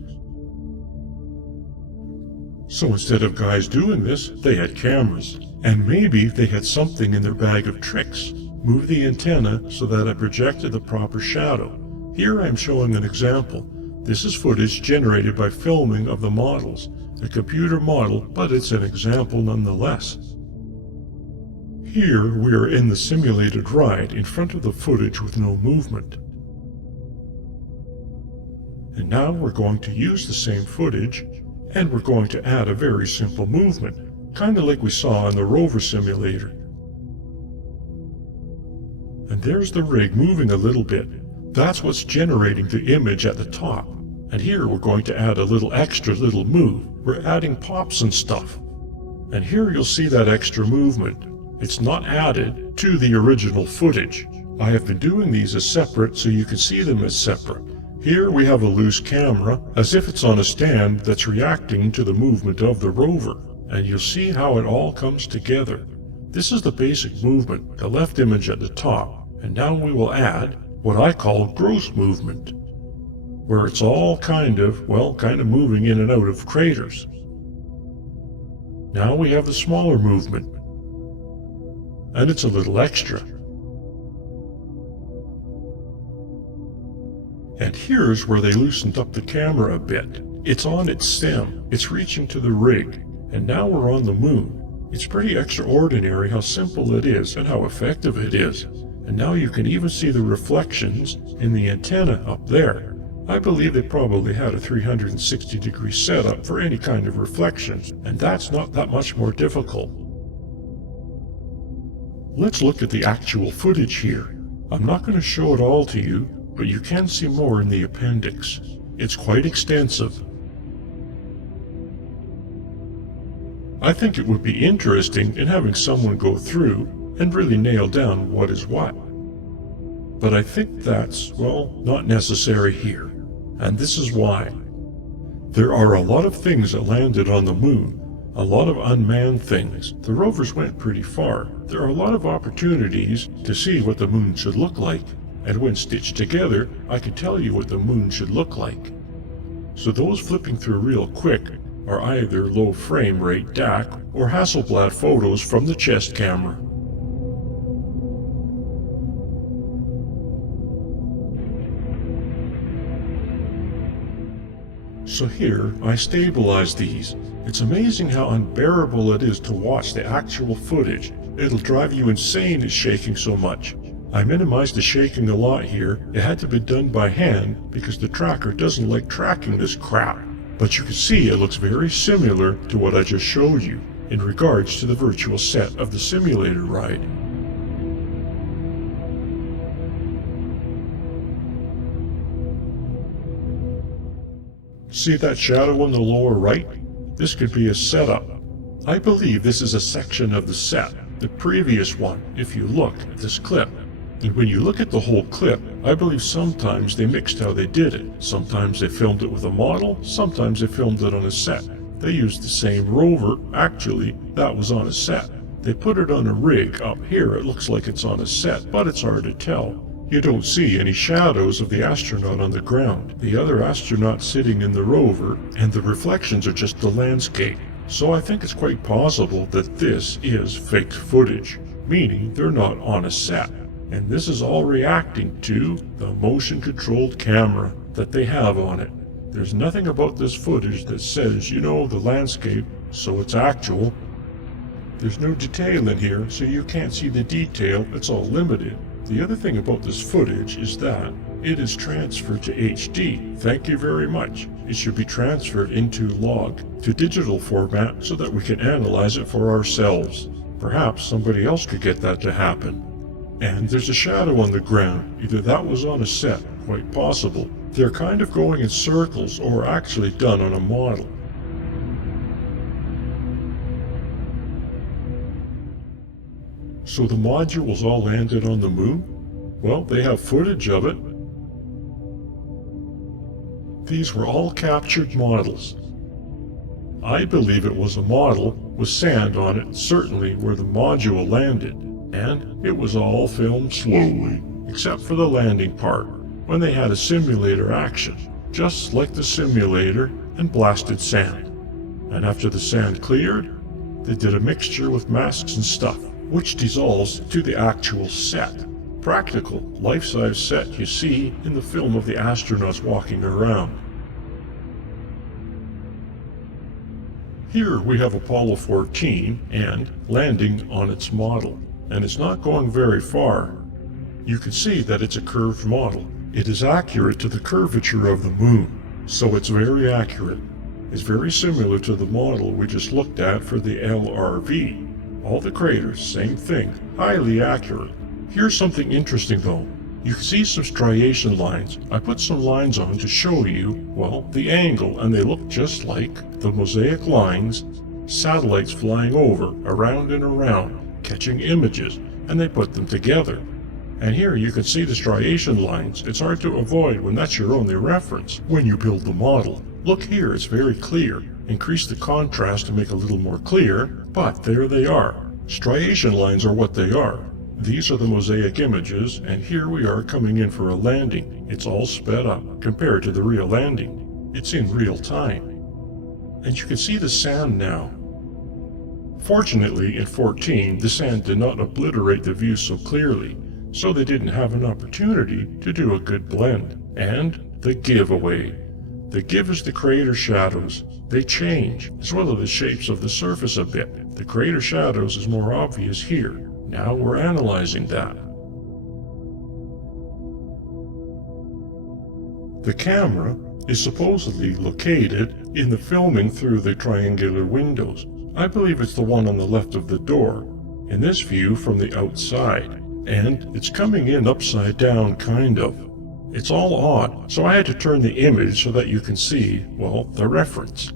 So instead of guys doing this, they had cameras. And maybe they had something in their bag of tricks. Move the antenna so that it projected the proper shadow. Here I am showing an example. This is footage generated by filming of the models. A computer model, but it's an example nonetheless. Here we are in the simulated ride in front of the footage with no movement. And now we're going to use the same footage, and we're going to add a very simple movement, kind of like we saw in the rover simulator. And there's the rig moving a little bit. That's what's generating the image at the top. And here we're going to add a little extra little move. We're adding pops and stuff. And here you'll see that extra movement. It's not added to the original footage. I have been doing these as separate so you can see them as separate. Here we have a loose camera, as if it's on a stand that's reacting to the movement of the rover. And you'll see how it all comes together. This is the basic movement, the left image at the top. And now we will add what I call gross movement, where it's all kind of moving in and out of craters. Now we have the smaller movement, and it's a little extra. And here's where they loosened up the camera a bit. It's on its stem, it's reaching to the rig, and now we're on the moon. It's pretty extraordinary how simple it is and how effective it is. And now you can even see the reflections in the antenna up there. I believe they probably had a 360-degree setup for any kind of reflections, and that's not that much more difficult. Let's look at the actual footage here. I'm not going to show it all to you, but you can see more in the appendix. It's quite extensive. I think it would be interesting in having someone go through and really nail down what is what. But I think that's, not necessary here. And this is why. There are a lot of things that landed on the moon, a lot of unmanned things. The rovers went pretty far. There are a lot of opportunities to see what the moon should look like. And when stitched together, I can tell you what the moon should look like. So those flipping through real quick are either low frame rate DAC or Hasselblad photos from the chest camera. So here, I stabilize these. It's amazing how unbearable it is to watch the actual footage. It'll drive you insane it's shaking so much. I minimized the shaking a lot here. It had to be done by hand because the tracker doesn't like tracking this crap. But you can see it looks very similar to what I just showed you in regards to the virtual set of the simulator ride. See that shadow on the lower right? This could be a setup. I believe this is a section of the set, the previous one, if you look at this clip. And when you look at the whole clip, I believe sometimes they mixed how they did it. Sometimes they filmed it with a model, sometimes they filmed it on a set. They used the same rover, actually, that was on a set. They put it on a rig. Up here it looks like it's on a set, but it's hard to tell. You don't see any shadows of the astronaut on the ground, the other astronaut sitting in the rover, and the reflections are just the landscape. So I think it's quite possible that this is faked footage, meaning they're not on a set. And this is all reacting to the motion-controlled camera that they have on it. There's nothing about this footage that says, the landscape, so it's actual. There's no detail in here, so you can't see the detail, it's all limited. The other thing about this footage is that it is transferred to HD. Thank you very much. It should be transferred into log, to digital format, so that we can analyze it for ourselves. Perhaps somebody else could get that to happen. And there's a shadow on the ground. Either that was on a set, quite possible. They're kind of going in circles or actually done on a model. So the modules all landed on the moon? Well, they have footage of it. These were all captured models. I believe it was a model with sand on it, certainly where the module landed, and it was all filmed slowly, except for the landing part, when they had a simulator action, just like the simulator, and blasted sand. And after the sand cleared, they did a mixture with masks and stuff, which dissolves to the actual set. Practical, life-size set you see in the film of the astronauts walking around. Here we have Apollo 14 and landing on its model, and it's not going very far. You can see that it's a curved model. It is accurate to the curvature of the moon, so it's very accurate. It's very similar to the model we just looked at for the LRV. All the craters, same thing, highly accurate. Here's something interesting though. You can see some striation lines. I put some lines on to show you, well, the angle, and they look just like the mosaic lines, satellites flying over, around and around, catching images, and they put them together. And here you can see the striation lines. It's hard to avoid when that's your only reference when you build the model. Look here, it's very clear. Increase the contrast to make it a little more clear, but there they are. Striation lines are what they are. These are the mosaic images, and here we are coming in for a landing. It's all sped up compared to the real landing. It's in real time. And you can see the sand now. Fortunately, in 14, the sand did not obliterate the view so clearly, so they didn't have an opportunity to do a good blend. And the giveaway. The give is the crater shadows. They change, as well as the shapes of the surface a bit. The crater shadows is more obvious here. Now we're analyzing that. The camera is supposedly located in the filming through the triangular windows. I believe it's the one on the left of the door, in this view from the outside, and it's coming in upside down kind of. It's all odd, so I had to turn the image so that you can see, well, the reference.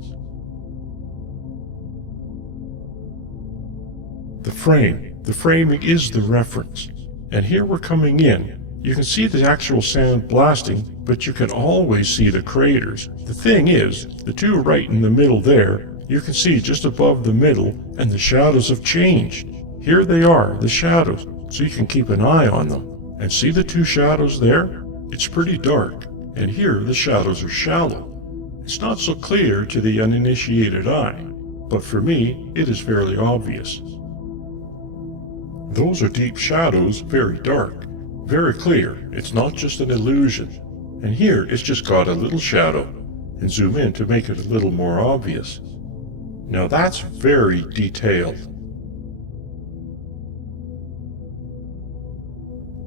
The frame. The framing is the reference. And here we're coming in. You can see the actual sand blasting, but you can always see the craters. The thing is, the two right in the middle there, you can see just above the middle, and the shadows have changed. Here they are, the shadows, so you can keep an eye on them. And see the two shadows there? It's pretty dark, and here the shadows are shallow. It's not so clear to the uninitiated eye, but for me, it is fairly obvious. Those are deep shadows, very dark, very clear. It's not just an illusion. And here it's just got a little shadow, and zoom in to make it a little more obvious. Now that's very detailed.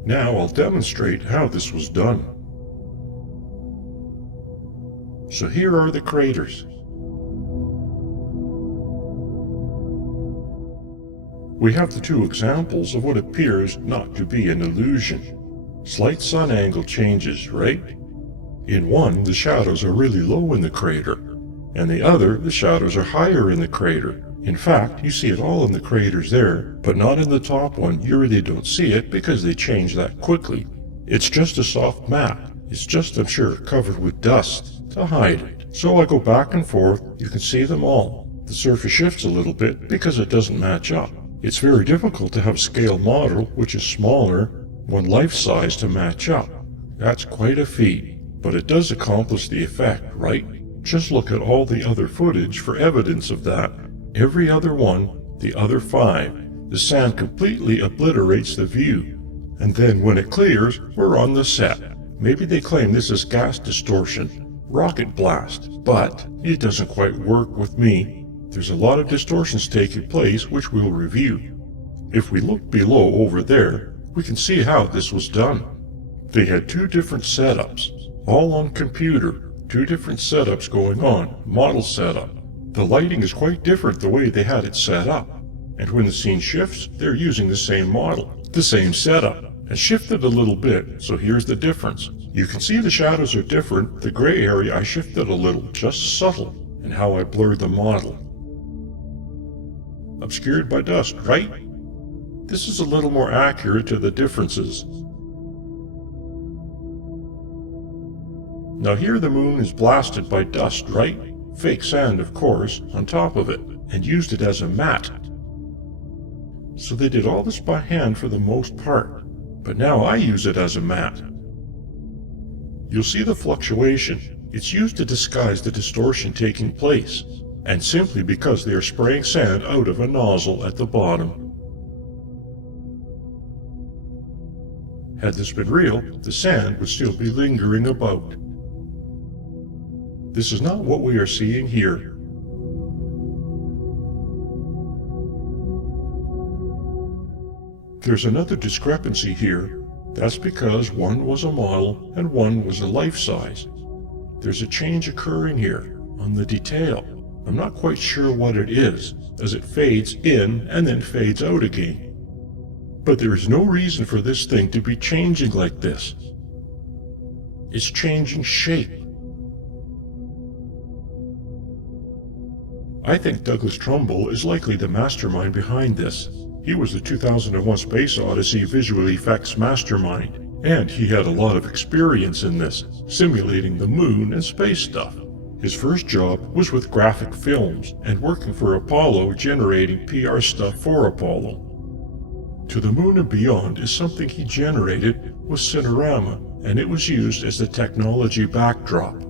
Now I'll demonstrate how this was done. So here are the craters. We have the two examples of what appears not to be an illusion. Slight sun angle changes, right? In one, the shadows are really low in the crater, and the other, the shadows are higher in the crater. In fact, you see it all in the craters there, but not in the top one. You really don't see it because they change that quickly. It's just a soft mat. It's just, I'm sure, covered with dust to hide it. So I go back and forth. You can see them all. The surface shifts a little bit because it doesn't match up. It's very difficult to have a scale model, which is smaller, one life size to match up. That's quite a feat, but it does accomplish the effect, right? Just look at all the other footage for evidence of that. Every other one, the other 5, the sand completely obliterates the view. And then when it clears, we're on the set. Maybe they claim this is gas distortion, rocket blast, but it doesn't quite work with me. There's a lot of distortions taking place which we'll review. If we look below over there, we can see how this was done. They had 2 different setups, all on computer, 2 different setups going on, model setup. The lighting is quite different the way they had it set up. And when the scene shifts, they're using the same model, the same setup, and shifted a little bit, so here's the difference. You can see the shadows are different, the gray area I shifted a little, just subtle, and how I blurred the model. Obscured by dust, right? this is a little more accurate to the differences. Now here the moon is blasted by dust, right? Fake sand, of course, on top of it, and used it as a mat. So they did all this by hand for the most part, but now I use it as a mat. You'll see the fluctuation. It's used to disguise the distortion taking place, and simply because they are spraying sand out of a nozzle at the bottom. Had this been real, the sand would still be lingering about. This is not what we are seeing here. There's another discrepancy here. That's because one was a model and one was a life-size. There's a change occurring here on the detail. I'm not quite sure what it is, as it fades in and then fades out again. But there is no reason for this thing to be changing like this. It's changing shape. I think Douglas Trumbull is likely the mastermind behind this. He was the 2001 Space Odyssey visual effects mastermind, and he had a lot of experience in this, simulating the moon and space stuff. His first job was with graphic films and working for Apollo generating PR stuff for Apollo. To the Moon and Beyond is something he generated with Cinerama, and it was used as the technology backdrop.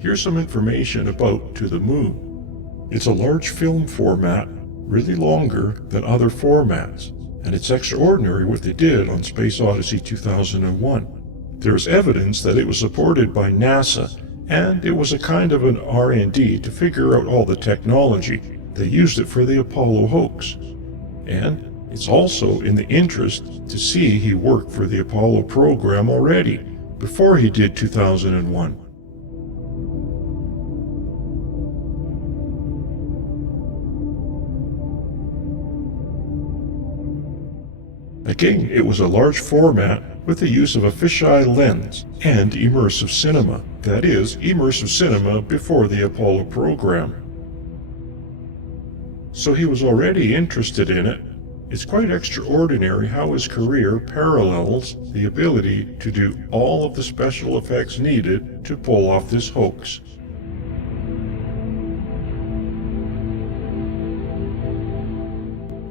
Here's some information about To the Moon. It's a large film format, really longer than other formats, and it's extraordinary what they did on Space Odyssey 2001. There is evidence that it was supported by NASA, and it was a kind of an R&D to figure out all the technology. They used it for the Apollo hoax. And it's also in the interest to see he worked for the Apollo program already, before he did 2001. Again, it was a large format with the use of a fisheye lens and immersive cinema. That is, immersive cinema before the Apollo program. So he was already interested in it. It's quite extraordinary how his career parallels the ability to do all of the special effects needed to pull off this hoax.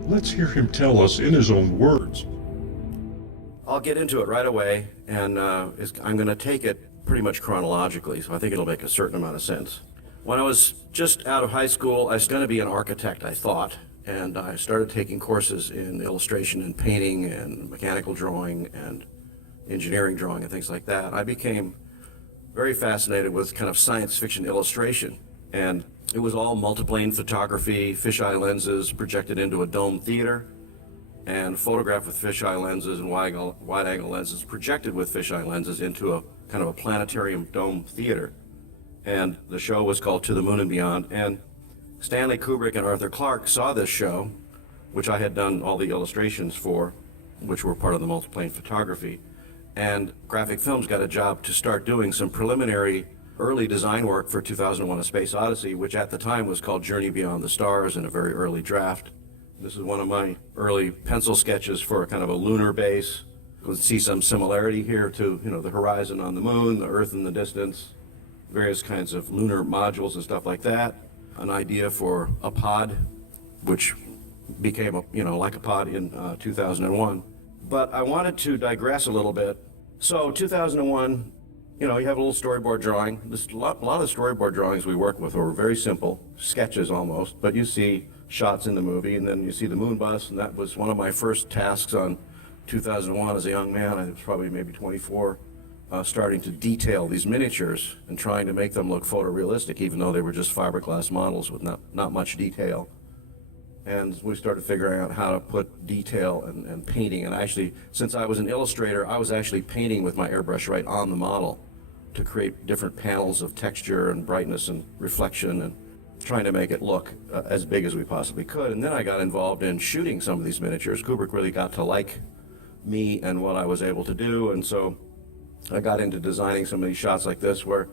Let's hear him tell us in his own words. I'll get into it right away, and I'm going to take it pretty much chronologically, so I think it'll make a certain amount of sense. When I was just out of high school, I was going to be an architect, I thought, and I started taking courses in illustration and painting and mechanical drawing and engineering drawing and things like that. I became very fascinated with kind of science fiction illustration, and it was all multiplane photography, fisheye lenses projected into a dome theater, and photographed with fisheye lenses and wide-angle lenses projected with fisheye lenses into a kind of a planetarium dome theater. And the show was called To the Moon and Beyond. And Stanley Kubrick and Arthur Clarke saw this show, which I had done all the illustrations for, which were part of the multiplane photography. And Graphic Films got a job to start doing some preliminary early design work for 2001: A Space Odyssey, which at the time was called Journey Beyond the Stars in a very early draft. This is one of my early pencil sketches for a kind of a lunar base. You can see some similarity here to, the horizon on the moon, the Earth in the distance, various kinds of lunar modules and stuff like that. An idea for a pod, which became like a pod in 2001. But I wanted to digress a little bit. So 2001, you have a little storyboard drawing. A lot of the storyboard drawings we work with were very simple, sketches almost, but you see shots in the movie, and then you see the moon bus, and that was one of my first tasks on 2001 as a young man. I was probably maybe 24, starting to detail these miniatures and trying to make them look photorealistic, even though they were just fiberglass models with not much detail. And we started figuring out how to put detail and painting, and actually, since I was an illustrator, I was actually painting with my airbrush right on the model to create different panels of texture and brightness and reflection, and trying to make it look as big as we possibly could. And then I got involved in shooting some of these miniatures. Kubrick really got to like me and what I was able to do, and so I got into designing some of these shots like this, where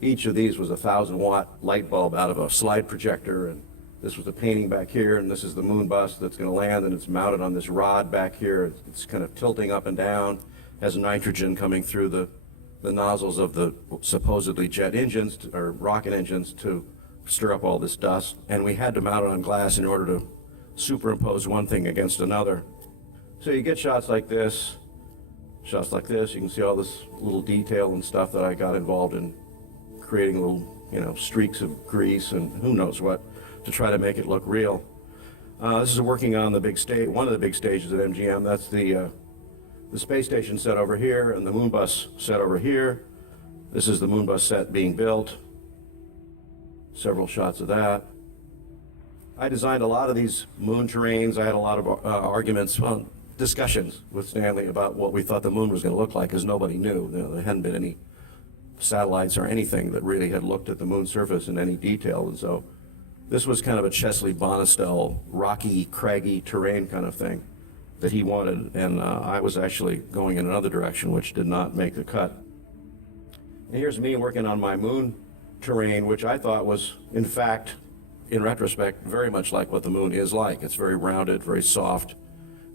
each of these was a 1,000-watt light bulb out of a slide projector, and This was the painting back here, and this is the moon bus that's going to land, and it's mounted on this rod back here. It's kind of tilting up and down, has nitrogen coming through the nozzles of the supposedly jet engines or rocket engines to stir up all this dust. And we had to mount it on glass in order to superimpose one thing against another. So you get shots like this, shots like this. You can see all this little detail and stuff that I got involved in creating little, streaks of grease and who knows what to try to make it look real. This is working on the big stage, one of the big stages at MGM. That's the space station set over here and the moon bus set over here. This is the moon bus set being built. Several shots of that. I designed a lot of these moon terrains. I had a lot of arguments, discussions with Stanley about what we thought the moon was going to look like, because nobody knew. There hadn't been any satellites or anything that really had looked at the moon's surface in any detail. And so this was kind of a Chesley Bonestell, rocky, craggy terrain kind of thing that he wanted. And I was actually going in another direction, which did not make the cut. And here's me working on my moon terrain, which I thought was, in fact, in retrospect, very much like what the moon is like. It's very rounded, very soft,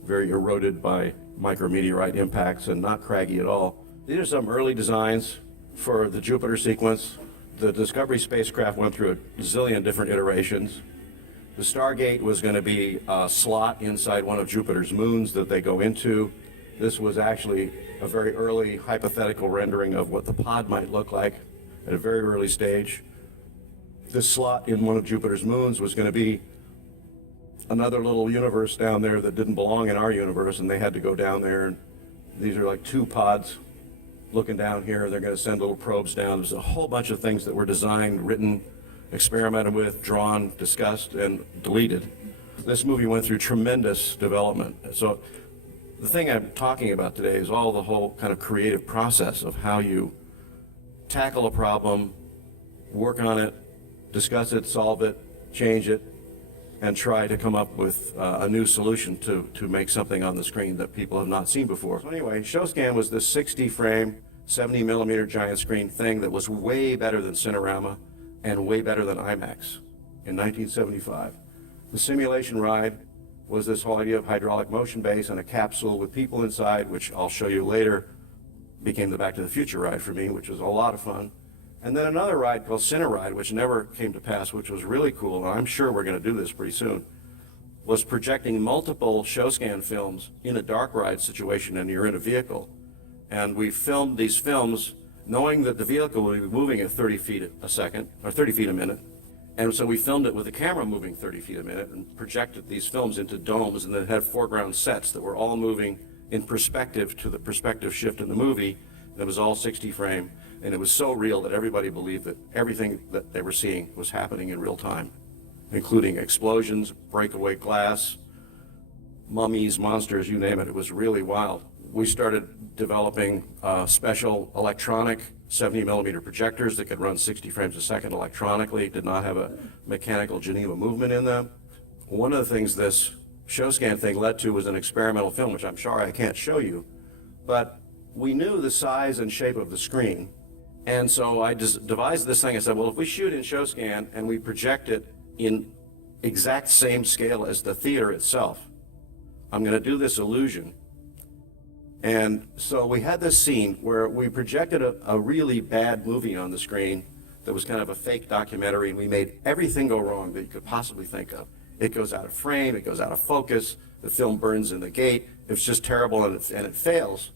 very eroded by micrometeorite impacts, and not craggy at all. These are some early designs for the Jupiter sequence. The Discovery spacecraft went through a zillion different iterations. The Stargate was going to be a slot inside one of Jupiter's moons that they go into. This was actually a very early hypothetical rendering of what the pod might look like at a very early stage. This slot in one of Jupiter's moons was going to be another little universe down there that didn't belong in our universe, and they had to go down there. And these are like two pods looking down here. They're going to send little probes down. There's a whole bunch of things that were designed, written, experimented with, drawn, discussed, and deleted. This movie went through tremendous development. So the thing I'm talking about today is all the whole kind of creative process of how you tackle a problem, work on it, discuss it, solve it, change it, and try to come up with a new solution to make something on the screen that people have not seen before. So anyway, ShowScan was this 60-frame, 70-millimeter giant screen thing that was way better than Cinerama and way better than IMAX in 1975. The simulation ride was this whole idea of hydraulic motion base and a capsule with people inside, which I'll show you later, became the Back to the Future ride for me, which was a lot of fun. And then another ride called Cineride, which never came to pass, which was really cool, and I'm sure we're going to do this pretty soon, was projecting multiple ShowScan films in a dark ride situation, and you're in a vehicle. And we filmed these films knowing that the vehicle would be moving at 30 feet a second, or 30 feet a minute. And so we filmed it with the camera moving 30 feet a minute and projected these films into domes, and then had foreground sets that were all moving in perspective to the perspective shift in the movie. And it was all 60 frame, and it was so real that everybody believed that everything that they were seeing was happening in real time, including explosions, breakaway glass, mummies, monsters, you name it. It was really wild. We started developing special electronic 70-millimeter projectors that could run 60 frames a second electronically, did not have a mechanical Geneva movement in them. One of the things this ShowScan thing led to was an experimental film, which I'm sorry I can't show you, but we knew the size and shape of the screen, and so I just devised this thing. I said, well, if we shoot in ShowScan and we project it in exact same scale as the theater itself, I'm going to do this illusion. And so we had this scene where we projected a really bad movie on the screen that was kind of a fake documentary, and we made everything go wrong that you could possibly think of. It goes out of frame, it goes out of focus, the film burns in the gate, it's just terrible, and it fails.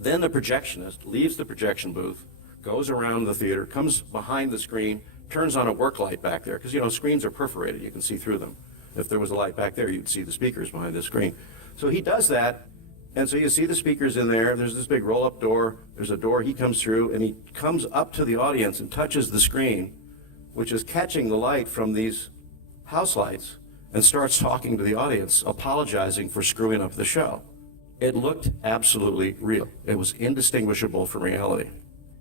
Then the projectionist leaves the projection booth, goes around the theater, comes behind the screen, turns on a work light back there, because screens are perforated, you can see through them. If there was a light back there, you'd see the speakers behind the screen. So he does that, and so you see the speakers in there, there's this big roll-up door, there's a door he comes through, and he comes up to the audience and touches the screen, which is catching the light from these house lights, and starts talking to the audience, apologizing for screwing up the show. It looked absolutely real. It was indistinguishable from reality.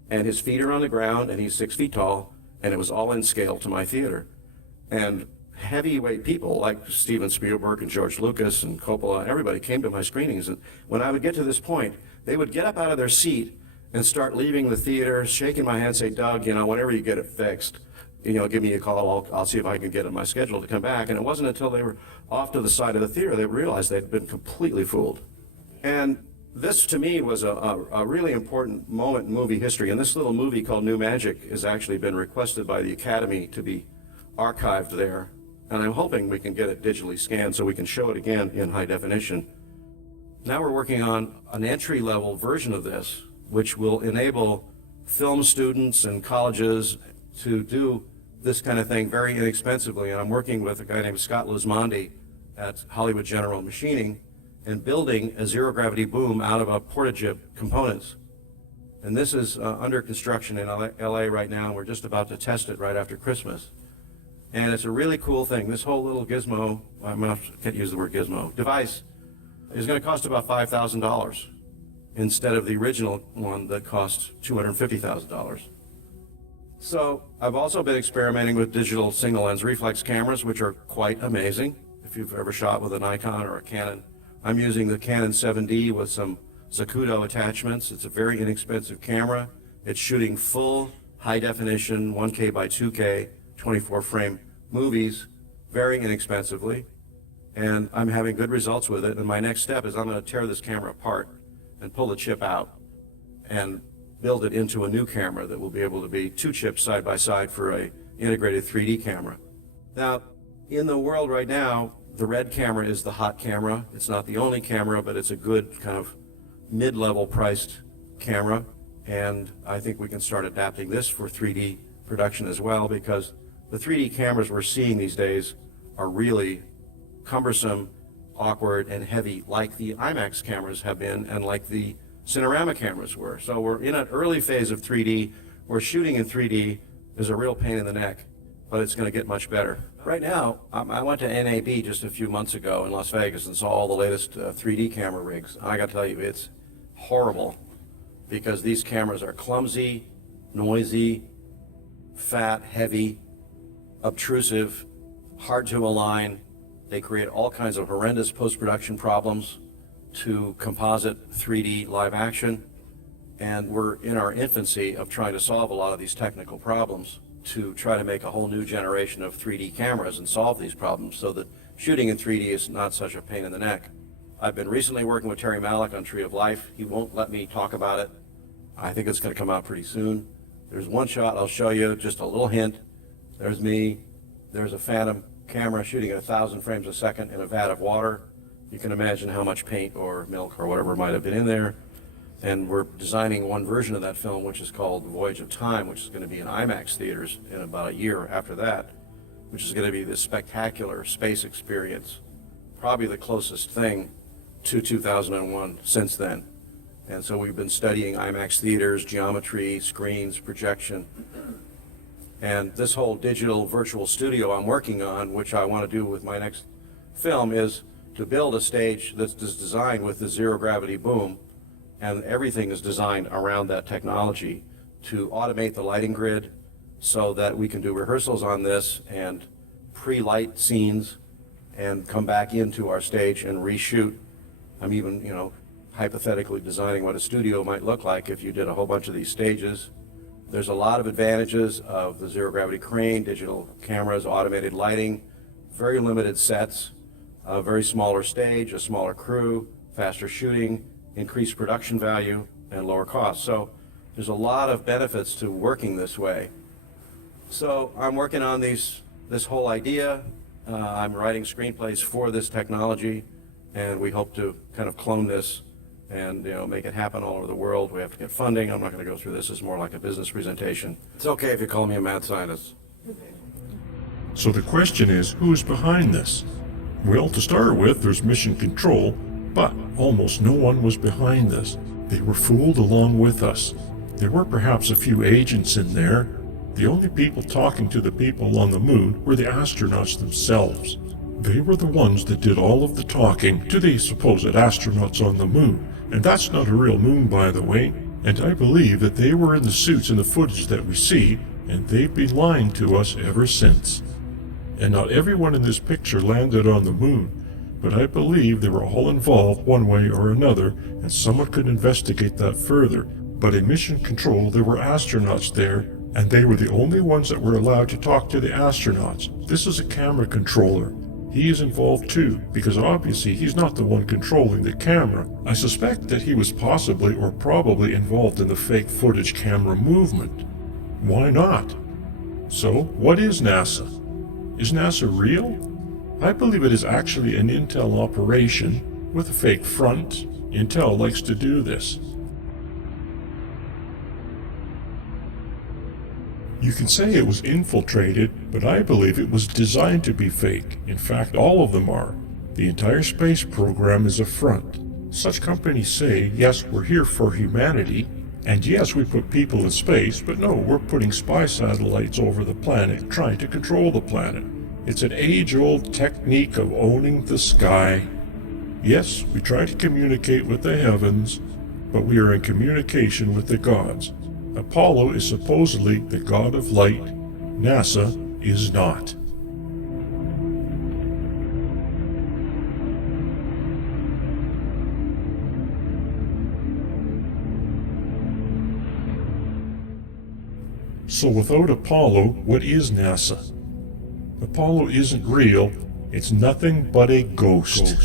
And his feet are on the ground, and he's 6 feet tall, and it was all in scale to my theater. And heavyweight people like Steven Spielberg and George Lucas and Coppola, everybody came to my screenings. And when I would get to this point, they would get up out of their seat and start leaving the theater, shaking my hand, say, Doug, whenever you get it fixed, give me a call, I'll see if I can get in my schedule to come back. And it wasn't until they were off to the side of the theater they realized they'd been completely fooled. And this, to me, was a really important moment in movie history. And this little movie called New Magic has actually been requested by the Academy to be archived there. And I'm hoping we can get it digitally scanned so we can show it again in high definition. Now we're working on an entry-level version of this, which will enable film students and colleges to do this kind of thing very inexpensively. And I'm working with a guy named Scott Lismondi at Hollywood General Machining and building a zero-gravity boom out of a porta-jib components. And this is under construction in LA right now, and we're just about to test it right after Christmas. And it's a really cool thing. This whole little gizmo, I can't use the word gizmo, device is going to cost about $5,000 instead of the original one that cost $250,000. So I've also been experimenting with digital single lens reflex cameras, which are quite amazing. If you've ever shot with a Nikon or a Canon, I'm using the Canon 7D with some Zacuto attachments. It's a very inexpensive camera. It's shooting full high definition 1K by 2K 24 frame movies very inexpensively. And I'm having good results with it. And my next step is I'm going to tear this camera apart and pull the chip out and build it into a new camera that will be able to be 2 chips side by side for a integrated 3D camera. Now, in the world right now, the red camera is the hot camera. It's not the only camera, but it's a good kind of mid-level priced camera. And I think we can start adapting this for 3D production as well, because the 3D cameras we're seeing these days are really cumbersome, awkward, and heavy, like the IMAX cameras have been and like the Cinerama cameras were. So we're in an early phase of 3D where shooting in 3D is a real pain in the neck, but it's going to get much better. Right now, I went to NAB just a few months ago in Las Vegas and saw all the latest 3D camera rigs. And I got to tell you, it's horrible because these cameras are clumsy, noisy, fat, heavy, obtrusive, hard to align. They create all kinds of horrendous post-production problems to composite 3D live action. And we're in our infancy of trying to solve a lot of these technical problems to try to make a whole new generation of 3D cameras and solve these problems so that shooting in 3D is not such a pain in the neck. I've been recently working with Terry Malick on Tree of Life. He won't let me talk about it. I think it's going to come out pretty soon. There's one shot I'll show you, just a little hint. There's me. There's a Phantom camera shooting at 1,000 frames a second in a vat of water. You can imagine how much paint or milk or whatever might have been in there. And we're designing one version of that film, which is called Voyage of Time, which is going to be in IMAX theaters in about a year after that, which is going to be this spectacular space experience, probably the closest thing to 2001 since then. And so we've been studying IMAX theaters, geometry, screens, projection. And this whole digital virtual studio I'm working on, which I want to do with my next film, is to build a stage that's designed with the zero gravity boom, and everything is designed around that technology to automate the lighting grid so that we can do rehearsals on this and pre-light scenes and come back into our stage and reshoot. I'm even, hypothetically designing what a studio might look like if you did a whole bunch of these stages. There's a lot of advantages of the zero gravity crane, digital cameras, automated lighting, very limited sets, a very smaller stage, a smaller crew, faster shooting, increased production value, and lower costs. So there's a lot of benefits to working this way. So I'm working on this whole idea. I'm writing screenplays for this technology, and we hope to kind of clone this and make it happen all over the world. We have to get funding. I'm not going to go through this. It's more like a business presentation. It's okay if you call me a mad scientist. So the question is, who's behind this? Well, to start with, there's Mission Control, but almost no one was behind this. They were fooled along with us. There were perhaps a few agents in there. The only people talking to the people on the moon were the astronauts themselves. They were the ones that did all of the talking to the supposed astronauts on the moon. And that's not a real moon, by the way. And I believe that they were in the suits in the footage that we see, and they've been lying to us ever since. And not everyone in this picture landed on the moon, but I believe they were all involved one way or another, and someone could investigate that further. But in Mission Control, there were astronauts there, And they were the only ones that were allowed to talk to the astronauts. This is a camera controller. He is involved too, because obviously he's not the one controlling the camera. I suspect that he was possibly or probably involved in the fake footage camera movement. Why not? So, what is NASA? Is NASA real? I believe it is actually an Intel operation with a fake front. Intel likes to do this. You can say it was infiltrated, but I believe it was designed to be fake. In fact, all of them are. The entire space program is a front. Such companies say, yes, we're here for humanity, and yes, we put people in space, but no, we're putting spy satellites over the planet, trying to control the planet. It's an age-old technique of owning the sky. Yes, we try to communicate with the heavens, but we are in communication with the gods. Apollo is supposedly the god of light. NASA is not. So without Apollo, what is NASA? Apollo isn't real. It's nothing but a ghost.